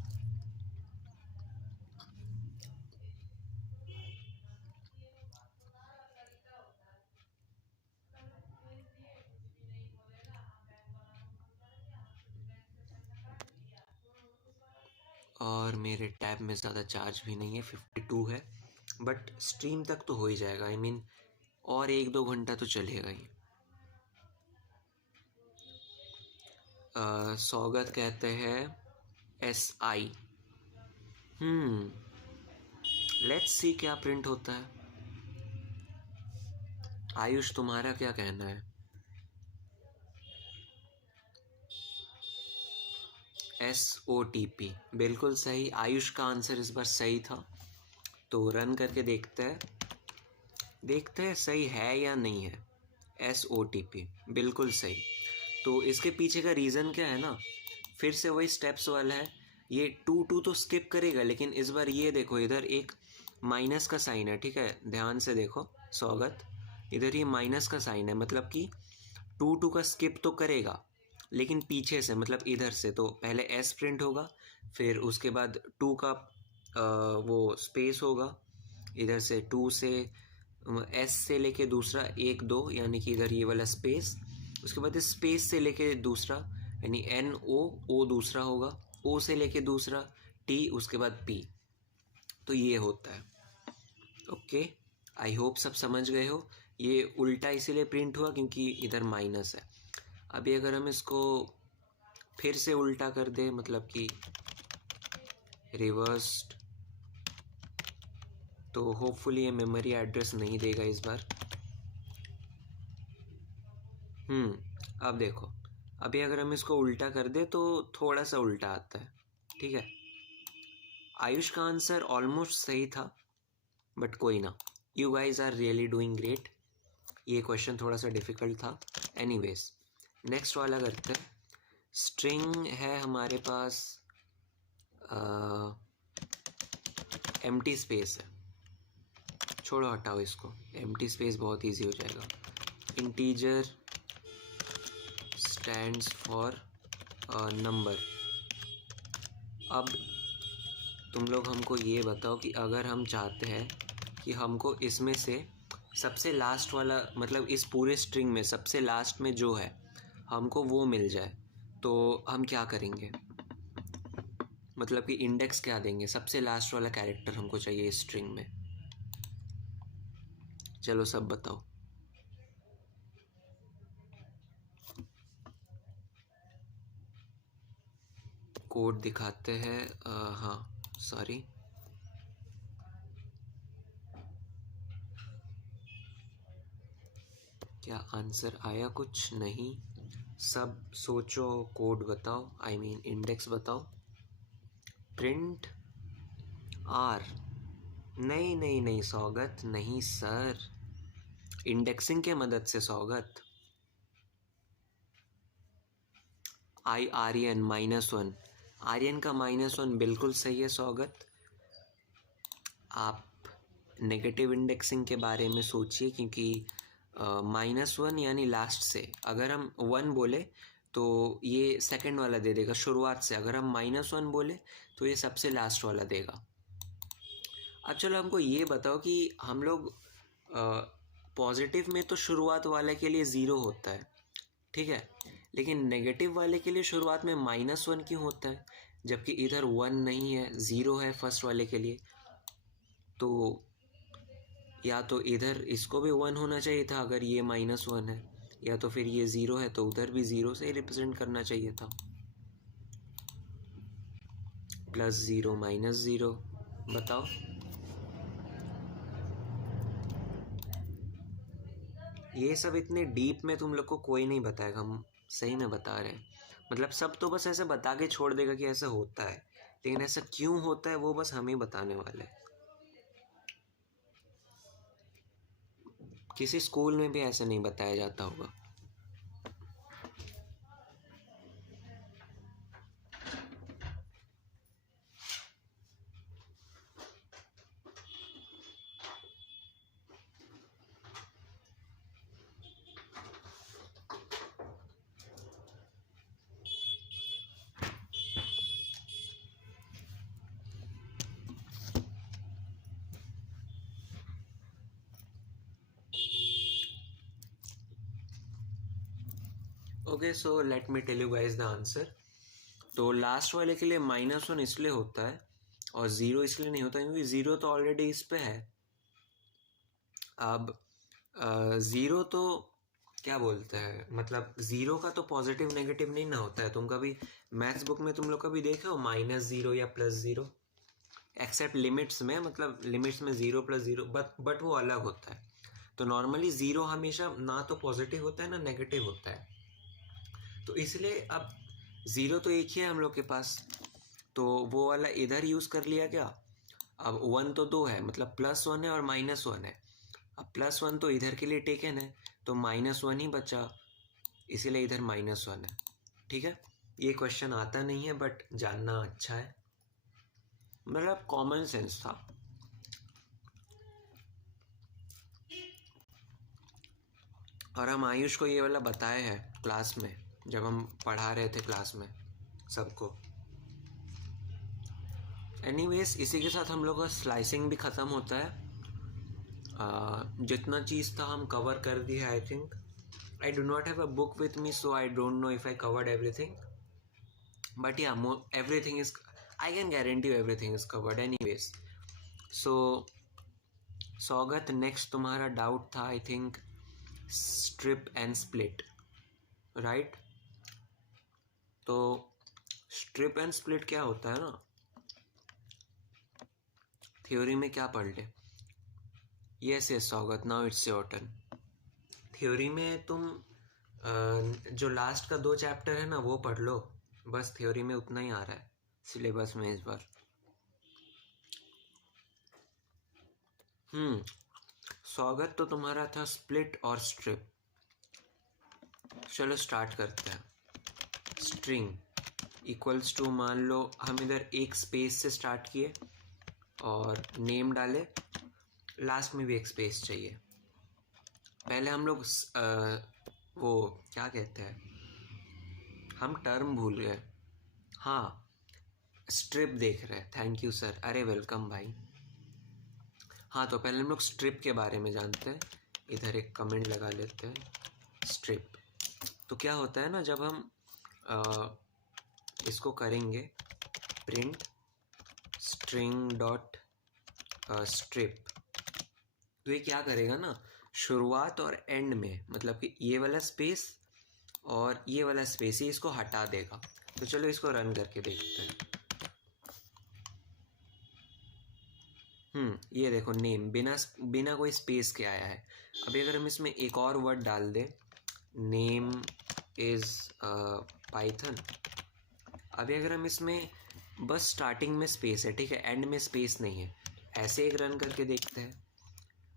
और मेरे टैब में ज़्यादा चार्ज भी नहीं है, 52 है, बट स्ट्रीम तक तो हो ही जाएगा। आई मीन और 1-2 घंटा तो चलेगा ही। स्वागत कहते हैं SI। लेट्स सी क्या प्रिंट होता है। आयुष तुम्हारा क्या कहना है? SOTP बिल्कुल सही। आयुष का आंसर इस बार सही था, तो रन करके देखते हैं सही है या नहीं है। SOTP बिल्कुल सही। तो इसके पीछे का रीज़न क्या है ना, फिर से वही स्टेप्स वाला है। ये 2 तो स्किप करेगा, लेकिन इस बार ये देखो इधर एक माइनस का साइन है, ठीक है, ध्यान से देखो स्वागत, इधर ये माइनस का साइन है, मतलब कि 2 का स्किप तो करेगा लेकिन पीछे से, मतलब इधर से। तो पहले S प्रिंट होगा, फिर उसके बाद 2 का वो स्पेस होगा, इधर से 2 से S से लेके दूसरा 1-2, यानी कि इधर ये वाला स्पेस, उसके बाद इस स्पेस से लेके दूसरा यानी NO दूसरा होगा, O से लेके दूसरा T, उसके बाद P। तो ये होता है। ओके, आई होप सब समझ गए हो। ये उल्टा इसीलिए प्रिंट हुआ क्योंकि इधर माइनस है। अभी अगर हम इसको फिर से उल्टा कर दे, मतलब कि रिवर्स्ड, तो होपफुली ये मेमोरी एड्रेस नहीं देगा इस बार। अब देखो, अभी अगर हम इसको उल्टा कर दे तो थोड़ा सा उल्टा आता है, ठीक है। आयुष का आंसर ऑलमोस्ट सही था, बट कोई ना, you guys are really doing great. ये क्वेश्चन थोड़ा सा डिफिकल्ट था। एनीवेज, नेक्स्ट वाला करते हैं। स्ट्रिंग है हमारे पास, एम्प्टी स्पेस है, छोड़ो हटाओ इसको, एम्प्टी स्पेस बहुत इजी हो जाएगा। Integer stands for number. अब तुम लोग हमको ये बताओ कि अगर हम चाहते हैं कि हमको इसमें से सबसे लास्ट वाला, मतलब इस पूरे स्ट्रिंग में सबसे लास्ट में जो है हमको वो मिल जाए, तो हम क्या करेंगे? मतलब कि इंडेक्स क्या देंगे? सबसे लास्ट वाला कैरेक्टर हमको चाहिए इस स्ट्रिंग में। चलो सब बताओ। कोड दिखाते हैं। हाँ सॉरी, क्या आंसर आया? कुछ नहीं, सब सोचो, कोड बताओ, आई मीन इंडेक्स बताओ। Print R? नहीं नहीं नहीं स्वागत, नहीं सर, इंडेक्सिंग के मदद से स्वागत। आर्यन -1, आर्यन का -1 बिल्कुल सही है स्वागत। आप नेगेटिव इंडेक्सिंग के बारे में सोचिए, क्योंकि -1 यानी लास्ट से, अगर हम 1 बोले तो ये सेकंड वाला दे देगा शुरुआत से। अगर हम -1 बोले तो ये सबसे लास्ट वाला देगा। अब चलो हमको ये बताओ कि हम लोग पॉजिटिव में तो शुरुआत वाले के लिए 0 होता है, ठीक है, लेकिन नेगेटिव वाले के लिए शुरुआत में -1 क्यों होता है, जबकि इधर 1 नहीं है, 0 है फर्स्ट वाले के लिए। तो या तो इधर इसको भी 1 होना चाहिए था अगर ये -1 है, या तो फिर ये 0 है तो उधर भी 0 से ही रिप्रेजेंट करना चाहिए था। +0 -0, बताओ। ये सब इतने डीप में तुम लोग को कोई नहीं बताएगा, हम सही में बता रहे हैं। मतलब सब तो बस ऐसे बता के छोड़ देगा कि ऐसा होता है, लेकिन ऐसा क्यों होता है वो बस हम ही बताने वाले हैं। किसी स्कूल में भी ऐसा नहीं बताया जाता होगा। Okay, so let me tell you guys the answer. तो लास्ट वाले के लिए -1 इसलिए होता है और 0 इसलिए नहीं होता क्योंकि 0 तो ऑलरेडी इस पे है। अब 0 तो क्या बोलते हैं, मतलब 0 का तो पॉजिटिव नेगेटिव नहीं ना होता है। तुम कभी मैथ्स बुक में तुम लोग कभी देखे हो -0 या +0, एक्सेप्ट लिमिट्स में, मतलब लिमिट्स में 0 +0, बट वो अलग होता है। तो नॉर्मली 0 हमेशा ना तो पॉजिटिव होता है ना नेगेटिव होता है। तो इसलिए अब 0 तो एक ही है हम लोग के पास, तो वो वाला इधर यूज़ कर लिया क्या। अब 1 तो 2 है, मतलब +1 है और -1 है। अब +1 तो इधर के लिए टेकन है, तो -1 ही बचा, इसीलिए इधर -1 है। ठीक है, ये क्वेश्चन आता नहीं है बट जानना अच्छा है, मतलब कॉमन सेंस था। और हम आयुष को ये वाला बताए हैं क्लास में, जब हम पढ़ा रहे थे क्लास में सबको। एनीवेज, इसी के साथ हम लोग का स्लाइसिंग भी ख़त्म होता है। जितना चीज़ था हम कवर कर दिया I think. I do not have a book with me, so I don't know if I covered everything, but yeah everything is, I can guarantee you everything is covered anyways. So Swagat, next तुम्हारा doubt था I think strip and split, right. तो strip and split क्या होता है ना, theory में क्या पढ़ ले। Yes yes Swagat, now it's your turn. Theory में तुम जो लास्ट का 2 चैप्टर है ना वो पढ़ लो, बस थ्योरी में उतना ही आ रहा है सिलेबस में इस बार। स्वागत, तो तुम्हारा था स्प्लिट और स्ट्रिप। चलो स्टार्ट करते हैं। स्ट्रिंग इक्वल्स टू, मान लो हम इधर एक स्पेस से स्टार्ट किए और नेम डाले, लास्ट में भी एक स्पेस चाहिए। पहले हम लोग वो क्या कहते हैं, हम टर्म भूल गए। हाँ, स्ट्रिप देख रहे हैं, थैंक यू सर, अरे वेलकम भाई। हाँ, तो पहले हम लोग स्ट्रिप के बारे में जानते हैं। इधर एक कमेंट लगा लेते हैं, स्ट्रिप। तो क्या होता है ना, जब हम इसको करेंगे प्रिंट स्ट्रिंग डॉट स्ट्रिप, तो ये क्या करेगा ना, शुरुआत और एंड में, मतलब कि ये वाला स्पेस और ये वाला स्पेस ही इसको हटा देगा। तो चलो इसको रन करके देखते हैं। ये देखो नेम बिना कोई स्पेस के आया है। अभी अगर हम इसमें एक और वर्ड डाल दें, नेम इज पाइथन। अभी अगर हम इसमें बस स्टार्टिंग में स्पेस है, ठीक है, एंड में स्पेस नहीं है, ऐसे एक रन करके देखते हैं।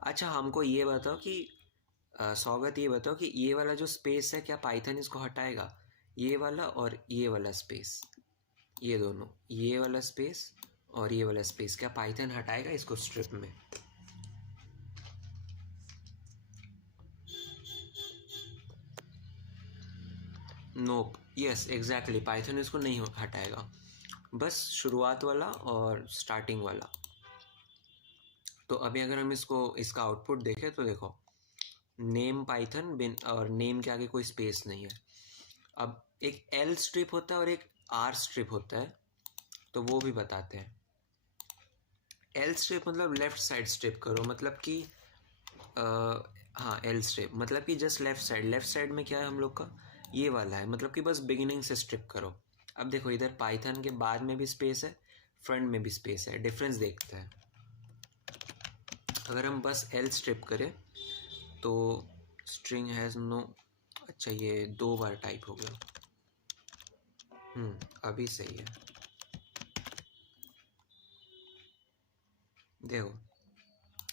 अच्छा, हमको ये बताओ कि स्वागत, ये बताओ कि ये वाला जो स्पेस है क्या पाइथन इसको हटाएगा, ये वाला और ये वाला स्पेस, ये दोनों, ये वाला स्पेस और ये वाला स्पेस, क्या पाइथन हटाएगा इसको स्ट्रिप में। नोप, यस एग्जैक्टली, पाइथन इसको नहीं हटाएगा, बस शुरुआत वाला और स्टार्टिंग वाला। तो अभी अगर हम इसका आउटपुट देखें तो देखो, नेम पाइथन बिन और नेम के आगे कोई स्पेस नहीं है। अब एक एल स्ट्रिप होता है और एक आर स्ट्रिप होता है, तो वो भी बताते हैं। एल स्ट्रिप मतलब लेफ्ट साइड स्ट्रिप करो, मतलब कि हाँ एल स्ट्रिप मतलब कि जस्ट लेफ्ट साइड में क्या है हम लोग का, ये वाला है, मतलब कि बस बिगिनिंग से स्ट्रिप करो। अब देखो इधर पाइथन के बाद में भी स्पेस है, फ्रंट में भी स्पेस है, डिफरेंस देखते हैं। अगर हम बस एल स्ट्रिप करें तो स्ट्रिंग हैज़ नो, अच्छा ये 2 बार टाइप हो गया, अभी सही है। देखो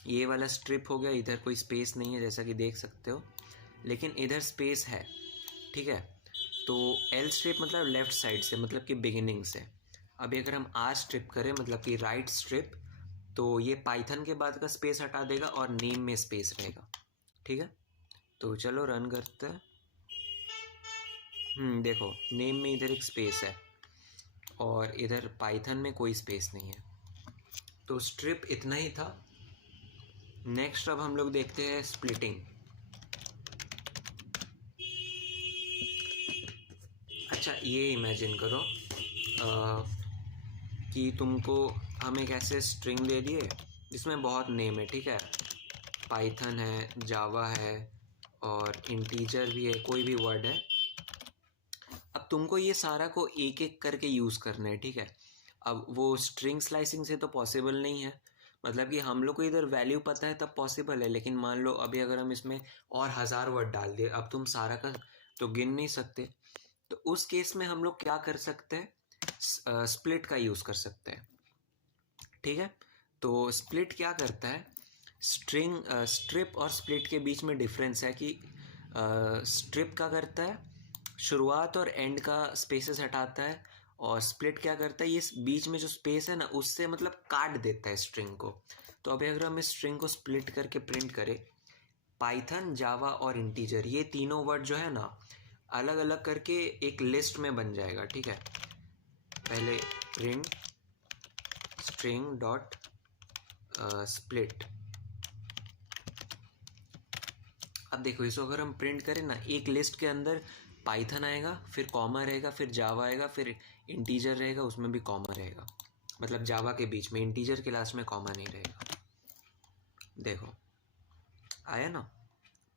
ये वाला स्ट्रिप हो गया, इधर कोई स्पेस नहीं है जैसा कि देख सकते हो, लेकिन इधर स्पेस है, ठीक है। तो एल स्ट्रिप मतलब लेफ्ट साइड से, मतलब कि बिगिनिंग से। अभी अगर हम आर स्ट्रिप करें मतलब कि राइट स्ट्रिप, तो ये पाइथन के बाद का स्पेस हटा देगा और नेम में स्पेस रहेगा, ठीक है। तो चलो रन करते हैं। देखो नेम में इधर एक स्पेस है और इधर पाइथन में कोई स्पेस नहीं है, तो स्ट्रिप इतना ही था। नेक्स्ट अब हम लोग देखते हैं स्प्लिटिंग। अच्छा ये इमेजिन करो कि तुमको हम एक ऐसे स्ट्रिंग दे दिए जिसमें बहुत नेम है, ठीक है, पाइथन है, जावा है और इंटीजर भी है, कोई भी वर्ड है। अब तुमको ये सारा को एक एक करके यूज़ करना है, ठीक है। अब वो स्ट्रिंग स्लाइसिंग से तो पॉसिबल नहीं है, मतलब कि हम लोग को इधर वैल्यू पता है तब पॉसिबल है, लेकिन मान लो अभी अगर हम इसमें और 1000 वर्ड डाल दिए, अब तुम सारा का तो गिन नहीं सकते। तो उस केस में हम लोग क्या कर सकते हैं, स्प्लिट का यूज़ कर सकते हैं, ठीक है। तो स्प्लिट क्या करता है, स्ट्रिप और स्प्लिट के बीच में डिफरेंस है कि स्ट्रिप क्या करता है, शुरुआत और एंड का स्पेसेस हटाता है, और स्प्लिट क्या करता है, ये बीच में जो स्पेस है ना उससे मतलब काट देता है स्ट्रिंग को। तो अभी अगर हम इस स्ट्रिंग को स्प्लिट करके प्रिंट करें, पाइथन, जावा और इंटीजर, ये तीनों वर्ड जो है ना अलग अलग करके एक लिस्ट में बन जाएगा, ठीक है। पहले प्रिंट स्ट्रिंग डॉट स्प्लिट। अब देखो इसको अगर हम प्रिंट करें ना, एक लिस्ट के अंदर पाइथन आएगा, फिर कॉमा रहेगा, फिर जावा आएगा, फिर इंटीजर रहेगा, उसमें भी कॉमा रहेगा, मतलब जावा के बीच में, इंटीजर के लास्ट में कॉमा नहीं रहेगा। देखो आया ना,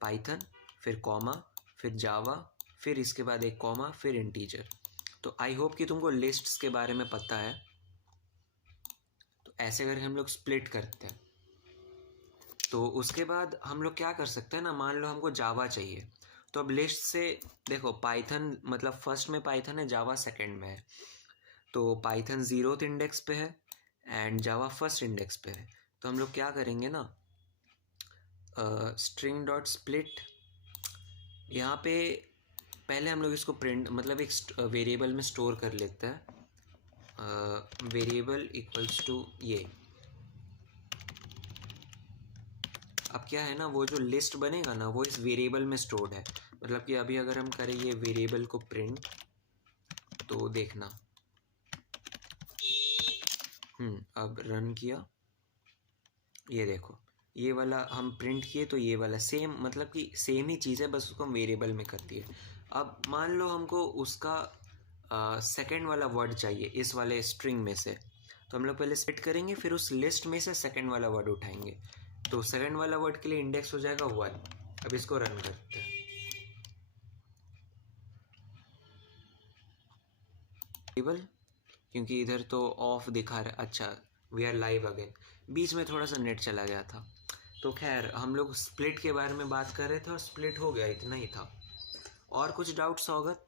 पाइथन फिर कॉमा फिर जावा फिर इसके बाद एक कॉमा फिर इंटीजर। तो आई होप कि तुमको लिस्ट्स के बारे में पता है। तो ऐसे करके हम लोग स्प्लिट करते हैं। तो उसके बाद हम लोग क्या कर सकते हैं ना, मान लो हमको जावा चाहिए, तो अब लिस्ट से देखो पाइथन मतलब फर्स्ट में पाइथन है, जावा सेकंड में है, तो पाइथन 0th इंडेक्स पे है एंड जावा फर्स्ट इंडेक्स पे है। तो हम लोग क्या करेंगे ना, स्ट्रिंग डॉट स्प्लिट, यहाँ पे पहले हम लोग इसको प्रिंट मतलब एक वेरिएबल में स्टोर कर लेते हैं, वेरिएबल इक्वल्स टू ये। अब क्या है ना, वो जो लिस्ट बनेगा ना वो इस वेरिएबल में स्टोर्ड है, मतलब कि अभी अगर हम करें ये वेरिएबल को प्रिंट, तो देखना अब रन किया, ये देखो ये वाला हम प्रिंट किए, तो ये वाला सेम, मतलब कि सेम ही चीज़ है, बस उसको हम वेरिएबल में कर दिए। अब मान लो हमको उसका सेकंड वाला वर्ड चाहिए इस वाले स्ट्रिंग में से, तो हम लोग पहले स्प्लिट करेंगे, फिर उस लिस्ट में से सेकंड वाला वर्ड उठाएंगे, तो सेकंड वाला वर्ड के लिए इंडेक्स हो जाएगा 1। अब इसको रन करते हैं, क्योंकि इधर तो ऑफ दिखा रहा है। अच्छा वी आर लाइव अगेन, बीच में थोड़ा सा नेट चला गया था। तो खैर हम लोग स्प्लिट के बारे में बात कर रहे थे और स्प्लिट हो गया, इतना ही था। और कुछ डाउट्स स्वागत,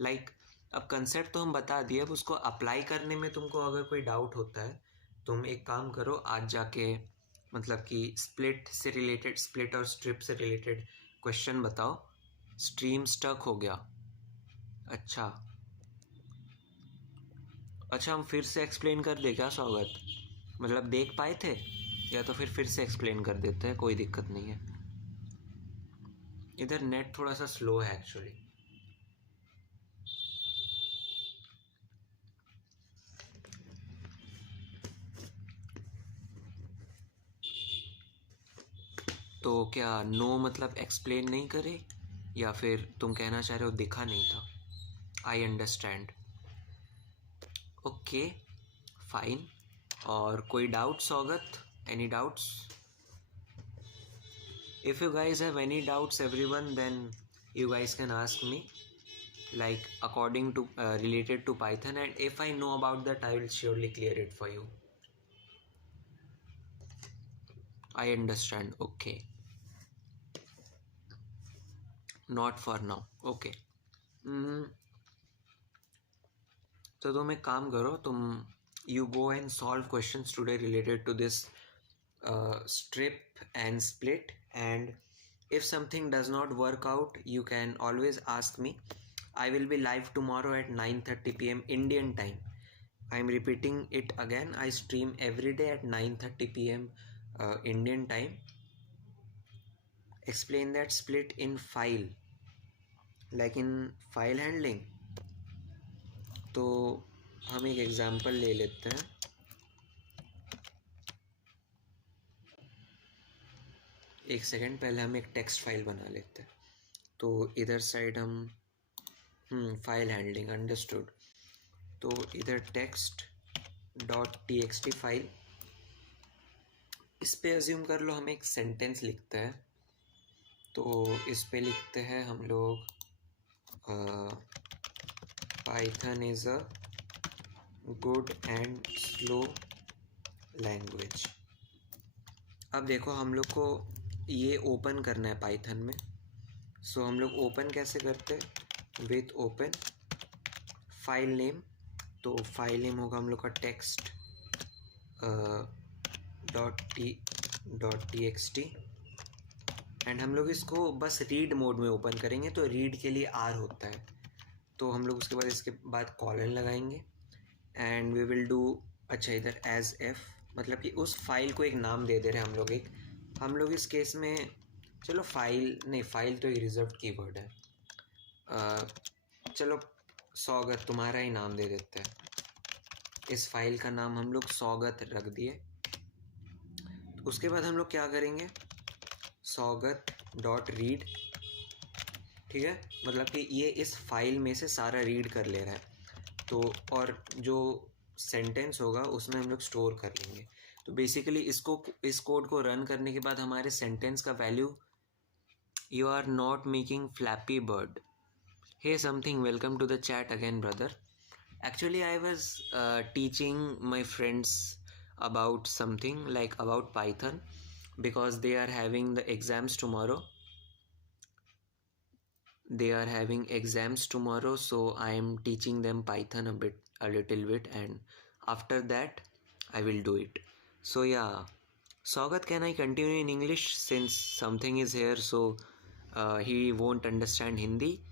लाइक अब कंसेप्ट तो हम बता दिए, अब उसको अप्लाई करने में तुमको अगर कोई डाउट होता है, तुम एक काम करो, आज जाके मतलब कि स्प्लिट से रिलेटेड, स्प्लिट और स्ट्रिप से रिलेटेड क्वेश्चन बताओ। स्ट्रीम स्टक हो गया, अच्छा हम फिर से एक्सप्लेन कर दे क्या स्वागत, मतलब देख पाए थे, या तो फिर से एक्सप्लेन कर देते हैं, कोई दिक्कत नहीं है। इधर नेट थोड़ा सा स्लो है एक्चुअली। तो क्या नो मतलब एक्सप्लेन नहीं करे, या फिर तुम कहना चाह रहे हो दिखा नहीं था? I understand, okay fine. और कोई डाउट स्वागत, any doubts? If you guys have any doubts everyone, then you guys can ask me, like according to related to Python, and if I know about that I will surely clear it for you. I understand, okay. Not for now, okay. तो तुम एक काम करो, तुम you go and solve questions today related to this strip and split, and if something does not work out you can always ask me. I will be live tomorrow at 9:30 p.m. Indian time. I am repeating it again, I stream every day at 9:30 p.m. Indian time. Explain that split in file, like in file handling. तो हम एक example ले लेते हैं. एक second, पहले हम एक टेक्स्ट फाइल बना लेते हैं. तो इधर साइड हम फाइल हैंडलिंग अंडरस्टूड. तो इधर टेक्स्ट डॉट txt फाइल, इस पे अज्यूम कर लो हम एक सेंटेंस लिखते हैं. तो इस पे लिखते हैं हम लोग Python is a good and slow language. अब देखो हम लोग को ये ओपन करना है पाइथन में. सो हम लोग ओपन कैसे करते हैं? With open file name. तो फाइल नेम होगा हम लोग का टेक्स्ट डॉट txt, एंड हम लोग इसको बस रीड मोड में ओपन करेंगे. तो रीड के लिए आर होता है. तो हम लोग उसके बाद इसके बाद कॉलन लगाएंगे एंड वी विल डू. अच्छा, इधर एज एफ मतलब कि उस फाइल को एक नाम दे दे रहे हैं हम लोग इस केस में. चलो फाइल नहीं, फाइल तो एक रिजर्व्ड कीवर्ड है. चलो स्वागत तुम्हारा ही नाम दे देते हैं. इस फाइल का नाम हम लोग स्वागत रख दिए. उसके बाद हम लोग क्या करेंगे? स्वागत डॉट रीड. ठीक है, मतलब कि ये इस फाइल में से सारा रीड कर ले रहा है. तो और जो सेंटेंस होगा उसमें हम लोग स्टोर कर लेंगे. तो बेसिकली इस कोड को रन करने के बाद हमारे सेंटेंस का value, you are not making Flappy Bird. Hey something, welcome to the chat again brother. Actually, I was teaching my friends about something like about Python, because they are having the exams tomorrow. So I am teaching them Python a little bit, and after that I will do it. So yeah, Sagat, can I continue in English since something is here, so he won't understand Hindi?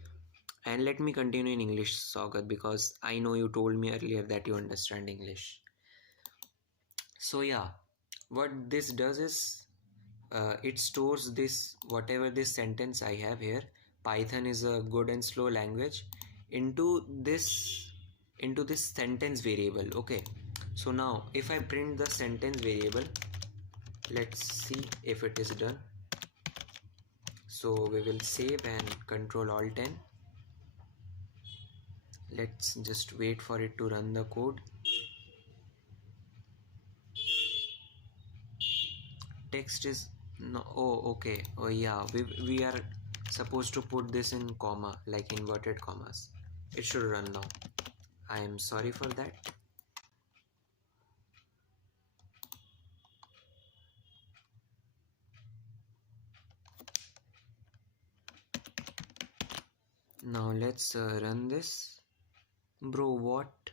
And let me continue in English, Sagat, because I know you told me earlier that you understand English. So yeah, what this does is it stores this, whatever this sentence I have here, Python is a good and slow language, into this sentence variable. Okay, so now if I print the sentence variable, let's see if it is done. So we will save and Control Alt N. Let's just wait for it to run the code. Text is no, oh okay, oh yeah, we are supposed to put this in comma, like inverted commas. It should run now. I am sorry for that. Now let's run this. Bro, what?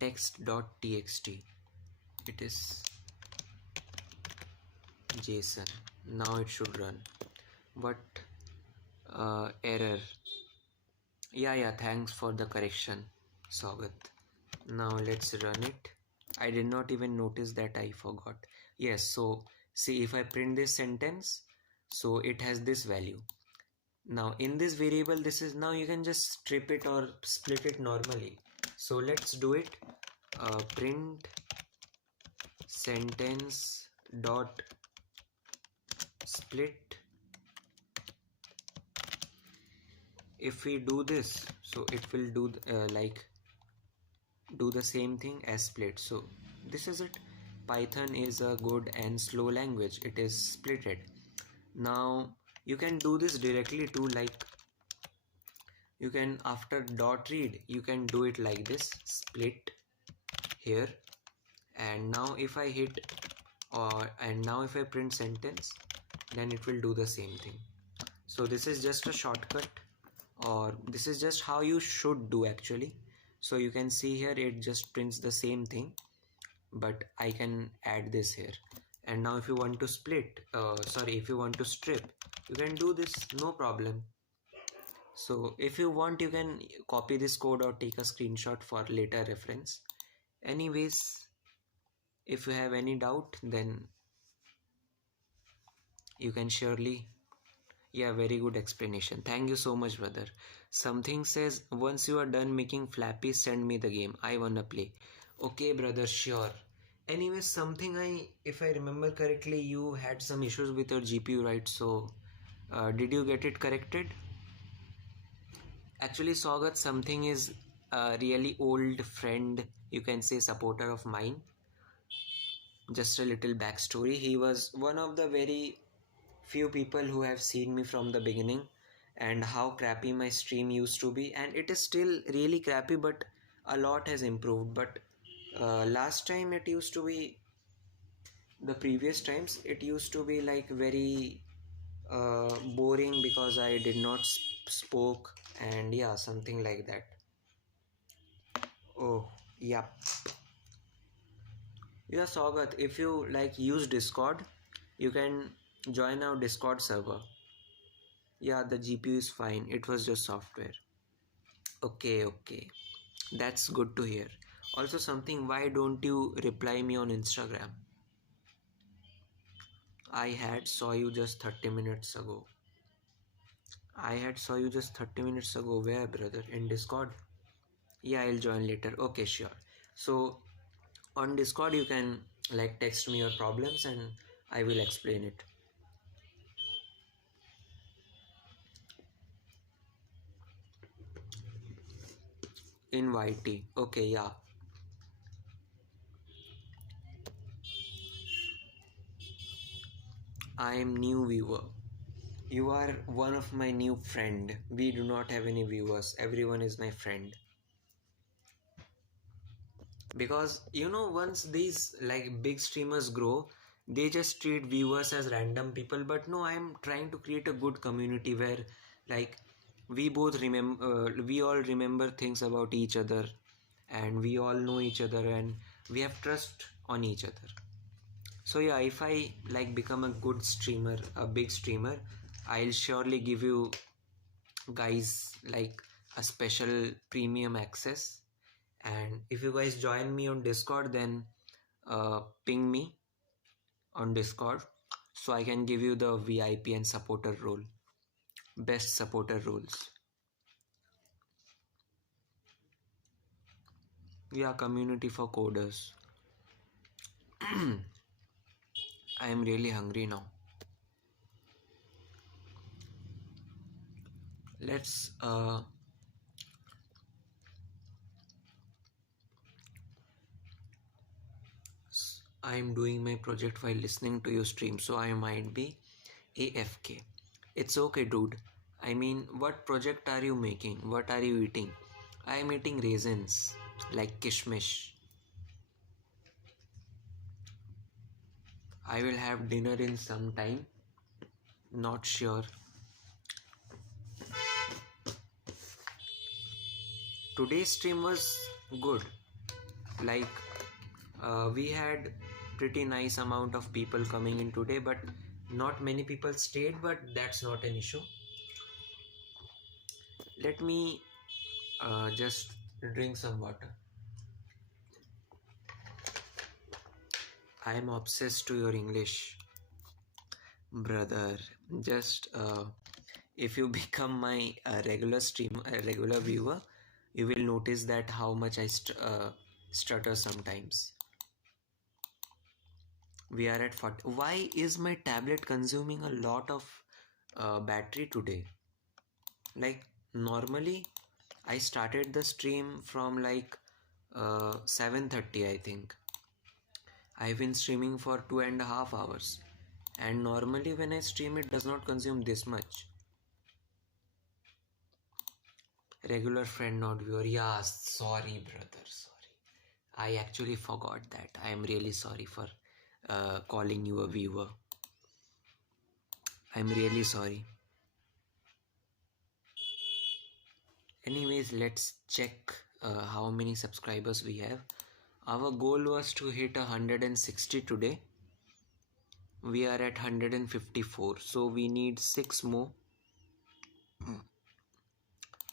Text.txt, it is JSON. Now it should run. But error. Yeah, thanks for the correction, Sagat. Now let's run it. I did not even notice that I forgot. Yes, so see, if I print this sentence, so it has this value. Now in this variable, this is, now you can just strip it or split it normally. So let's do it. Print sentence dot split. If we do this, so it will do do the same thing as split. So this is it. Python is a good and slow language. It is splitted. Now you can do this directly too, like you can, after dot read, you can do it like this, split here. And now if I hit and now if I print sentence, then it will do the same thing. So this is just a shortcut, or this is just how you should do actually. So you can see here it just prints the same thing, but I can add this here. And now if you want to split, if you want to strip, you can do this, no problem. So if you want, you can copy this code or take a screenshot for later reference. Anyways, if you have any doubt, then you can surely. Yeah, very good explanation. Thank you so much, brother. Something says, once you are done making Flappy, send me the game. I wanna play. Okay, brother, sure. Anyway, if I remember correctly, you had some issues with your GPU, right? So, did you get it corrected? Actually, Sagat, something is a really old friend, you can say supporter of mine. Just a little backstory. He was one of the very few people who have seen me from the beginning and how crappy my stream used to be, and it is still really crappy, but a lot has improved. But last time it used to be, the previous times it used to be like very boring because I did not spoke, and yeah, something like that. Oh, yeah. Yeah, Sagat, if you like use Discord, you can join our Discord server. Yeah, the GPU is fine. It was just software. Okay, okay. That's good to hear. Also something, why don't you reply me on Instagram? I had saw you just 30 minutes ago. I had saw you just 30 minutes ago. Where, brother? In Discord? Yeah, I'll join later. Okay, sure. So on Discord you can like text me your problems and I will explain it. In YT. Okay, yeah. I am new viewer. You are one of my new friend. We do not have any viewers. Everyone is my friend. Because once these like big streamers grow, they just treat viewers as random people. But no, I'm trying to create a good community where like we all remember things about each other, and we all know each other, and we have trust on each other. So yeah, if I like become a good streamer, a big streamer, I'll surely give you guys like a special premium access. And if you guys join me on Discord, then ping me on Discord so I can give you the VIP and supporter role, best supporter roles. Yeah, community for coders. I am really hungry now. Let's I am doing my project while listening to your stream, so I might be AFK. It's okay, dude. I mean, what project are you making? What are you eating? I am eating raisins, like kishmish. I will have dinner in some time. Not sure. Today's stream was good. Like, we had pretty nice amount of people coming in today, but not many people stayed, but that's not an issue. Let me just drink some water. I am obsessed to your English, brother. Just if you become my regular viewer, you will notice that how much I stutter sometimes. We are at 40. Why is my tablet consuming a lot of battery today? Like normally I started the stream from like 7:30, I think. I've been streaming for 2.5 hours, and normally when I stream it does not consume this much. Regular friend, not viewer. Yeah, sorry brother, sorry. I actually forgot that. I am really sorry for calling you a viewer. I'm really sorry. Anyways, let's check how many subscribers we have. Our goal was to hit 160 today. We are at 154, so we need 6 more.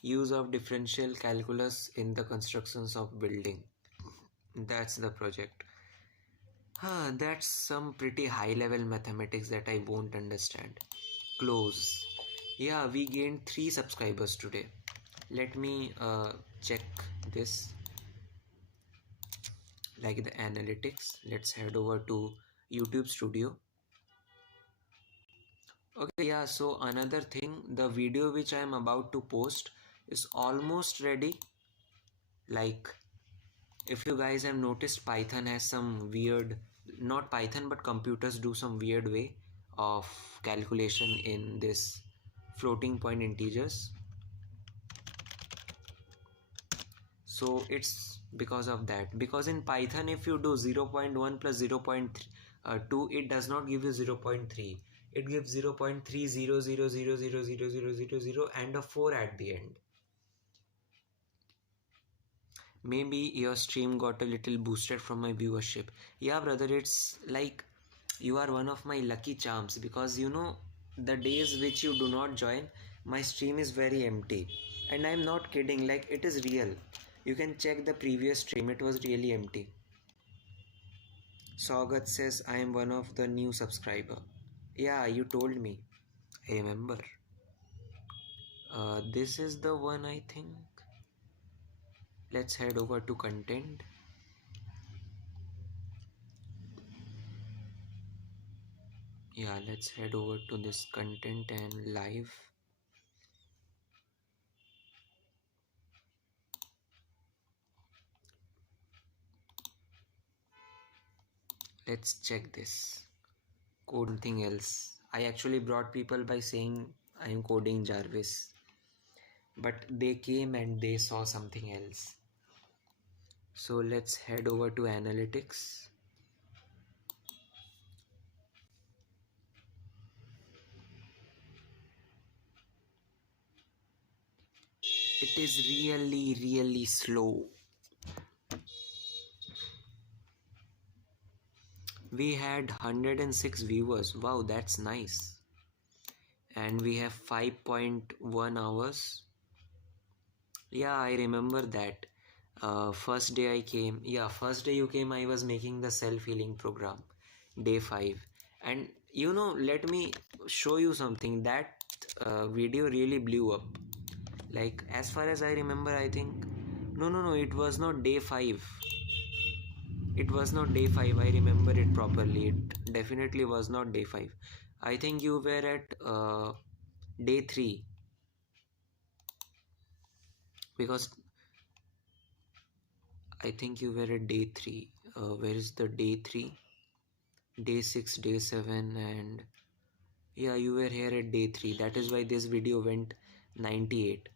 Use of differential calculus in the constructions of building. That's the project. That's some pretty high level mathematics that I won't understand. Close. Yeah, we gained 3 subscribers today. Let me check this, like the analytics. Let's head over to YouTube Studio. Okay, yeah, so another thing, the video which I am about to post is almost ready. Like, if you guys have noticed, Python has some weird, not Python but computers do some weird way of calculation in this floating point integers. So it's because of that. Because in Python, if you do 0.1 plus 0.2, it does not give you 0.3. It gives 0.300000000 and a 4 at the end. Maybe your stream got a little boosted from my viewership. Yeah, brother, it's like you are one of my lucky charms, because you know, the days which you do not join, my stream is very empty. And I'm not kidding, like it is real. You can check the previous stream, it was really empty. Saugat says I am one of the new subscriber. Yeah, you told me. I remember. This is the one, I think. Let's head over to content. Yeah, let's head over to this content and live. Let's check this. Code something else. I actually brought people by saying I'm coding Jarvis, but they came and they saw something else. So let's head over to analytics. It is really slow. We had 106 viewers. Wow, that's nice. And we have 5.1 hours. Yeah, I remember that. First day I came. Yeah, first day you came, I was making the self-healing program. Day 5. And you know, let me show you something. That video really blew up. Like, as far as I remember, I think... No, it was not day 5. It was not day 5. I remember it properly. It definitely was not day 5. I think you were at day 3. Because I think you were at day 3. Where is the day 3? Day 6, day 7, and yeah, you were here at day 3. That is why this video went 98.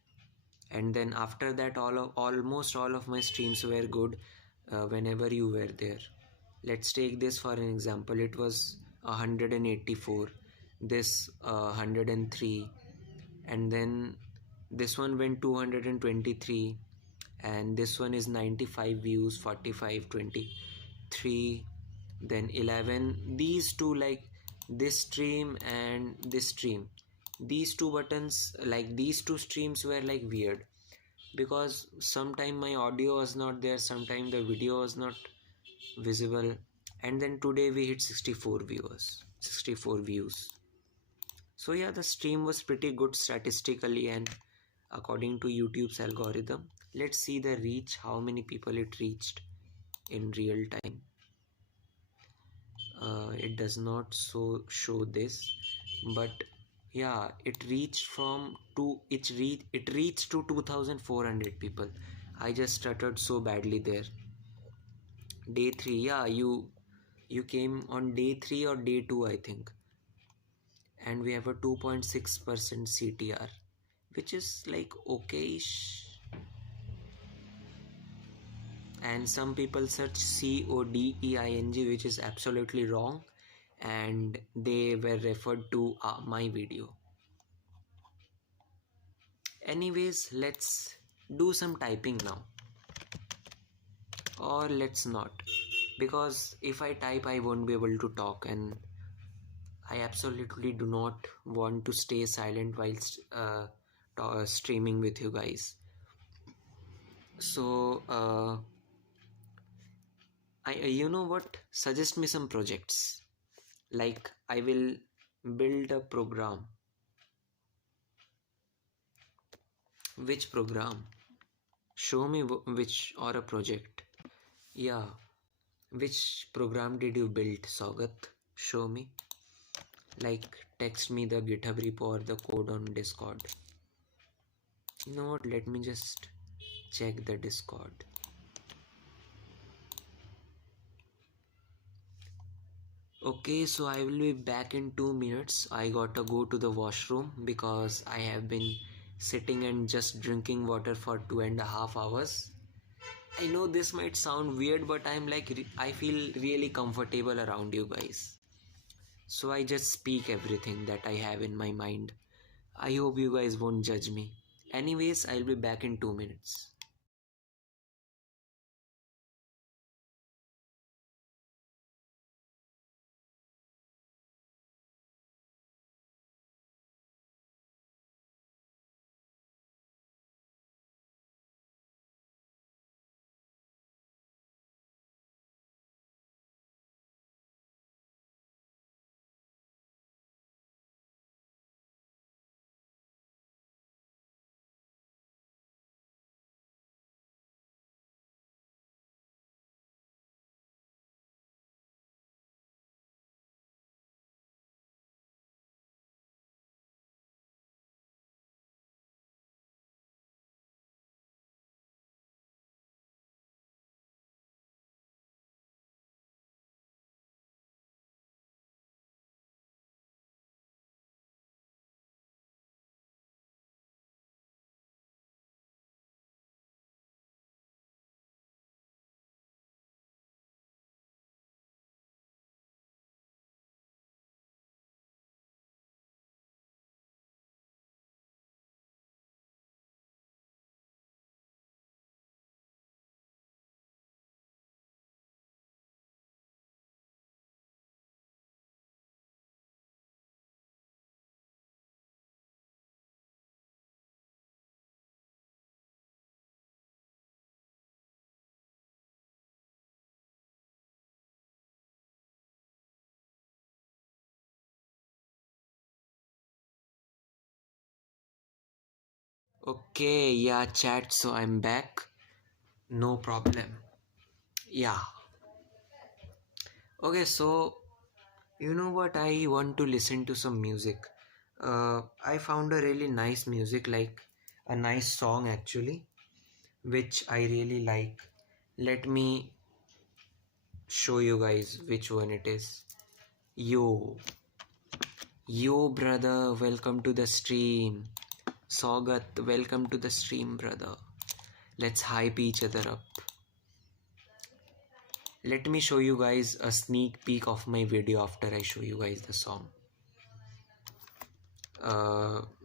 And then after that, almost all of my streams were good whenever you were there. Let's take this for an example. It was 184, this 103, and then this one went 223, and this one is 95 views, 45, 23, then 11. These two, like this stream and this stream, these two buttons, like these two streams were like weird, because sometime my audio was not there, sometime the video was not visible. And then today we hit 64 views. So yeah, the stream was pretty good statistically and according to YouTube's algorithm. Let's see the reach, how many people it reached in real time. It does not show this, but yeah, it reached to 2,400 people. I just stuttered so badly there. Day 3, yeah, you came on day 3 or day 2, I think. And we have a 2.6% CTR, which is like okayish. And some people search CODEING, which is absolutely wrong, and they were referred to my video. Anyways, let's do some typing now, or let's not, because if I type I won't be able to talk, and I absolutely do not want to stay silent whilst streaming with you guys. So you know what, suggest me some projects. Like I will build a program. Which program? Show me which, or a project. Yeah, which program did you build, Saugat? Show me. Like text me the GitHub repo or the code on Discord. You know what, let me just check the Discord. Okay, so I will be back in 2 minutes. I gotta go to the washroom because I have been sitting and just drinking water for 2.5 hours. I know this might sound weird, but I'm like, I feel really comfortable around you guys. So I just speak everything that I have in my mind. I hope you guys won't judge me. Anyways, I'll be back in 2 minutes. Okay, yeah, chat, so I'm back. No problem. Yeah. Okay, so you know what? I want to listen to some music. I found a really nice music, like a nice song actually, which I really like. Let me show you guys which one it is. Yo, yo, brother, welcome to the stream. Saugat, welcome to the stream, brother. Let's hype each other up. Let me show you guys a sneak peek of my video after I show you guys the song.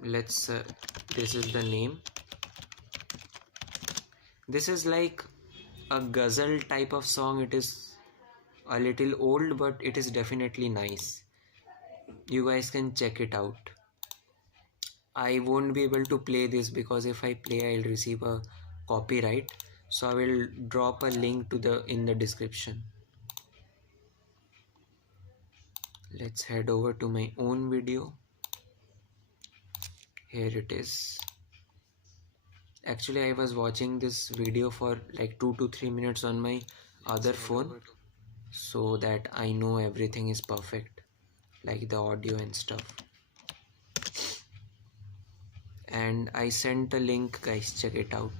Let's this is the name. This is like a ghazal type of song. It is a little old, but it is definitely nice. You guys can check it out. I won't be able to play this because if I play I'll receive a copyright, so I will drop a link to the in the description. Let's head over to my own video. Here it is. Actually, I was watching this video for like 2 to 3 minutes on my other phone. so that I know everything is perfect, like the audio and stuff. And I sent a link, guys, check it out.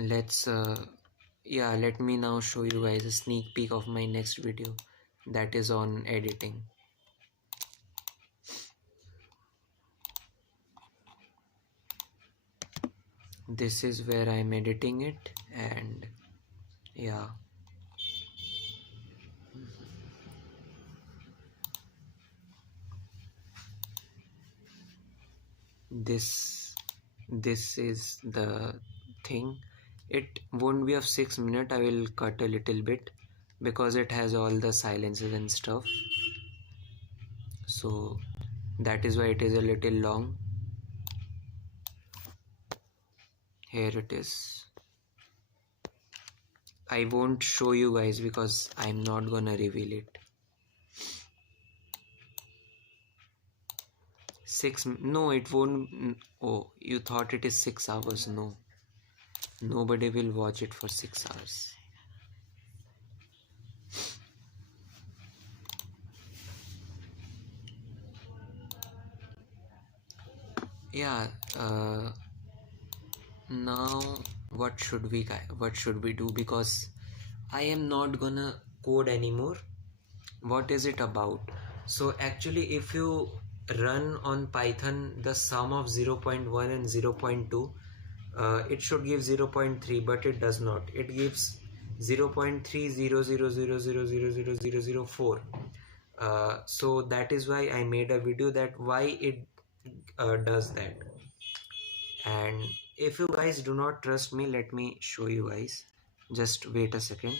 Let me now show you guys a sneak peek of my next video, that is on editing. This is where I'm editing it, and yeah, this is the thing. It won't be of 6 minutes. I will cut a little bit because it has all the silences and stuff, so that is why it is a little long. Here it is. I won't show you guys because I'm not gonna reveal it. No, it won't. Oh, you thought it is 6 hours? No, nobody will watch it for 6 hours. Yeah, now what should we do, because I am not gonna code anymore. What is it about? So actually, if you run on Python the sum of 0.1 and 0.2, it should give 0.3, but it does not. It gives 0.30000000004. So that is why I made a video that why it does that. And if you guys do not trust me, let me show you guys. Just wait a second.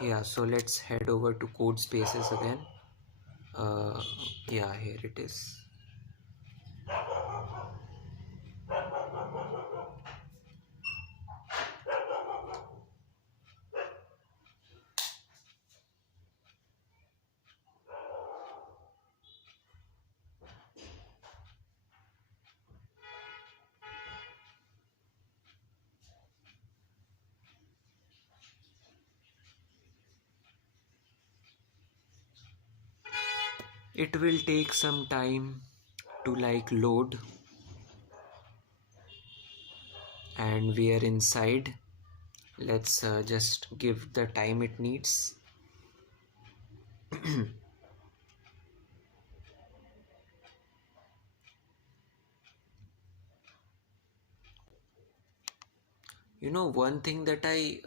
Yeah, so let's head over to code spaces again. Yeah, here it is. It will take some time to like load, and we are inside. Let's just give the time it needs. You know, one thing that I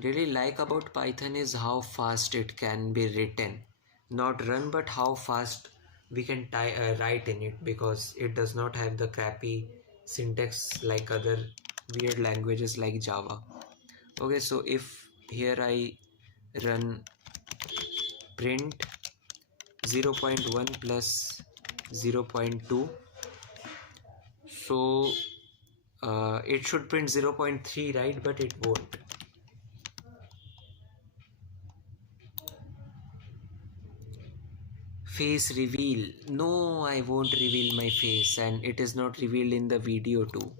really like about Python is how fast it can be written. Not run, but how fast we can write in it, because it does not have the crappy syntax like other weird languages like Java. Okay, so if here I run print 0.1 plus 0.2, so it should print 0.3, right? But it won't. Face reveal. No, I won't reveal my face, and it is not revealed in the video too.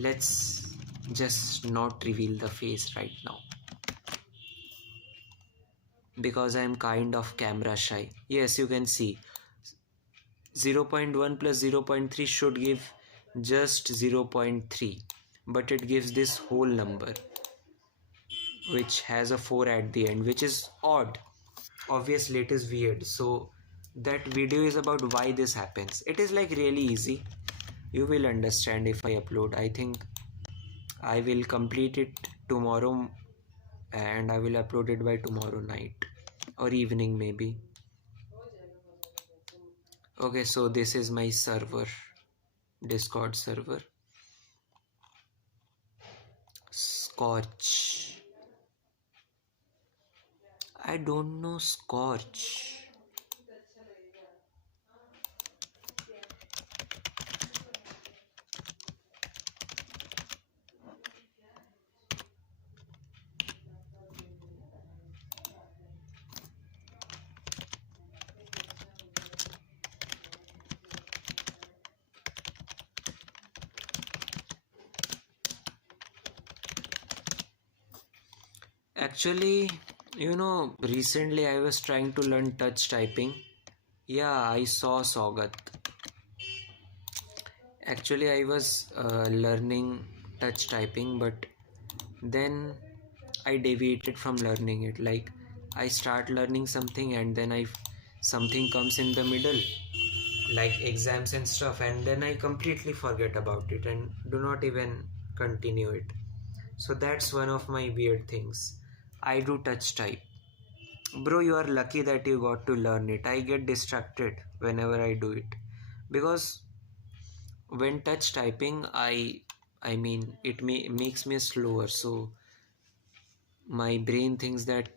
Let's just not reveal the face right now, because I am kind of camera shy. Yes, you can see 0.1 plus 0.3 should give just 0.3, but it gives this whole number which has a 4 at the end, which is odd. Obviously it is weird. So that video is about why this happens. It is like really easy. You will understand if I upload. I think I will complete it tomorrow, and I will upload it by tomorrow night or evening maybe. Okay, so this is my server, Discord server. Scotch. I don't know Scotch. Actually, recently I was trying to learn touch typing. Yeah, I saw Sogat. Actually, I was learning touch typing, but then I deviated from learning it. Like, I start learning something and then something comes in the middle, like exams and stuff, and then I completely forget about it and do not even continue it. So that's one of my weird things. I do touch type. Bro, you are lucky that you got to learn it. I get distracted whenever I do it because when touch typing, I mean it makes me slower. So my brain thinks that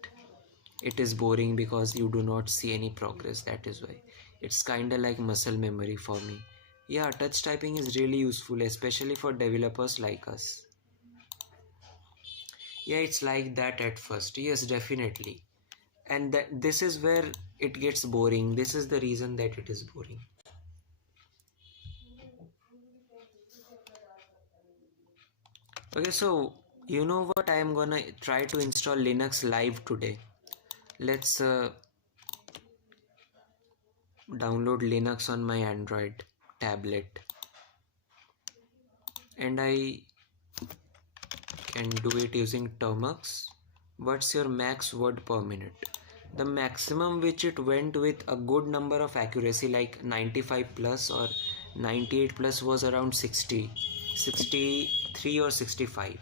it is boring because you do not see any progress. That is why it's kind of like muscle memory for me. Yeah, touch typing is really useful, especially for developers like us. Yeah, it's like that at first. Yes, definitely. And this is where it gets boring. This is the reason that it is boring. Okay, so you know what? I am gonna try to install Linux live today. Let's download Linux on my Android tablet, and I can do it using termux. What's your max word per minute? The maximum which it went with a good number of accuracy like 95 plus or 98 plus was around 60, 63 or 65.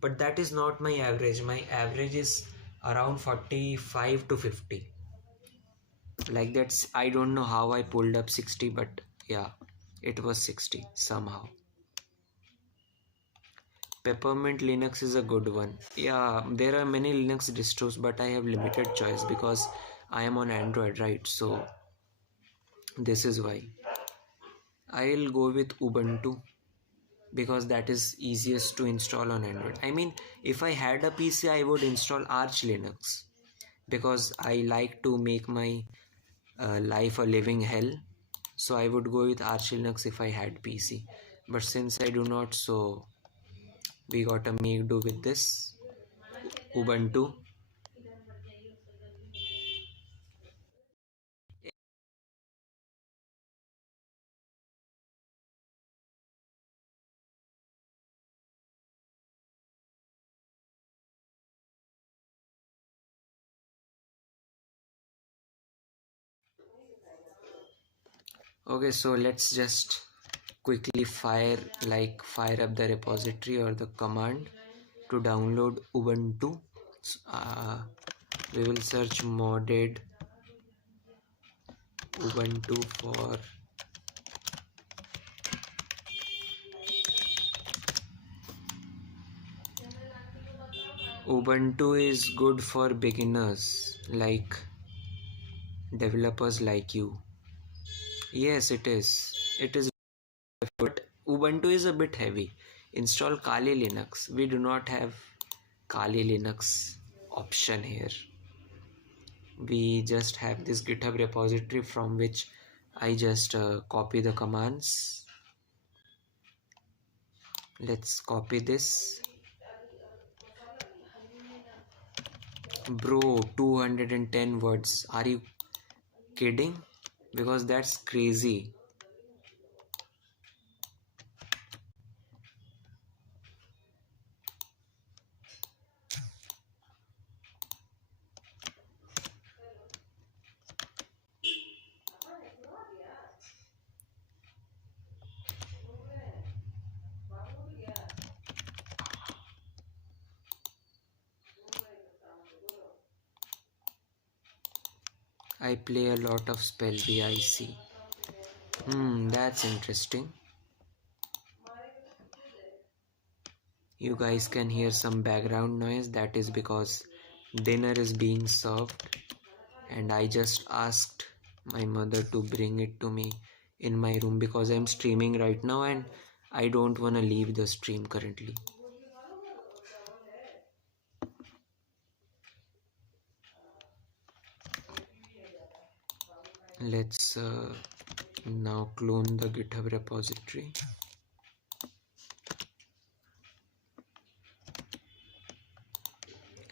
But that is not my average. My average is around 45 to 50. Like that's, I don't know how I pulled up 60, but yeah, it was 60 somehow. Peppermint Linux is a good one. Yeah, there are many Linux distros, but I have limited choice because I am on Android, right? So this is why I'll go with Ubuntu because that is easiest to install on Android. I mean, if I had a PC, I would install Arch Linux because I like to make my life a living hell. So I would go with Arch Linux if I had PC. But since I do not, so we gotta make do with this Ubuntu. Okay, so let's just quickly fire up the repository or the command to download Ubuntu. Uh, we will search modded Ubuntu for Ubuntu is good for beginners like developers like you. Yes, it is. It is, but Ubuntu is a bit heavy. Install Kali Linux. We do not have Kali Linux option here. We just have this GitHub repository from which I just copy the commands. Let's copy this. Bro, 210 words. Are you kidding? Because that's crazy. I play a lot of spell I see. That's interesting. You guys can hear some background noise. That is because dinner is being served and I just asked my mother to bring it to me in my room because I'm streaming right now and I don't want to leave the stream currently. Let's now clone the GitHub repository.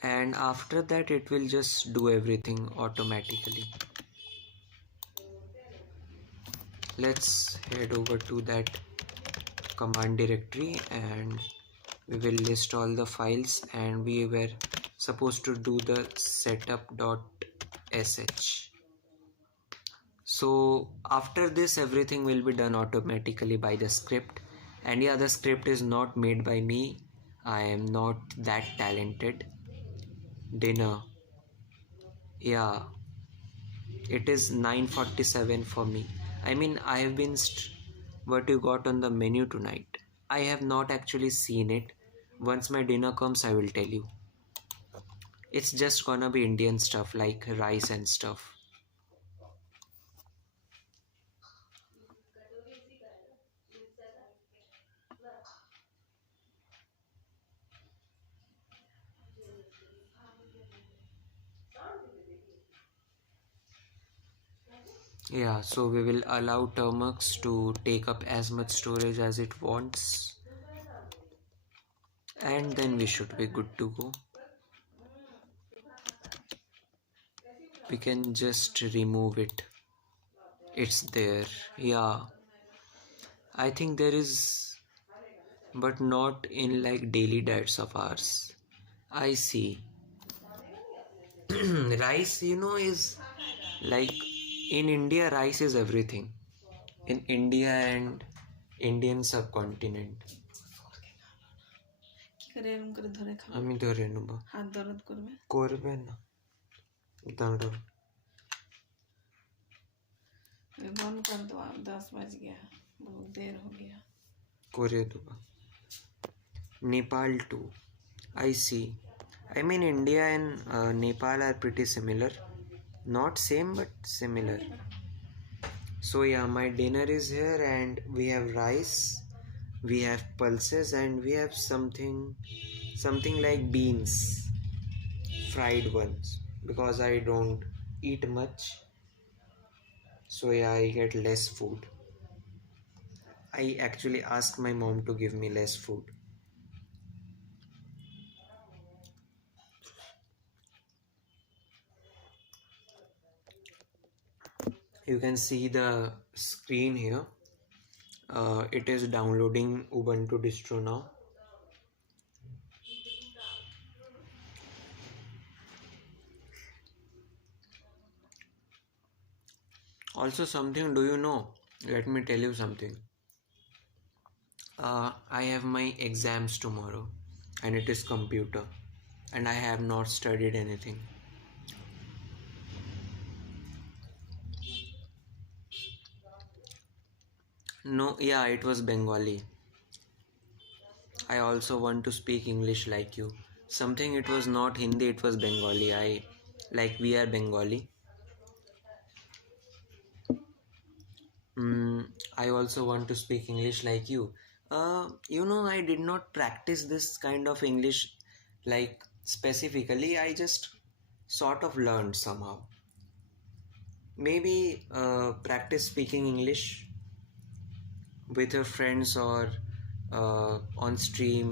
and after that it will just do everything automatically. Let's head over to that command directory and we will list all the files, and we were supposed to do the setup.sh. So after this everything will be done automatically by the script. And yeah, the script is not made by me, I am not that talented. Dinner, yeah, it is 9:47 for me. I mean, I have been what you got on the menu tonight, I have not actually seen it. Once my dinner comes I will tell you. It's just gonna be Indian stuff like rice and stuff. Yeah, so we will allow Termux to take up as much storage as it wants, and then we should be good to go. We can just remove it. It's there. Yeah, I think there is, but not in like daily diets of ours. I see. Rice, is like in India, rice is everything. In India and Indian subcontinent. আমি ধরে নেব, হাত দরদ করবে, করবে না, দাঁড়াও बंद कर दो, आप 10 बज गया, बहुत देर हो गया, করে দেবো. Nepal too, I see. I mean, India and Nepal are pretty similar, not same but similar. So yeah, my dinner is here and we have rice, we have pulses, and we have something like beans, fried ones, because I don't eat much, so yeah, I get less food. I actually asked my mom to give me less food. You can see the screen here. It is downloading Ubuntu distro now. Also something, do you know, let me tell you something. I have my exams tomorrow and it is computer and I have not studied anything. No, yeah, it was Bengali. I also want to speak English like you. Something, it was not Hindi, it was Bengali. We are Bengali. I also want to speak English like you. I did not practice this kind of English like specifically. I just sort of learned somehow. Maybe practice speaking English with your friends or on stream.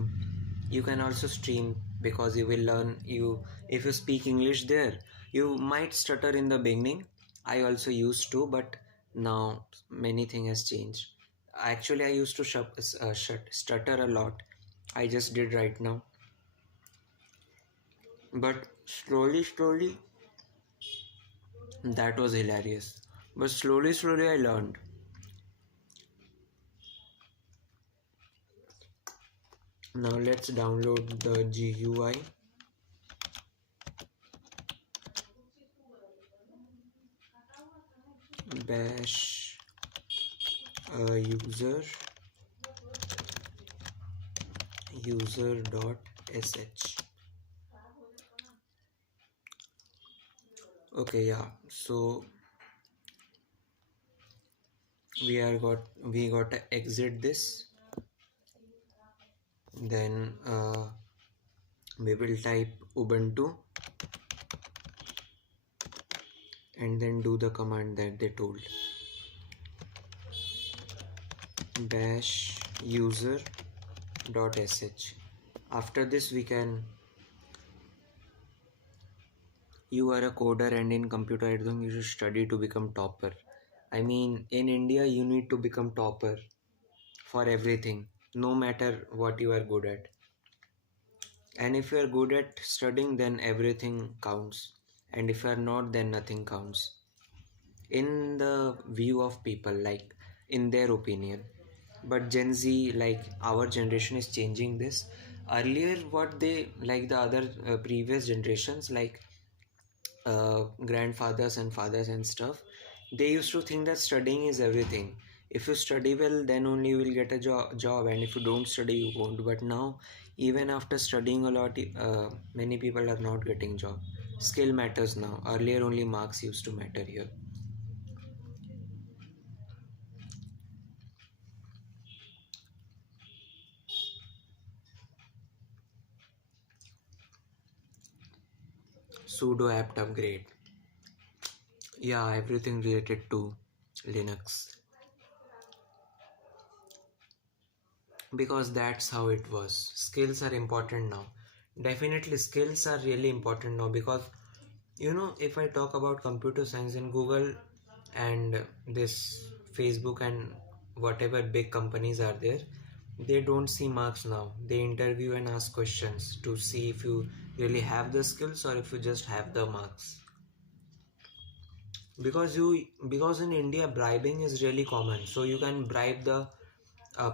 You can also stream because you will learn. If you speak English there, you might stutter in the beginning. I also used to, but now many things has changed. Actually, I used to stutter a lot. I just did right now, but slowly that was hilarious, but slowly I learned. Now let's download the GUI. Bash user.sh. Okay, yeah, so we got to exit this, then we will type Ubuntu and then do the command that they told, bash user.sh. After this we can You are a coder, and in computer, I think you should study to become topper. I mean, in India, you need to become topper for everything, no matter what you are good at. And if you are good at studying, then everything counts. And if you are not, then nothing counts. In the view of people, like in their opinion. But Gen Z, like our generation, is changing this. Earlier, what they like the other previous generations, like grandfathers and fathers and stuff, they used to think that studying is everything. If you study well, then only you will get a job, and if you don't study, you won't. But now, even after studying a lot, many people are not getting job. Skill matters now. Earlier, only marks used to matter here. Sudo apt upgrade. Yeah, everything related to Linux. Because that's how it was. Skills are important now. Definitely, skills are really important now because if I talk about computer science in Google and this Facebook and whatever big companies are there, they don't see marks now. They interview and ask questions to see if you really have the skills or if you just have the marks. Because in India bribing is really common, so you can bribe the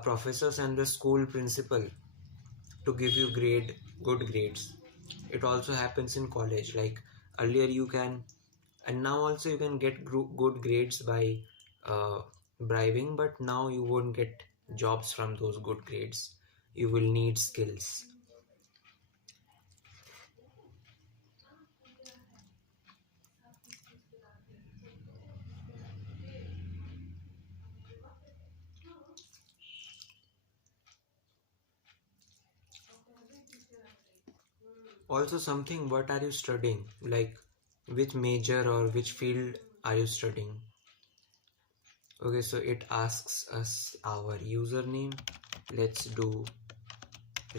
professors and the school principal to give you good grades. It also happens in college, like earlier you can, and now also you can get good grades by uh, bribing, but now you won't get jobs from those good grades. You will need skills. Also something, what are you studying, like which major or which field are you studying? Okay, so it asks us our username. Let's do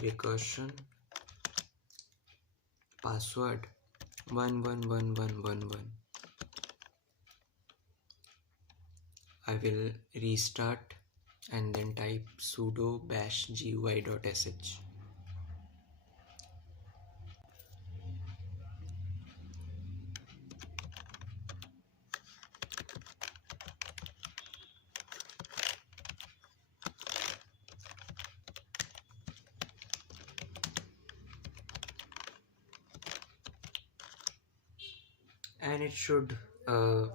recursion. Password 111111. I will restart and then type sudo bash gui.sh. And it should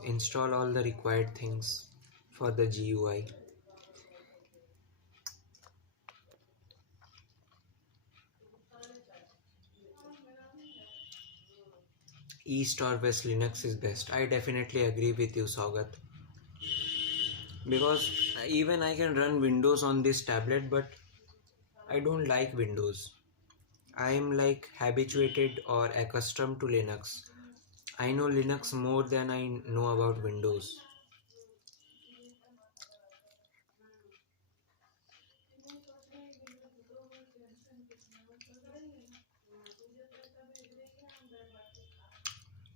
install all the required things for the GUI. East or West Linux is best. I definitely agree with you, Saugat. Because even I can run Windows on this tablet, but I don't like Windows. I am like habituated or accustomed to Linux. I know Linux more than I know about Windows.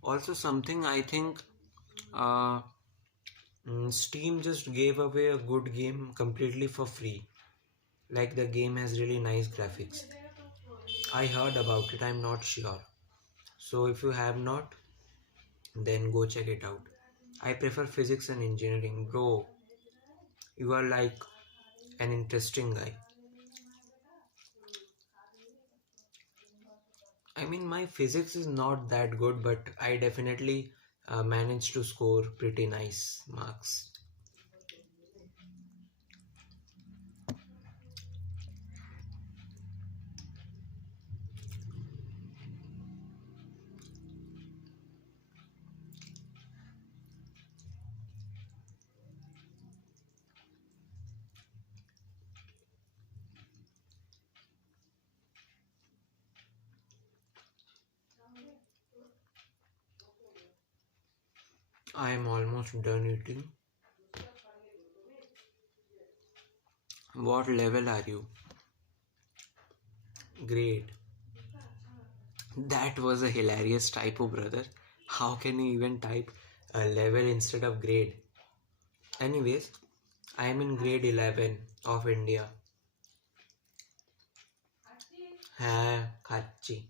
Also, something I think uh, Steam just gave away a good game completely for free. Like the game has really nice graphics. I heard about it, I'm not sure. So if you have not, then go check it out. I prefer physics and engineering. Bro, you are like an interesting guy. I mean, my physics is not that good, but I definitely managed to score pretty nice marks. I am almost done eating. What level are you? Great. That was a hilarious typo, brother. How can you even type a level instead of grade? Anyways, I am in grade 11 of India. Ha, Kachi.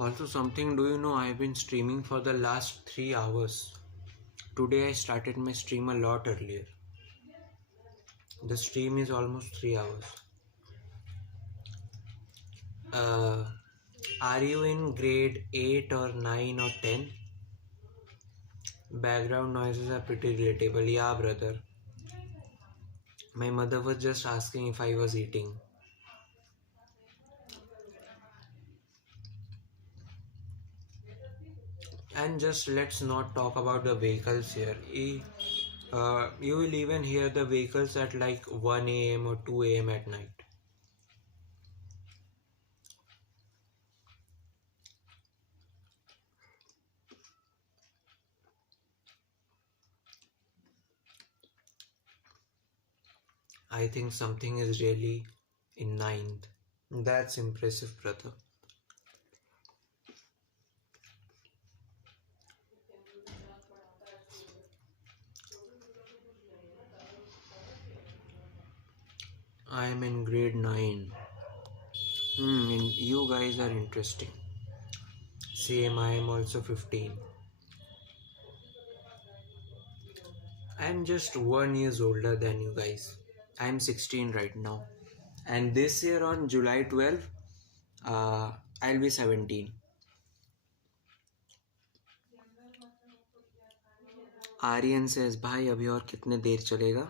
Also, something, do you know I've been streaming for the last 3 hours? Today I started my stream a lot earlier. The stream is almost 3 hours. Uh, are you in grade 8 or 9 or 10? Background noises are pretty relatable. Yeah, brother. My mother was just asking if I was eating. And just let's not talk about the vehicles here. You will even hear the vehicles at like 1 a.m. or 2 a.m. at night. I think something is really in ninth. That's impressive, brother. I am in grade 9. You guys are interesting. Same, I am also 15. I am just 1 year older than you guys. I am 16 right now. And this year on July 12th, I'll be 17. Aryan says, भाई अभी और कितने देर चलेगा?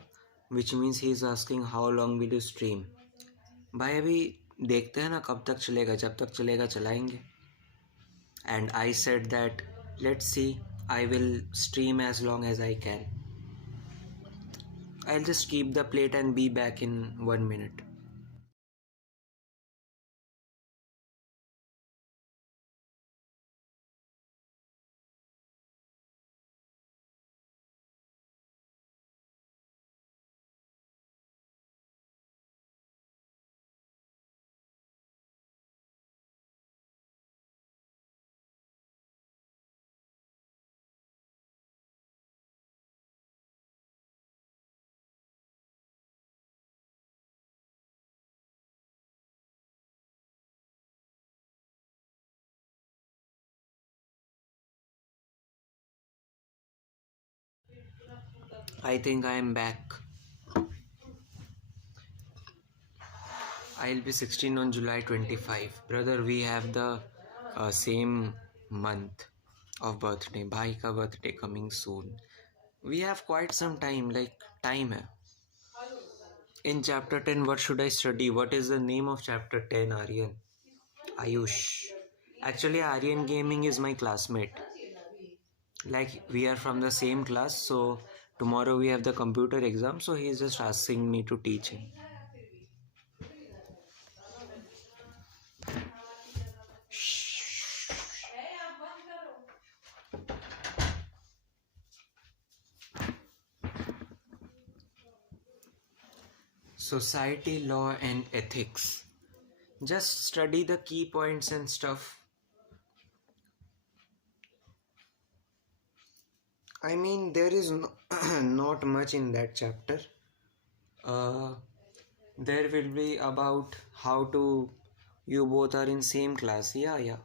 Which means he is asking how long will you stream? भाई अभी देखते हैं ना कब तक चलेगा, जब तक चलेगा चलाएंगे. And I said that let's see, I will stream as long as I can. I'll just keep the plate and be back in 1 minute. I think I am back. I'll be 16 on July 25. Brother, we have the same month of birthday. Bhai ka birthday coming soon. We have quite some time, like time hai. In chapter 10, what should I study? What is the name of chapter 10, Aryan? Ayush. Actually, Aryan Gaming is my classmate. Like, we are from the same class, so tomorrow we have the computer exam, so he is just asking me to teach him. Society, law, and ethics. Just study the key points and stuff. I mean, there is not much in that chapter. Uh, there will be about how to. You both are in same class. Yeah.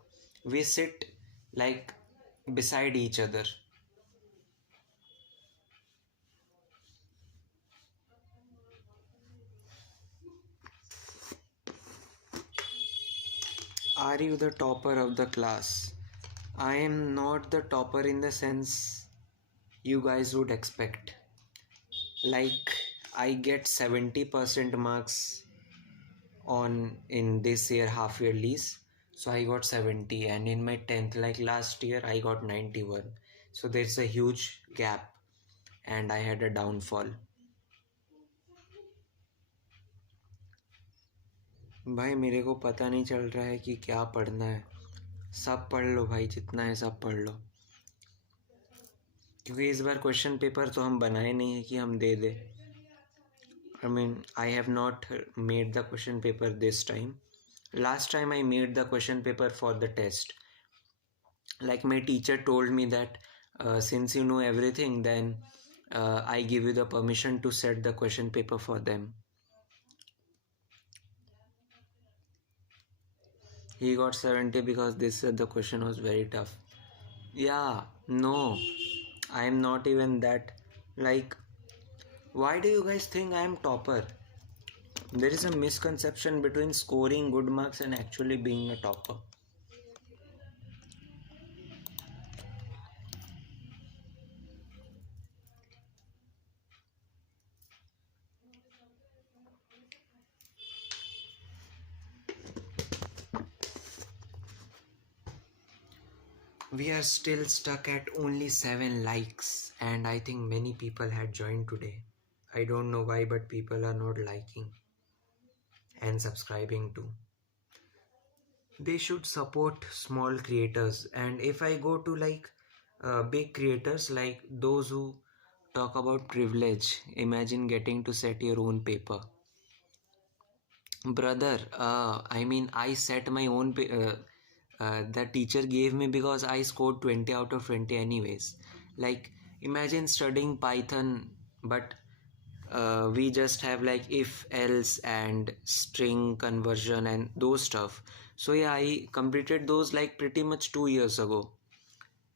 We sit like beside each other. Are you the topper of the class? I am not the topper in the sense you guys would expect. Like, I get 70% marks on in this year half yearlies, so I got 70, and in my 10th, like last year, I got 91. So there's a huge gap, and I had a downfall. भाई मेरे को पता नहीं चल रहा है कि क्या पढ़ना है। सब पढ़ लो भाई, जितना है सब पढ़ लो, क्योंकि इस बार क्वेश्चन पेपर तो हम बनाए नहीं है कि हम दे दे। I mean, I have not made the question paper this time. Last time I made the question paper for the test. Like my teacher told me that since you know everything, then I give you the permission to set the question paper for them. He got 70 because the question was very tough. Yeah, no, I am not even that. Like, why do you guys think I am topper? There is a misconception between scoring good marks and actually being a topper. We are still stuck at only 7 likes, and I think many people had joined today. I don't know why, but people are not liking and subscribing too. They should support small creators, and if I go to like big creators, like those who talk about privilege, imagine getting to set your own paper. Brother, I set my own the teacher gave me because I scored 20 out of 20 anyways. Like, imagine studying Python, but we just have like if, else, and string conversion and those stuff. So yeah, I completed those like pretty much 2 years ago.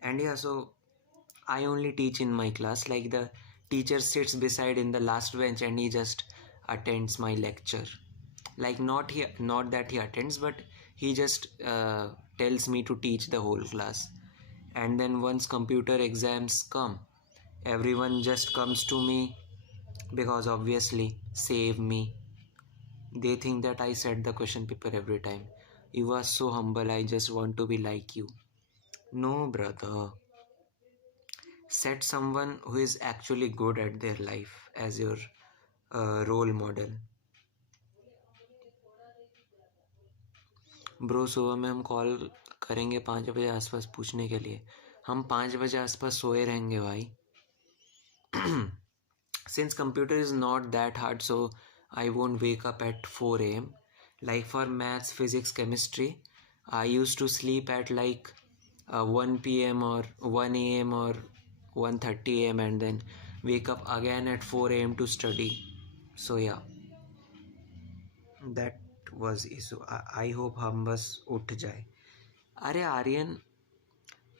And yeah, so I only teach in my class. Like the teacher sits beside in the last bench and he just attends my lecture. Like not that he attends, but he just tells me to teach the whole class. And then once computer exams come, everyone just comes to me because obviously save me. They think that I set the question paper every time. You are so humble, I just want to be like you. No, brother. Set someone who is actually good at their life as your role model. Bro सुबह में हम call करेंगे 5 बजे आसपास पूछने के लिए. हम 5 बजे आसपास सोए रहेंगे भाई. Since computer is not that hard, so I won't wake up at 4 a.m. Like for maths, physics, chemistry, I used to sleep at like 1 p.m. or 1 a.m. or 1:30 a.m. and then wake up again at 4 a.m. to study. So yeah, that was issue. I hope हम बस उठ जाए. अरे आर्यन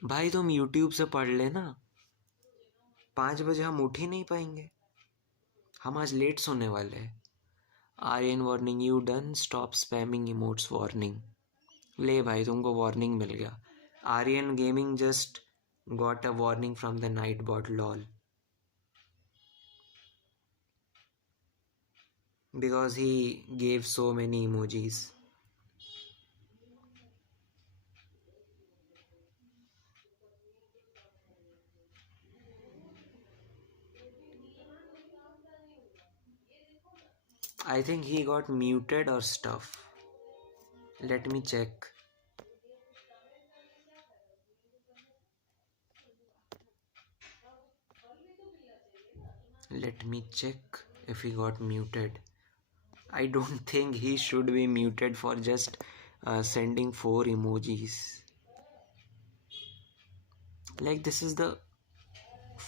भाई तुम YouTube से पढ़ लेना. 5 बजे हम उठ ही नहीं पाएंगे. हम आज लेट सोने वाले हैं. Aryan warning you done, stop spamming emotes warning. ले भाई तुमको वार्निंग मिल गया. Aryan gaming just got a warning from the nightbot lol because he gave so many emojis. I think he got muted or stuff. Let me check. Let me check if he got muted. I don't think he should be muted for just sending 4 emojis. Like this is the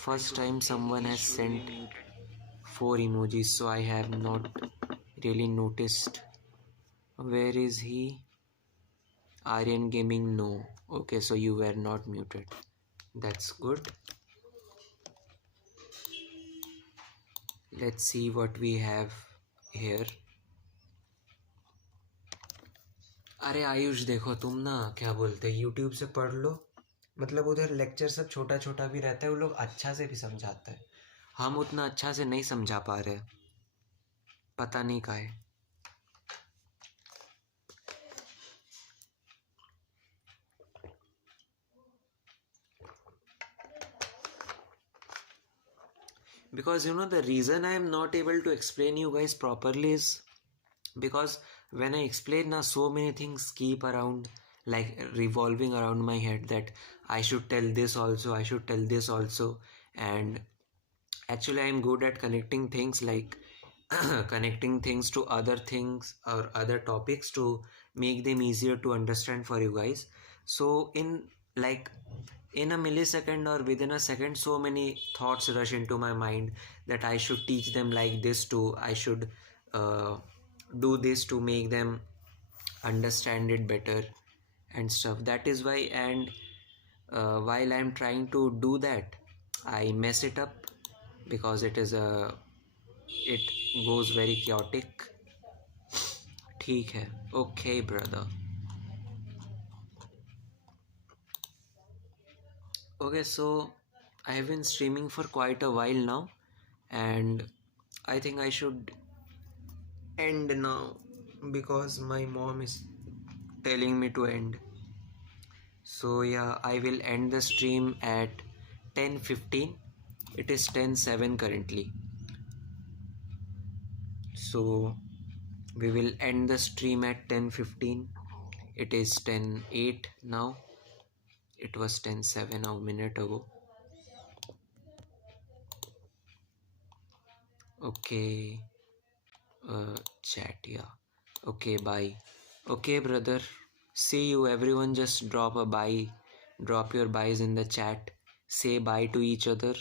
first time someone has sent 4 emojis, so I have not really noticed. Where is he? Aryan Gaming, no. Okay, so you were not muted. That's good. Let's see what we have here. अरे आयुष देखो तुम ना क्या बोलते हैं YouTube से पढ़ लो. मतलब उधर लेक्चर सब छोटा छोटा भी रहता है, वो लोग अच्छा से भी समझाते हैं. हम उतना अच्छा से नहीं समझा पा रहे, पता नहीं काहे. Because you know the reason I am not able to explain you guys properly is because when I explain now, so many things keep around, like revolving around my head, that I should tell this also, I should tell this also. And actually I'm good at connecting things, like connecting things to other things or other topics to make them easier to understand for you guys. So in, like, in a millisecond or within a second, so many thoughts rush into my mind that I should teach them like this too, I should uh, do this to make them understand it better and stuff. That is why. And while I'm trying to do that, I mess it up, because it goes very chaotic. ठीक है. Okay, brother. Okay, so I have been streaming for quite a while now, and I think I should end now, because my mom is telling me to end. So yeah, I will end the stream at 10:15. It is 10:07 currently. So we will end the stream at 10:15. It is 10:08 now. It was 10:07 a minute ago. Okay. Chat, yeah. Okay, bye. Okay, brother. See you. Everyone just drop a bye. Drop your byes in the chat. Say bye to each other.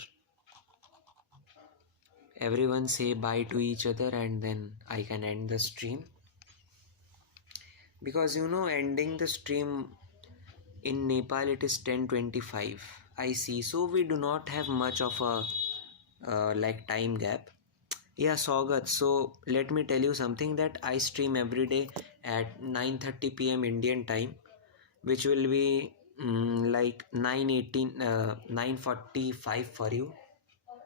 Everyone say bye to each other, and then I can end the stream. Because ending the stream in Nepal, it is 10:25. I see. So we do not have much of a like time gap. Yeah, Saugat. So let me tell you something, that I stream every day at 9:30 p.m. Indian time, which will be like 9:45 for you.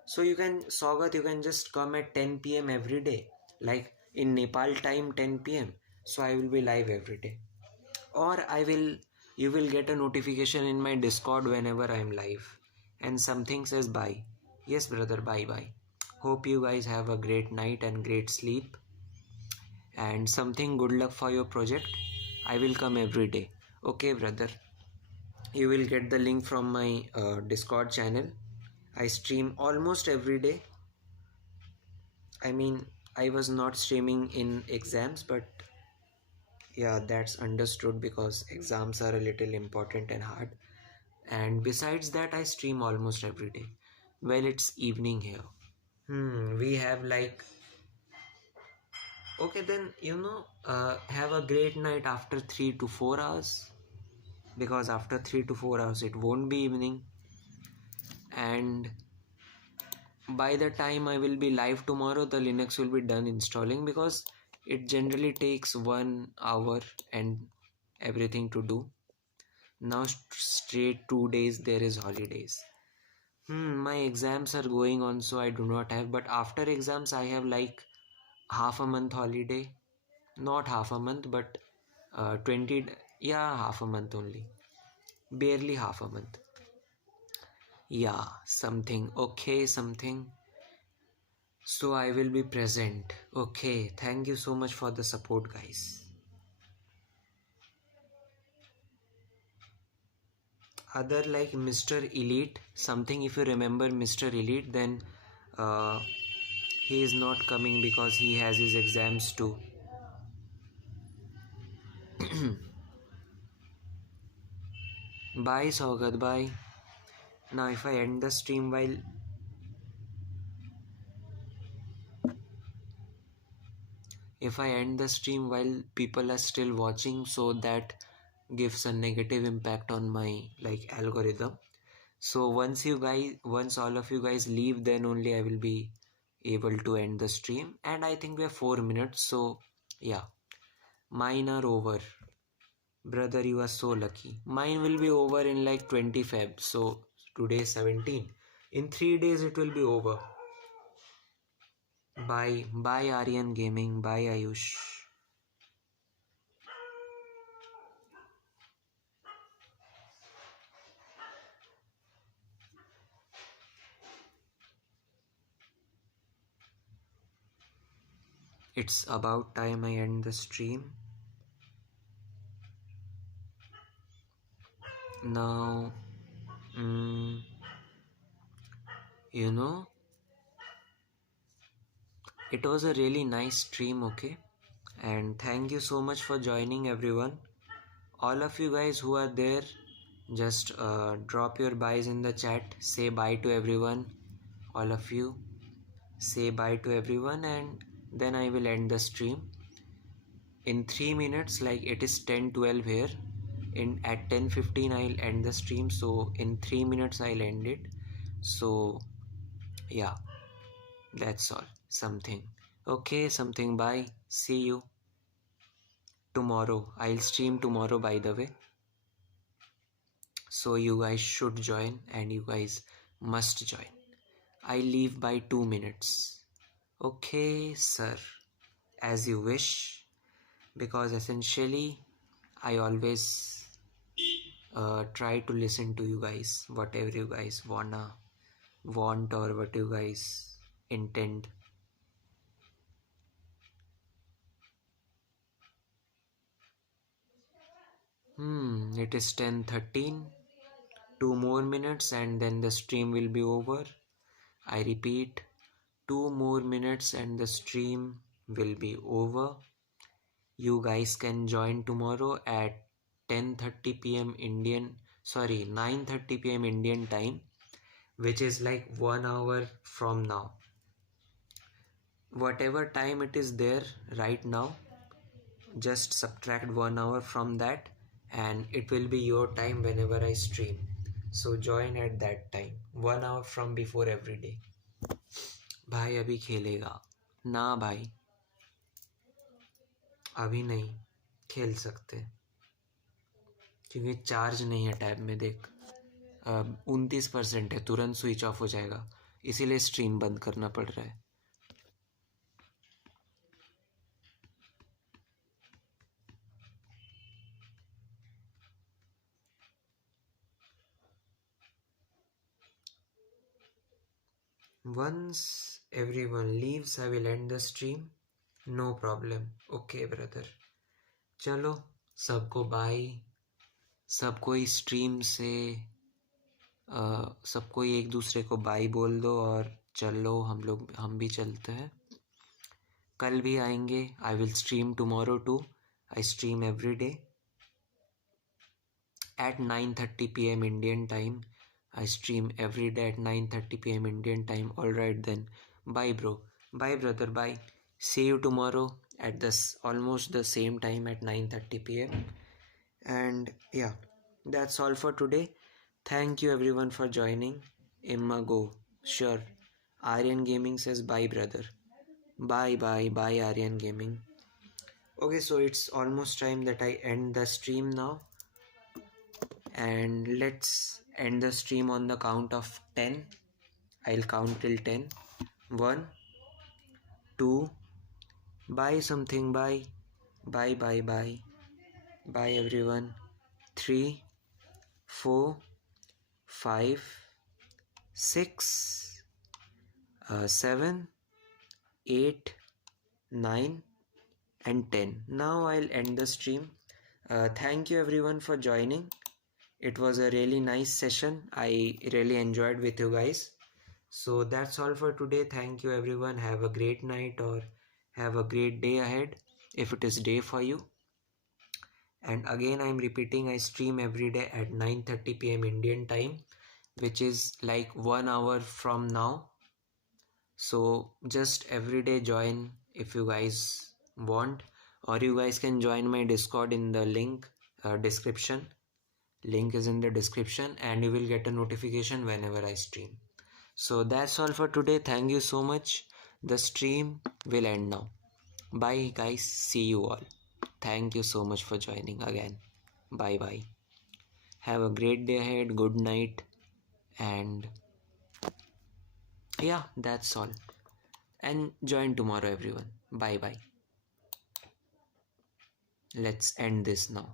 So you can, Saugat, you can just come at 10 p.m. every day, like in Nepal time 10 p.m. So I will be live every day, or you will get a notification in my Discord whenever I am live, and something says bye. Yes, brother, bye bye. Hope you guys have a great night and great sleep, and something good luck for your project. I will come every day. Okay, brother. You will get the link from my Discord channel. I stream almost every day. I mean, I was not streaming in exams, but yeah, that's understood, because exams are a little important and hard. And besides that, I stream almost every day. Well, it's evening here. We have like, okay, then have a great night after 3 to 4 hours, because after 3 to 4 hours it won't be evening. And by the time I will be live tomorrow, the Linux will be done installing, because it generally takes 1 hour and everything to do. Now straight 2 days there is holidays. My exams are going on, so I do not have. But after exams, I have like half a month holiday. Not half a month, but 20. Yeah, half a month only. Barely half a month. Yeah, something. Okay, something. So I will be present. Okay, thank you so much for the support, guys. Other like Mr. Elite, something, if you remember Mr. Elite, then uh, he is not coming because he has his exams too. Bye, Saugat, bye. Now if I end the stream while people are still watching, so that gives a negative impact on my like algorithm. So once all of you guys leave, then only I will be able to end the stream. And I think we have 4 minutes, so yeah, mine are over. Brother, you are so lucky. Mine will be over in like 20 Feb. So today is 17. In 3 days it will be over. Bye. Bye, Aryan Gaming. Bye, Ayush. It's about time I end the stream. Now, you know, it was a really nice stream, okay? And thank you so much for joining, everyone. All of you guys who are there, just drop your byes in the chat. Say bye to everyone. All of you, say bye to everyone, and then I will end the stream. In 3 minutes, like it is 10:12 here. At 10:15 I'll end the stream. So in 3 minutes I'll end it. So yeah, that's all. Something. Okay, something. Bye. See you tomorrow. I'll stream tomorrow, by the way. So you guys should join, and you guys must join. I leave by 2 minutes. Okay, sir. As you wish. Because essentially, I always try to listen to you guys. Whatever you guys want or what you guys intend. It is 10:13. 2 more minutes and then the stream will be over. I repeat, 2 more minutes and the stream will be over. You guys can join tomorrow at 9:30 p.m. Indian time, which is like 1 hour from now. Whatever time it is there right now, just subtract 1 hour from that and it will be your time whenever I stream. So join at that time, 1 hour from before every day. भाई अभी खेलेगा ना भाई, अभी नहीं खेल सकते क्योंकि चार्ज नहीं है टैब में। देख 29% है, तुरंत स्विच ऑफ हो जाएगा, इसीलिए स्ट्रीम बंद करना पड़ रहा है। Once everyone leaves, I will end the stream. No problem. Okay, brother. चलो सबको बाय। सबको इस स्ट्रीम से सबको एक दूसरे को बाय बोल दो और चलो हम भी चलते हैं। कल भी आएंगे। I will stream tomorrow too. I stream every day at 9:30 p.m. Indian time. I stream every day at 9:30 p.m. Indian time. Alright then. Bye bro. Bye brother. Bye. See you tomorrow at this almost the same time at 9:30 p.m. And yeah, that's all for today. Thank you everyone for joining. Imma go. Sure. Aryan Gaming says bye brother. Bye bye bye Aryan Gaming. Okay, so it's almost time that I end the stream now. And let's end the stream on the count of 10. I'll count till 10. 1, 2, buy something, bye. Bye, bye, bye. Bye everyone. 3, 4, 5, 6, 7, 8, 9 and 10. Now I'll end the stream. Thank you everyone for joining. It was a really nice session. I really enjoyed with you guys. So that's all for today. Thank you everyone. Have a great night or have a great day ahead if it is day for you. And again I'm repeating, I stream every day at 9:30 p.m. Indian time, which is like 1 hour from now. So just every day join if you guys want, or you guys can join my Discord in the link description. Link is in the description and you will get a notification whenever I stream. So that's all for today. Thank you so much. The stream will end now. Bye guys. See you all. Thank you so much for joining again. Bye bye. Have a great day ahead. Good night. And yeah, that's all. And join tomorrow everyone. Bye bye. Let's end this now.